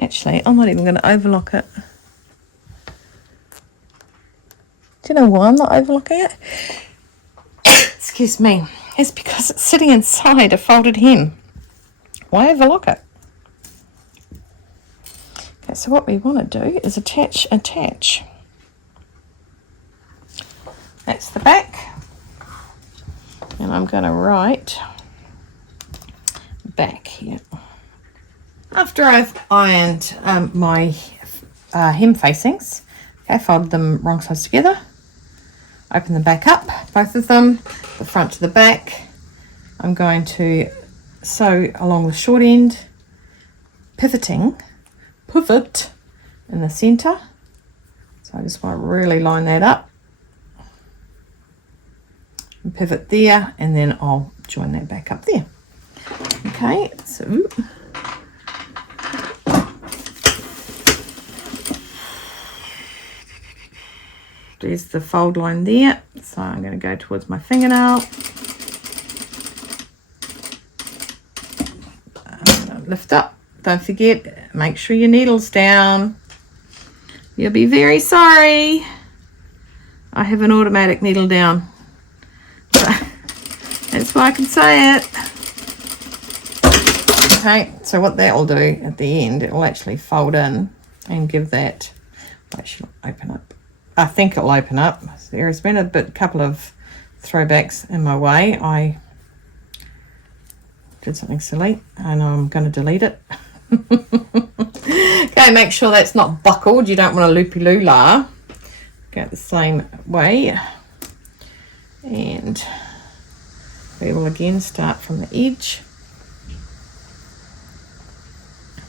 Actually, I'm not even going to overlock it. Do you know why I'm not overlocking it? Excuse me. It's because it's sitting inside a folded hem. Why overlock it? Okay, so what we want to do is attach. That's the back. And I'm going to write back here. After I've ironed my hem facings, okay, folded them wrong sides together, open them back up, both of them, the front to the back. I'm going to sew along the short end, pivot in the center. So I just want to really line that up and pivot there, and then I'll join that back up there. Okay, so there's the fold line there. So I'm going to go towards my fingernail. Lift up. Don't forget, make sure your needle's down. You'll be very sorry. I have an automatic needle down. So that's why I can say it. Okay, so what that will do at the end, it will actually fold in and give that, actually open up. I think it'll open up. There has been a couple of throwbacks in my way. I did something silly and I'm going to delete it. Okay, make sure that's not buckled. You don't want a loopy-loo-la. Go the same way. And we will again start from the edge.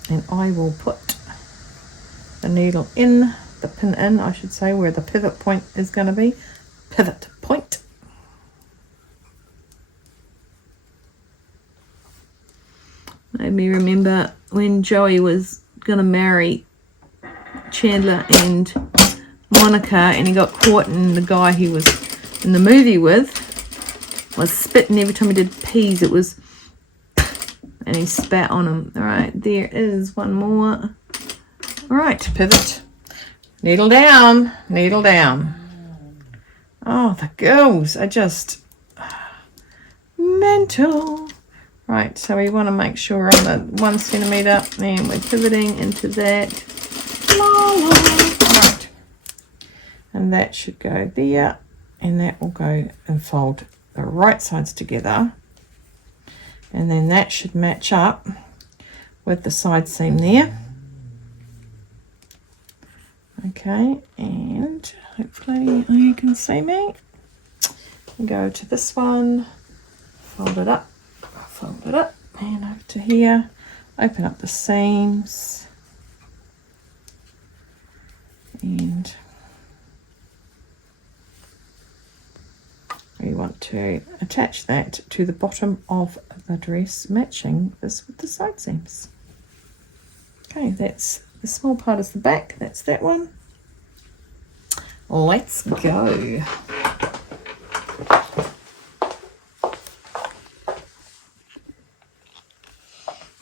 And I will put the needle in, the pin in, I should say, where the pivot point is going to be. Pivot point. Made me remember when Joey was going to marry Chandler and Monica, and he got caught, and the guy he was in the movie with was spitting every time he did peas. It was, and he spat on him. All right, there is one more. All right, pivot, needle down, needle down. Oh, the girls are just mental. Right, so we want to make sure we're on the 1 centimetre, and we're pivoting into that. Right, and that should go there, and that will go and fold the right sides together, and then that should match up with the side seam there. Okay, and hopefully you can see me. Go to this one, fold it up, and over to here, open up the seams, and we want to attach that to the bottom of the dress, matching this with the side seams. Okay, that's the small part is the back, that's that one. Let's go.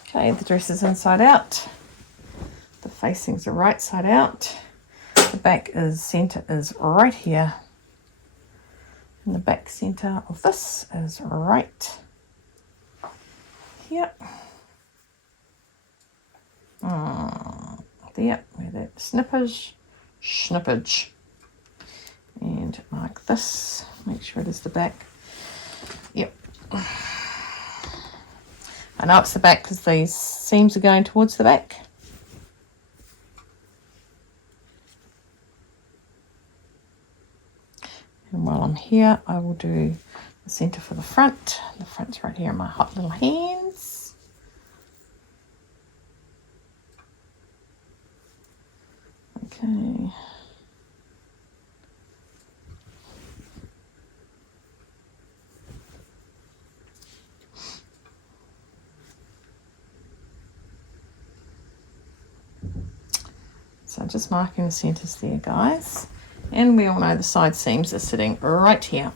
Okay, the dress is inside out. The facings are right side out. The back is center is right here. And the back center of this is right here. There, where that snippage. And like this. Make sure it is the back. Yep. I know it's the back because these seams are going towards the back. And while I'm here, I will do the centre for the front. The front's right here in my hot little hands. Okay. So just marking the centres there, guys. And we all know the side seams are sitting right here.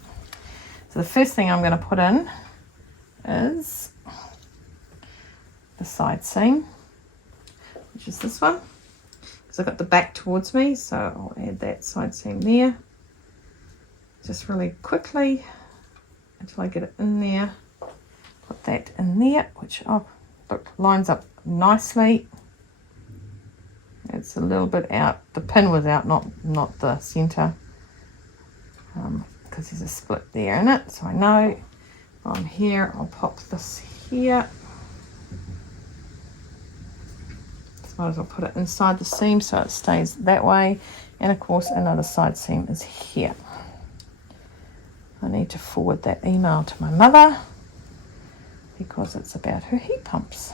So the first thing I'm going to put in is the side seam, which is this one, because I've got the back towards me, so I'll add that side seam there. just really quickly until I get it in there. Put that in there, which look, lines up nicely. It's a little bit out. The pin was out, not the center, because there's a split there in it. So I know on here I'll pop this here. Might as well put it inside the seam so it stays that way. And of course another side seam is here. I need to forward that email to my mother because it's about her heat pumps.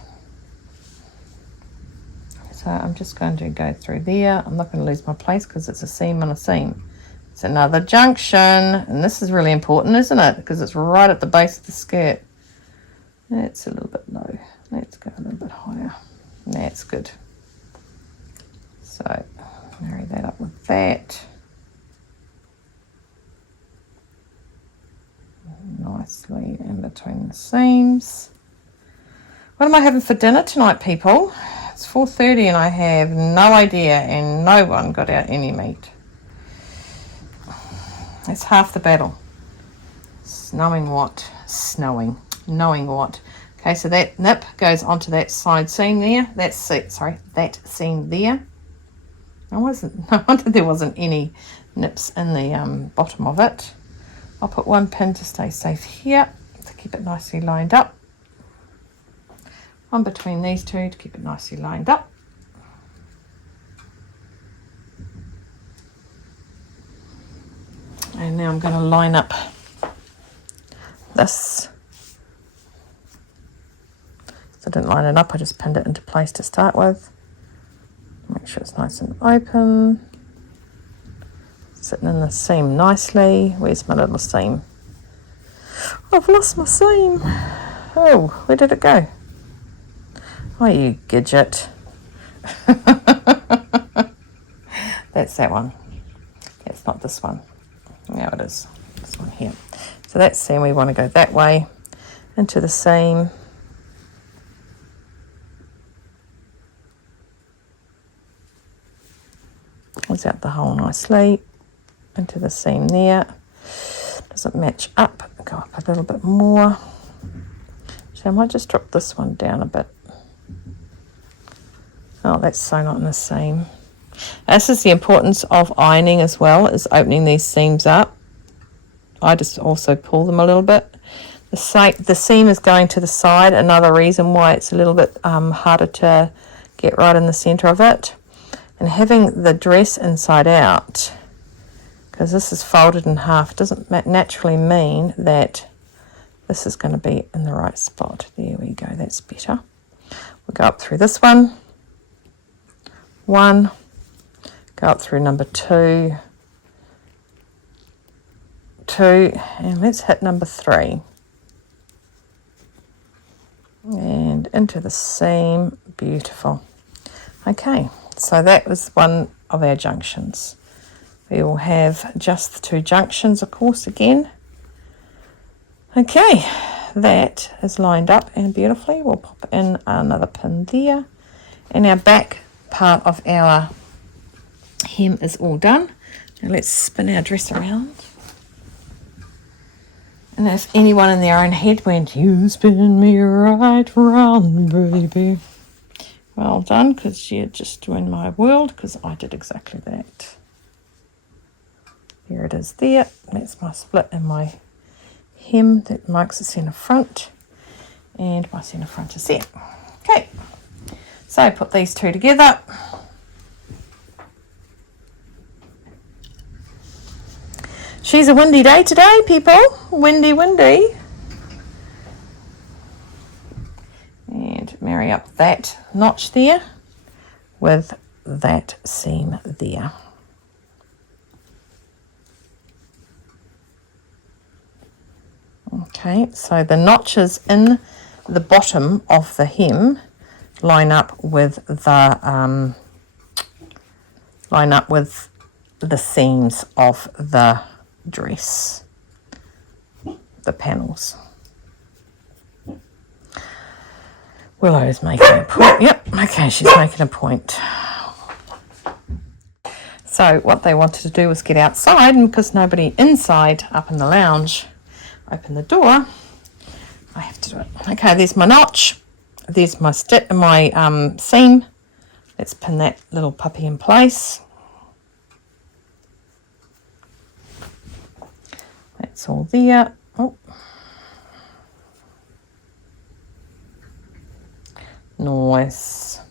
So I'm just going to go through there. I'm not going to lose my place because it's a seam on a seam. It's another junction, and this is really important, isn't it? Because it's right at the base of the skirt. That's a little bit low. Let's go a little bit higher. That's good. So marry that up with that. Nicely in between the seams. What am I having for dinner tonight, people? It's 4:30 and I have no idea, and no one got out any meat. That's half the battle. Knowing what? Knowing what. Okay, so that nip goes onto that side seam there. That seam there. No wonder there wasn't any nips in the bottom of it. I'll put one pin to stay safe here to keep it nicely lined up. One between these two to keep it nicely lined up. And now I'm going to line up this. I didn't line it up, I just pinned it into place to start with. Make sure it's nice and open. Sitting in the seam nicely. Where's my little seam? I've lost my seam. Oh, where did it go? Oh, you gidget. That's that one. It's not this one. Now it is. This one here. So that seam, we want to go that way into the seam. Close out the hole nicely into the seam there. Doesn't match up. Go up a little bit more. So I might just drop this one down a bit. Oh, that's so not in the seam. This is the importance of ironing as well, is opening these seams up. I just also pull them a little bit. The seam is going to the side, another reason why it's a little bit harder to get right in the centre of it. And having the dress inside out, because this is folded in half, doesn't naturally mean that this is going to be in the right spot. There we go, that's better. We'll go up through this one, go up through number two, and let's hit number 3. And into the seam, beautiful. Okay. So that was one of our junctions. We will have just the 2 junctions, of course, again. Okay, that is lined up and beautifully. We'll pop in another pin there. And our back part of our hem is all done. Now let's spin our dress around. And if anyone in their own head went, "You spin me right round, baby." Well done, because you're just doing my world, because I did exactly that. There it is there. That's my split in my hem that marks the centre front. And my centre front is there. Okay, so put these 2 together. She's a windy day today, people. Windy, windy. And marry up that notch there with that seam there. Okay, so the notches in the bottom of the hem line up with the seams of the dress, the panels. Willow's making a point. Yep, okay, she's making a point. So what they wanted to do was get outside, and because nobody inside up in the lounge open the door, I have to do it. Okay, there's my notch. There's my seam. Let's pin that little puppy in place. That's all there. Oh. Nice.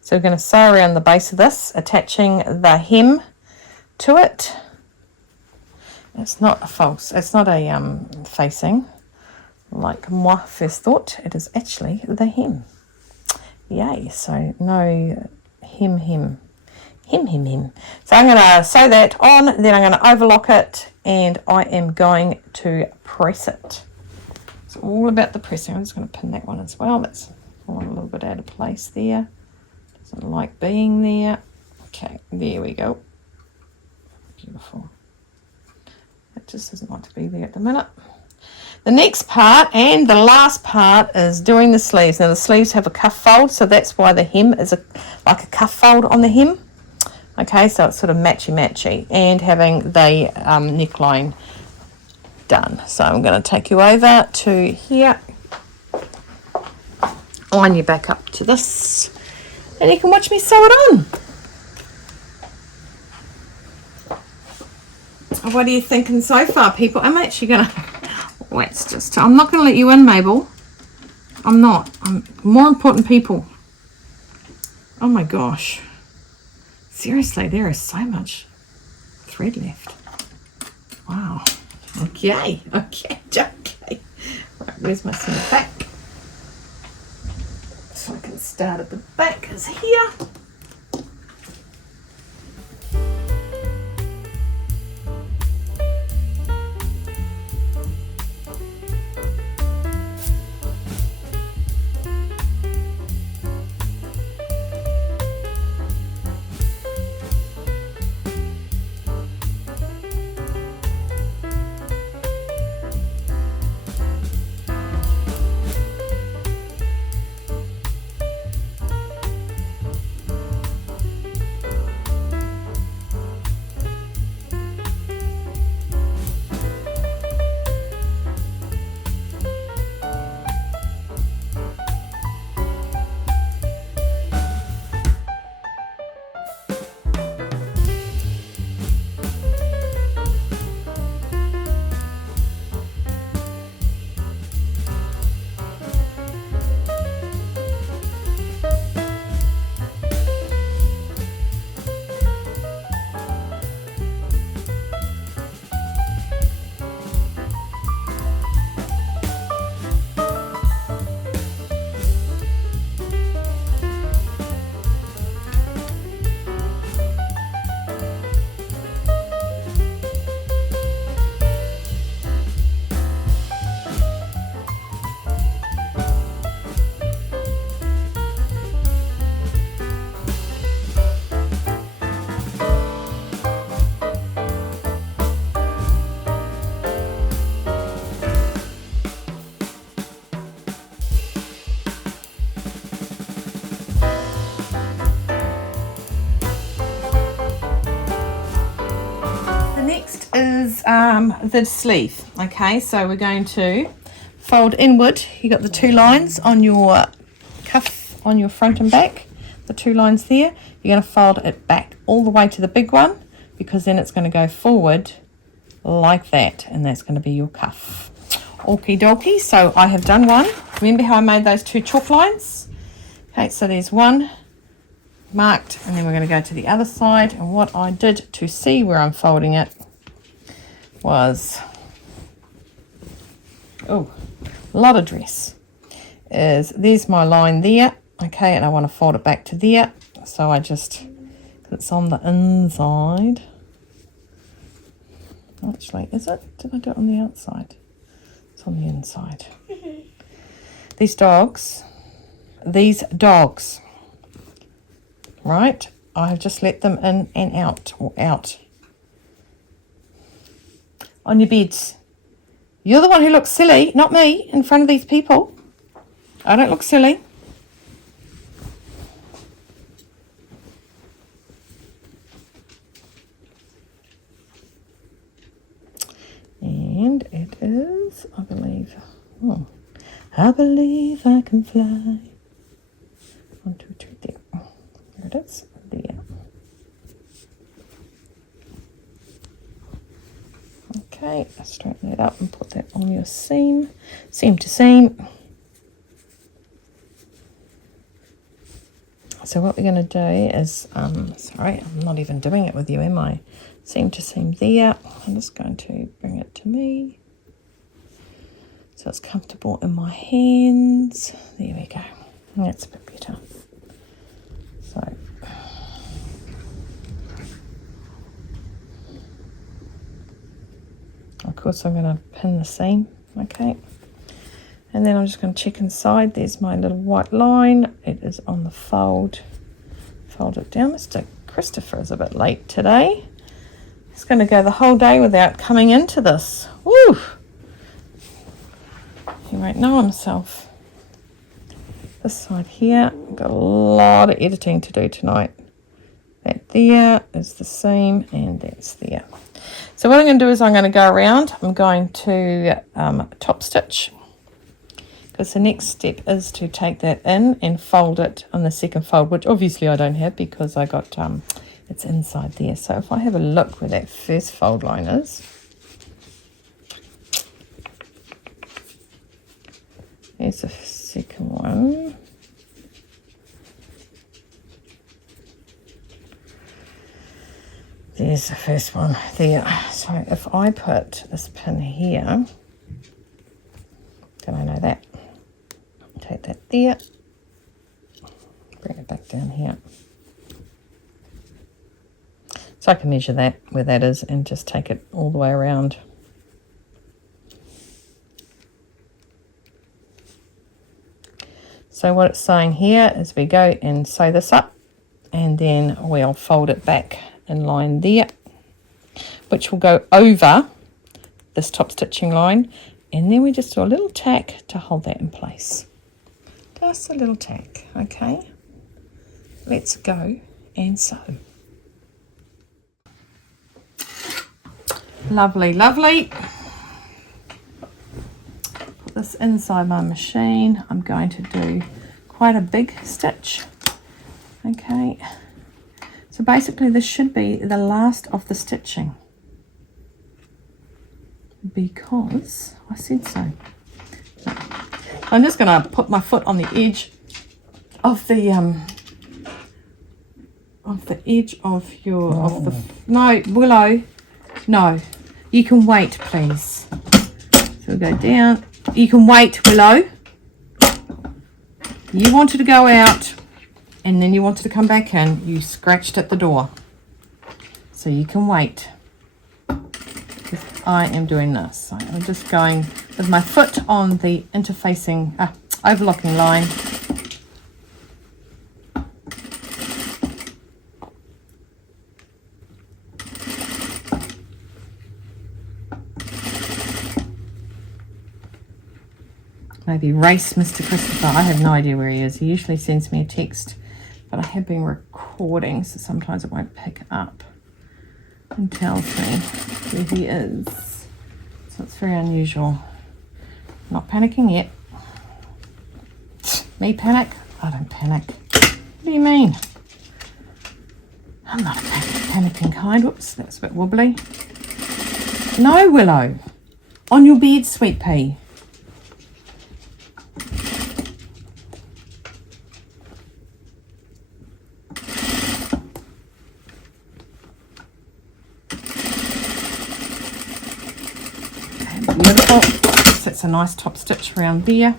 So we're going to sew around the base of this, attaching the hem to it. It's not a false, it's not a facing like moi first thought. It is actually the hem. Yay, so no hem. So I'm going to sew that on, then I'm going to overlock it, and I am going to press it. It's all about the pressing. I'm just going to pin that one as well. That's fallen a little bit out of place there. Doesn't like being there. Okay, there we go. Beautiful. It just doesn't like to be there at the minute. The next part and the last part is doing the sleeves. Now the sleeves have a cuff fold, so that's why the hem is like a cuff fold on the hem. Okay, so it's sort of matchy, and having the neckline done. So I'm going to take you over to here, line you back up to this, and you can watch me sew it on. What are you thinking so far, people? I'm actually going to... I'm not going to let you in, Mabel. I'm not. I'm more important people. Oh my gosh. Seriously, there is so much thread left. Wow. Okay. Right, where's my center back? So I can start at the back is here. Is the sleeve. Okay, so we're going to fold inward. You got the two lines on your cuff on your front and back, the two lines there. You're going to fold it back all the way to the big one, because then it's going to go forward like that, and that's going to be your cuff. Okie dokie. So I have done one. Remember how I made those two chalk lines? Okay, so there's one marked, and then we're going to go to the other side. And what I did to see where I'm folding it was, oh, a lot of dress, is there's my line there. Okay, and I want to fold it back to there, so I just, it's on the inside. Actually, is it? Did I do it on the outside? It's on the inside. These dogs, right, I have just let them in and out, or out. On your beds. You're the one who looks silly, not me, in front of these people. I don't look silly. And it is, I believe, I believe I can fly. 1, 2, 3, there. There it is, there. Okay, straighten that up and put that on your seam to seam. So what we're going to do is, sorry, I'm not even doing it with you, am I? Seam to seam there. I'm just going to bring it to me so it's comfortable in my hands. There we go. That's a bit better. So of course I'm going to pin the seam, okay, and then I'm just going to check inside. There's my little white line. It is on the fold it down. Mr. Christopher is a bit late today. He's going to go the whole day without coming into this. Woo! He won't know himself. This side here, got a lot of editing to do tonight. That there is the seam, and that's there. So what I'm going to do is I'm going to go around. I'm going to top stitch, because the next step is to take that in and fold it on the second fold, which obviously I don't have because I got it's inside there. So if I have a look where that first fold line is, there's the second one. There's the first one there. So if I put this pin here, can I know that? Take that there, bring it back down here. So I can measure that, where that is, and just take it all the way around. So what it's saying here is we go and sew this up, and then we'll fold it back in line there, which will go over this top stitching line, and then we just do a little tack to hold that in place. Just a little tack, okay? Let's go and sew. Lovely, lovely. Put this inside my machine. I'm going to do quite a big stitch. Okay. So basically this should be the last of the stitching, because I said so. I'm just going to put my foot on the edge of the no, Willow, no, you can wait, please. So we'll go down. You can wait, Willow. You wanted to go out and then you wanted to come back in. You scratched at the door, so you can wait. I am doing this. So I'm just going with my foot on the interfacing overlocking line. Maybe race Mr. Christopher. I have no idea where he is. He usually sends me a text, but I have been recording, so sometimes it won't pick up and tells me where he is. So it's very unusual. Not panicking yet. Me panic? I don't panic. What do you mean? I'm not a panicking kind. Whoops, that's a bit wobbly. No, Willow. On your bed, sweet pea. Beautiful. That's a nice top stitch around there.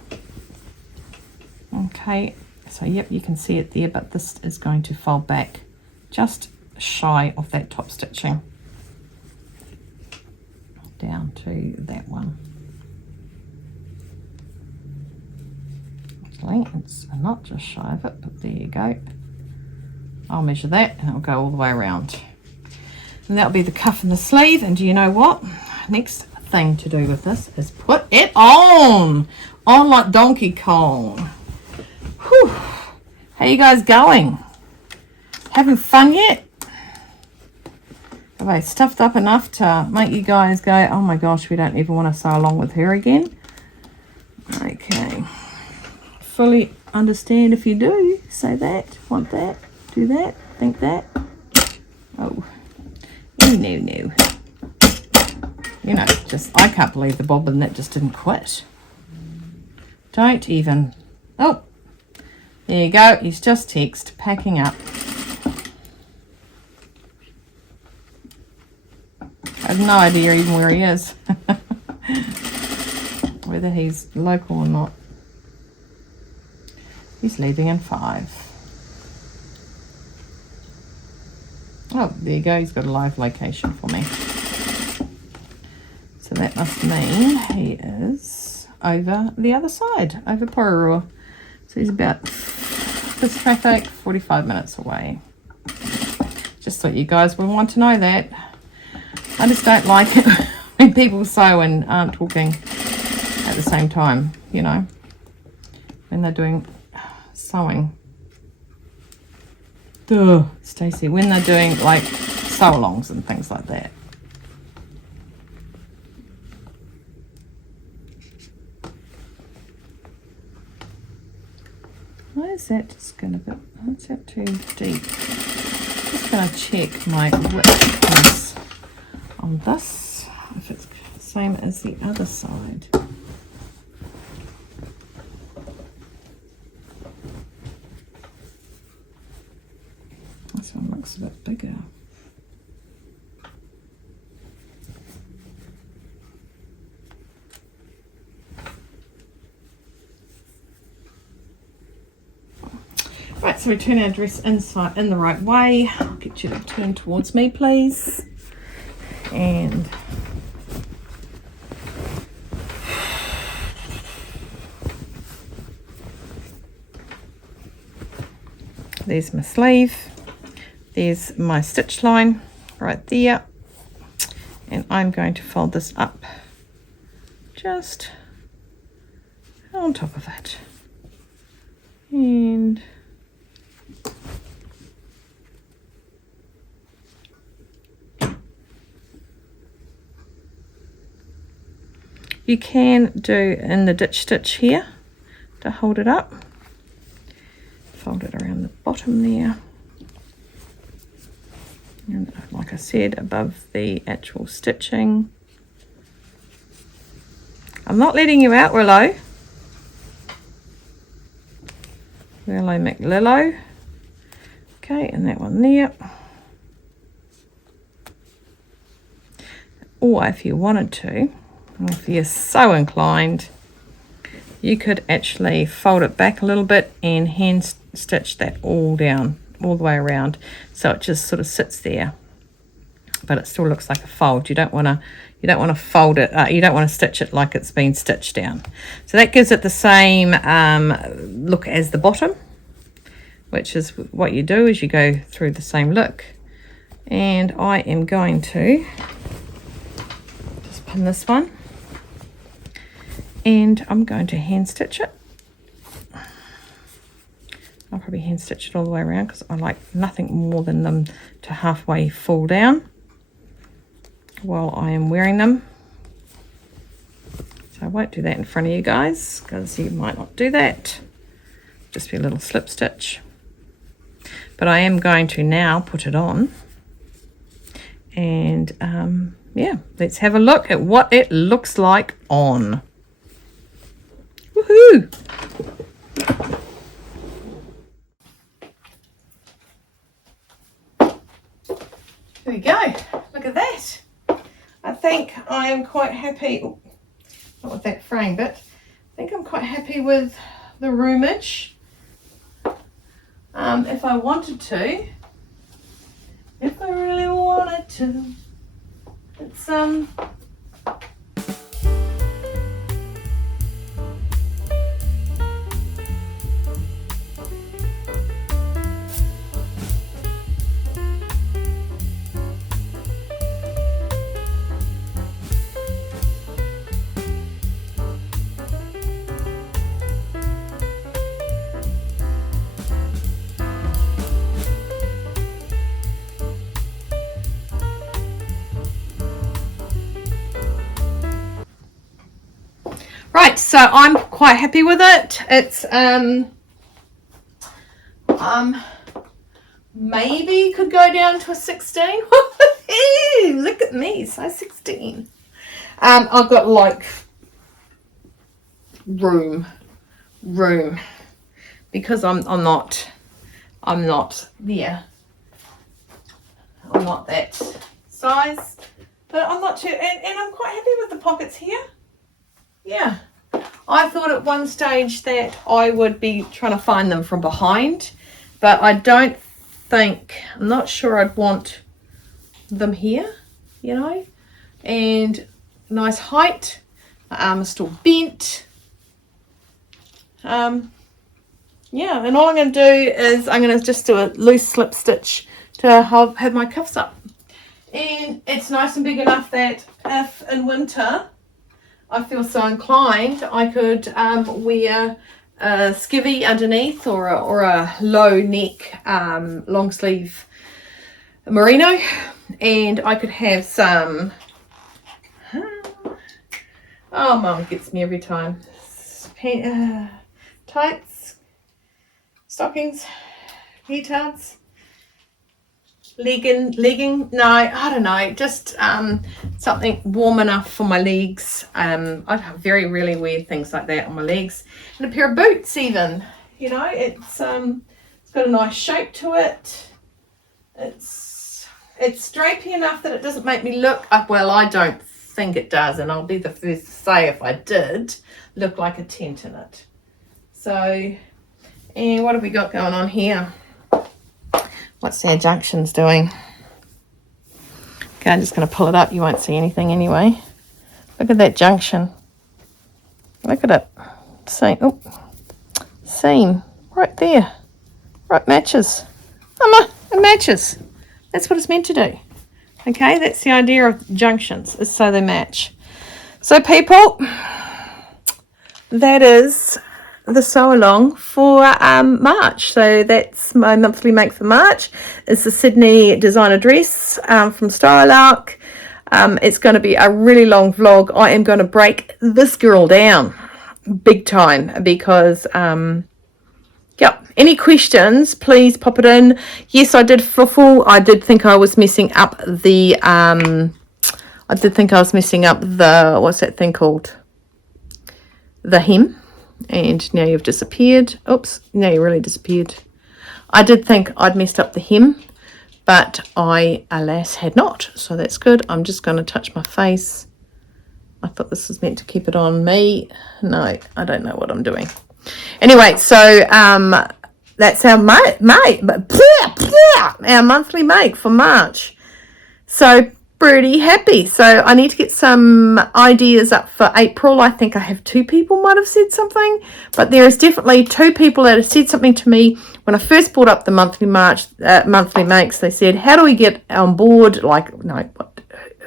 Okay, so yep, you can see it there, but this is going to fold back just shy of that top stitching down to that one. Actually, it's not just shy of it, but there you go. I'll measure that and it'll go all the way around. And that'll be the cuff and the sleeve. And do you know what? Next thing to do with this is put it on like Donkey Kong. How you guys going? Having fun yet? Have I stuffed up enough to make you guys go, oh my gosh, we don't even want to sew along with her again? Okay. Fully understand if you do. Say that, want that, do that, think that. Oh, no. You know, just, I can't believe the bobbin that just didn't quit. Don't even. Oh, there you go. He's just texted, packing up. I have no idea even where he is. Whether he's local or not. He's leaving in 5. Oh, there you go. He's got a live location for me. So that must mean he is over the other side, over Pororoa. So he's about this traffic, 45 minutes away. Just thought you guys would want to know that. I just don't like it when people sew and aren't talking at the same time, you know, when they're doing sewing. Duh, Stacey, when they're doing like sew-alongs and things like that. Why is that just going to be, that's that too deep? Just going to check my width on this, if it's the same as the other side. This one looks a bit bigger. Right, so we turn our dress inside in the right way. I'll get you to turn towards me, please. And there's my sleeve. There's my stitch line right there. And I'm going to fold this up just on top of it. And you can do in the ditch stitch here to hold it up. Fold it around the bottom there. And like I said, above the actual stitching. I'm not letting you out, Willow. Willow McLillow. Okay, and that one there. Or if you wanted to, if you're so inclined, you could actually fold it back a little bit and hand stitch that all down, all the way around, so it just sort of sits there, but it still looks like a fold. You don't want to fold it. You don't want to stitch it like it's been stitched down. So that gives it the same look as the bottom, which is what you do is you go through the same look. And I am going to just pin this one. And I'm going to hand stitch it. I'll probably hand stitch it all the way around because I like nothing more than them to halfway fall down while I am wearing them. So I won't do that in front of you guys because you might not do that. Just be a little slip stitch. But I am going to now put it on. And yeah, let's have a look at what it looks like on. Woohoo! There we go. Look at that. I think I am quite happy. Oh, not with that frame, but I think I'm quite happy with the roomage. If I wanted to, if I really wanted to, it's Right, so I'm quite happy with it. It's maybe could go down to a 16. Look at me, size 16. I've got like room because I'm not there. I'm not that size, but I'm not too, and I'm quite happy with the pockets here. Yeah, I thought at one stage that I would be trying to find them from behind, but I don't think, I'm not sure I'd want them here, you know, and nice height. My arm is still bent. Yeah, and all I'm going to do is I'm going to just do a loose slip stitch to have my cuffs up. And it's nice and big enough that if in winter I feel so inclined, I could wear a skivvy underneath or a low neck long sleeve merino, and I could have some, oh mum gets me every time, tights, stockings, retards, legging, no, I don't know, just something warm enough for my legs. I very rarely wear things like that on my legs, and a pair of boots even, you know, it's got a nice shape to it. It's drapey enough that it doesn't make me look up, well, I don't think it does, and I'll be the first to say if I did, look like a tent in it. So, and what have we got going on here? What's our junctions doing? Okay, I'm just going to pull it up. You won't see anything anyway. Look at that junction. Look at it. Seam right there. Right, matches. It matches. That's what it's meant to do. Okay, that's the idea of junctions, is so they match. So people, that is the sew along for March. So that's my monthly make for March. It's the Sydney designer dress from Style Arc. It's going to be a really long vlog. I am going to break this girl down big time because yep, any questions, please pop it in. Yes, I did fluffle. I did think I was messing up the what's that thing called? The hem. And now you've disappeared. Oops, now you really disappeared. I did think I'd messed up the hem, but I, alas, had not. So that's good. I'm just going to touch my face. I thought this was meant to keep it on me. No, I don't know what I'm doing. Anyway, so that's our our monthly make for March. So pretty happy. So I need to get some ideas up for April. I think I have 2 people might have said something, but there is definitely 2 people that have said something to me when I first brought up the monthly makes. They said, how do we get on board? Like, no, what,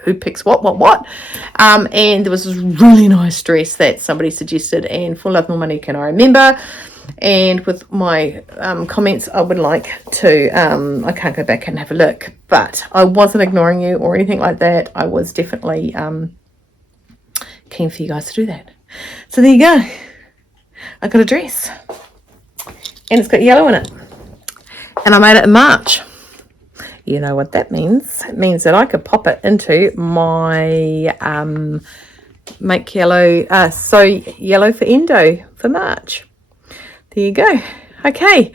who picks what? And there was this really nice dress that somebody suggested, and for love nor money can I remember. And with my comments, I would like to, I can't go back and have a look, but I wasn't ignoring you or anything like that. I was definitely keen for you guys to do that. So there you go. I got a dress and it's got yellow in it, and I made it in March. You know what that means? It means that I could pop it into my make yellow, sew yellow for endo for March. There you go. Okay.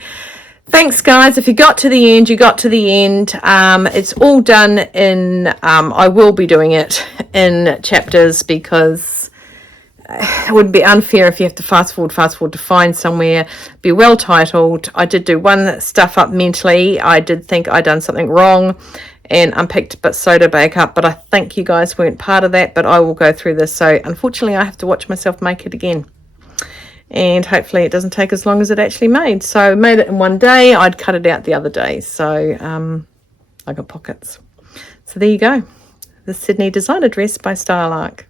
Thanks, guys. If you got to the end, you got to the end. It's all done in, I will be doing it in chapters because it would be unfair if you have to fast forward to find somewhere. Be well titled. I did do one stuff up mentally. I did think I'd done something wrong and unpicked but sewed it back up. But I think you guys weren't part of that, but I will go through this. So unfortunately, I have to watch myself make it again. And hopefully it doesn't take as long as it actually made. So I made it in one day. I'd cut it out the other day. So I got pockets. So there you go. The Sydney designer dress by Style Arc.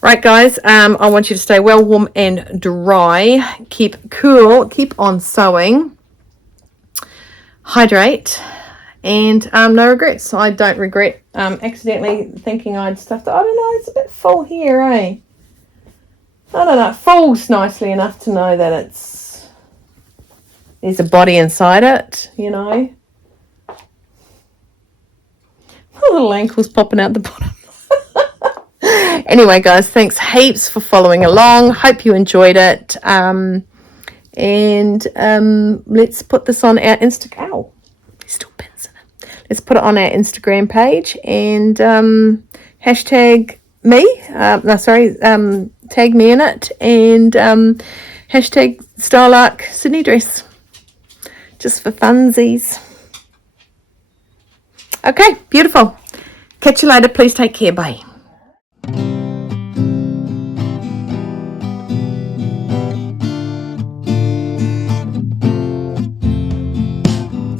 Right, guys. I want you to stay well, warm and dry. Keep cool. Keep on sewing. Hydrate. And no regrets. I don't regret accidentally thinking I'd stuffed it. I don't know, it's a bit full here, eh? I don't know, it falls nicely enough to know that there's a body inside it, you know. My little ankle's popping out the bottom. Anyway, guys, thanks heaps for following along. Hope you enjoyed it. Let's put this on our Instagram. Ow, there's still pins in it. Let's put it on our Instagram page and hashtag me. Tag me in it and hashtag Style Arc Sydney dress. Just for funsies. Okay, beautiful. Catch you later. Please take care. Bye.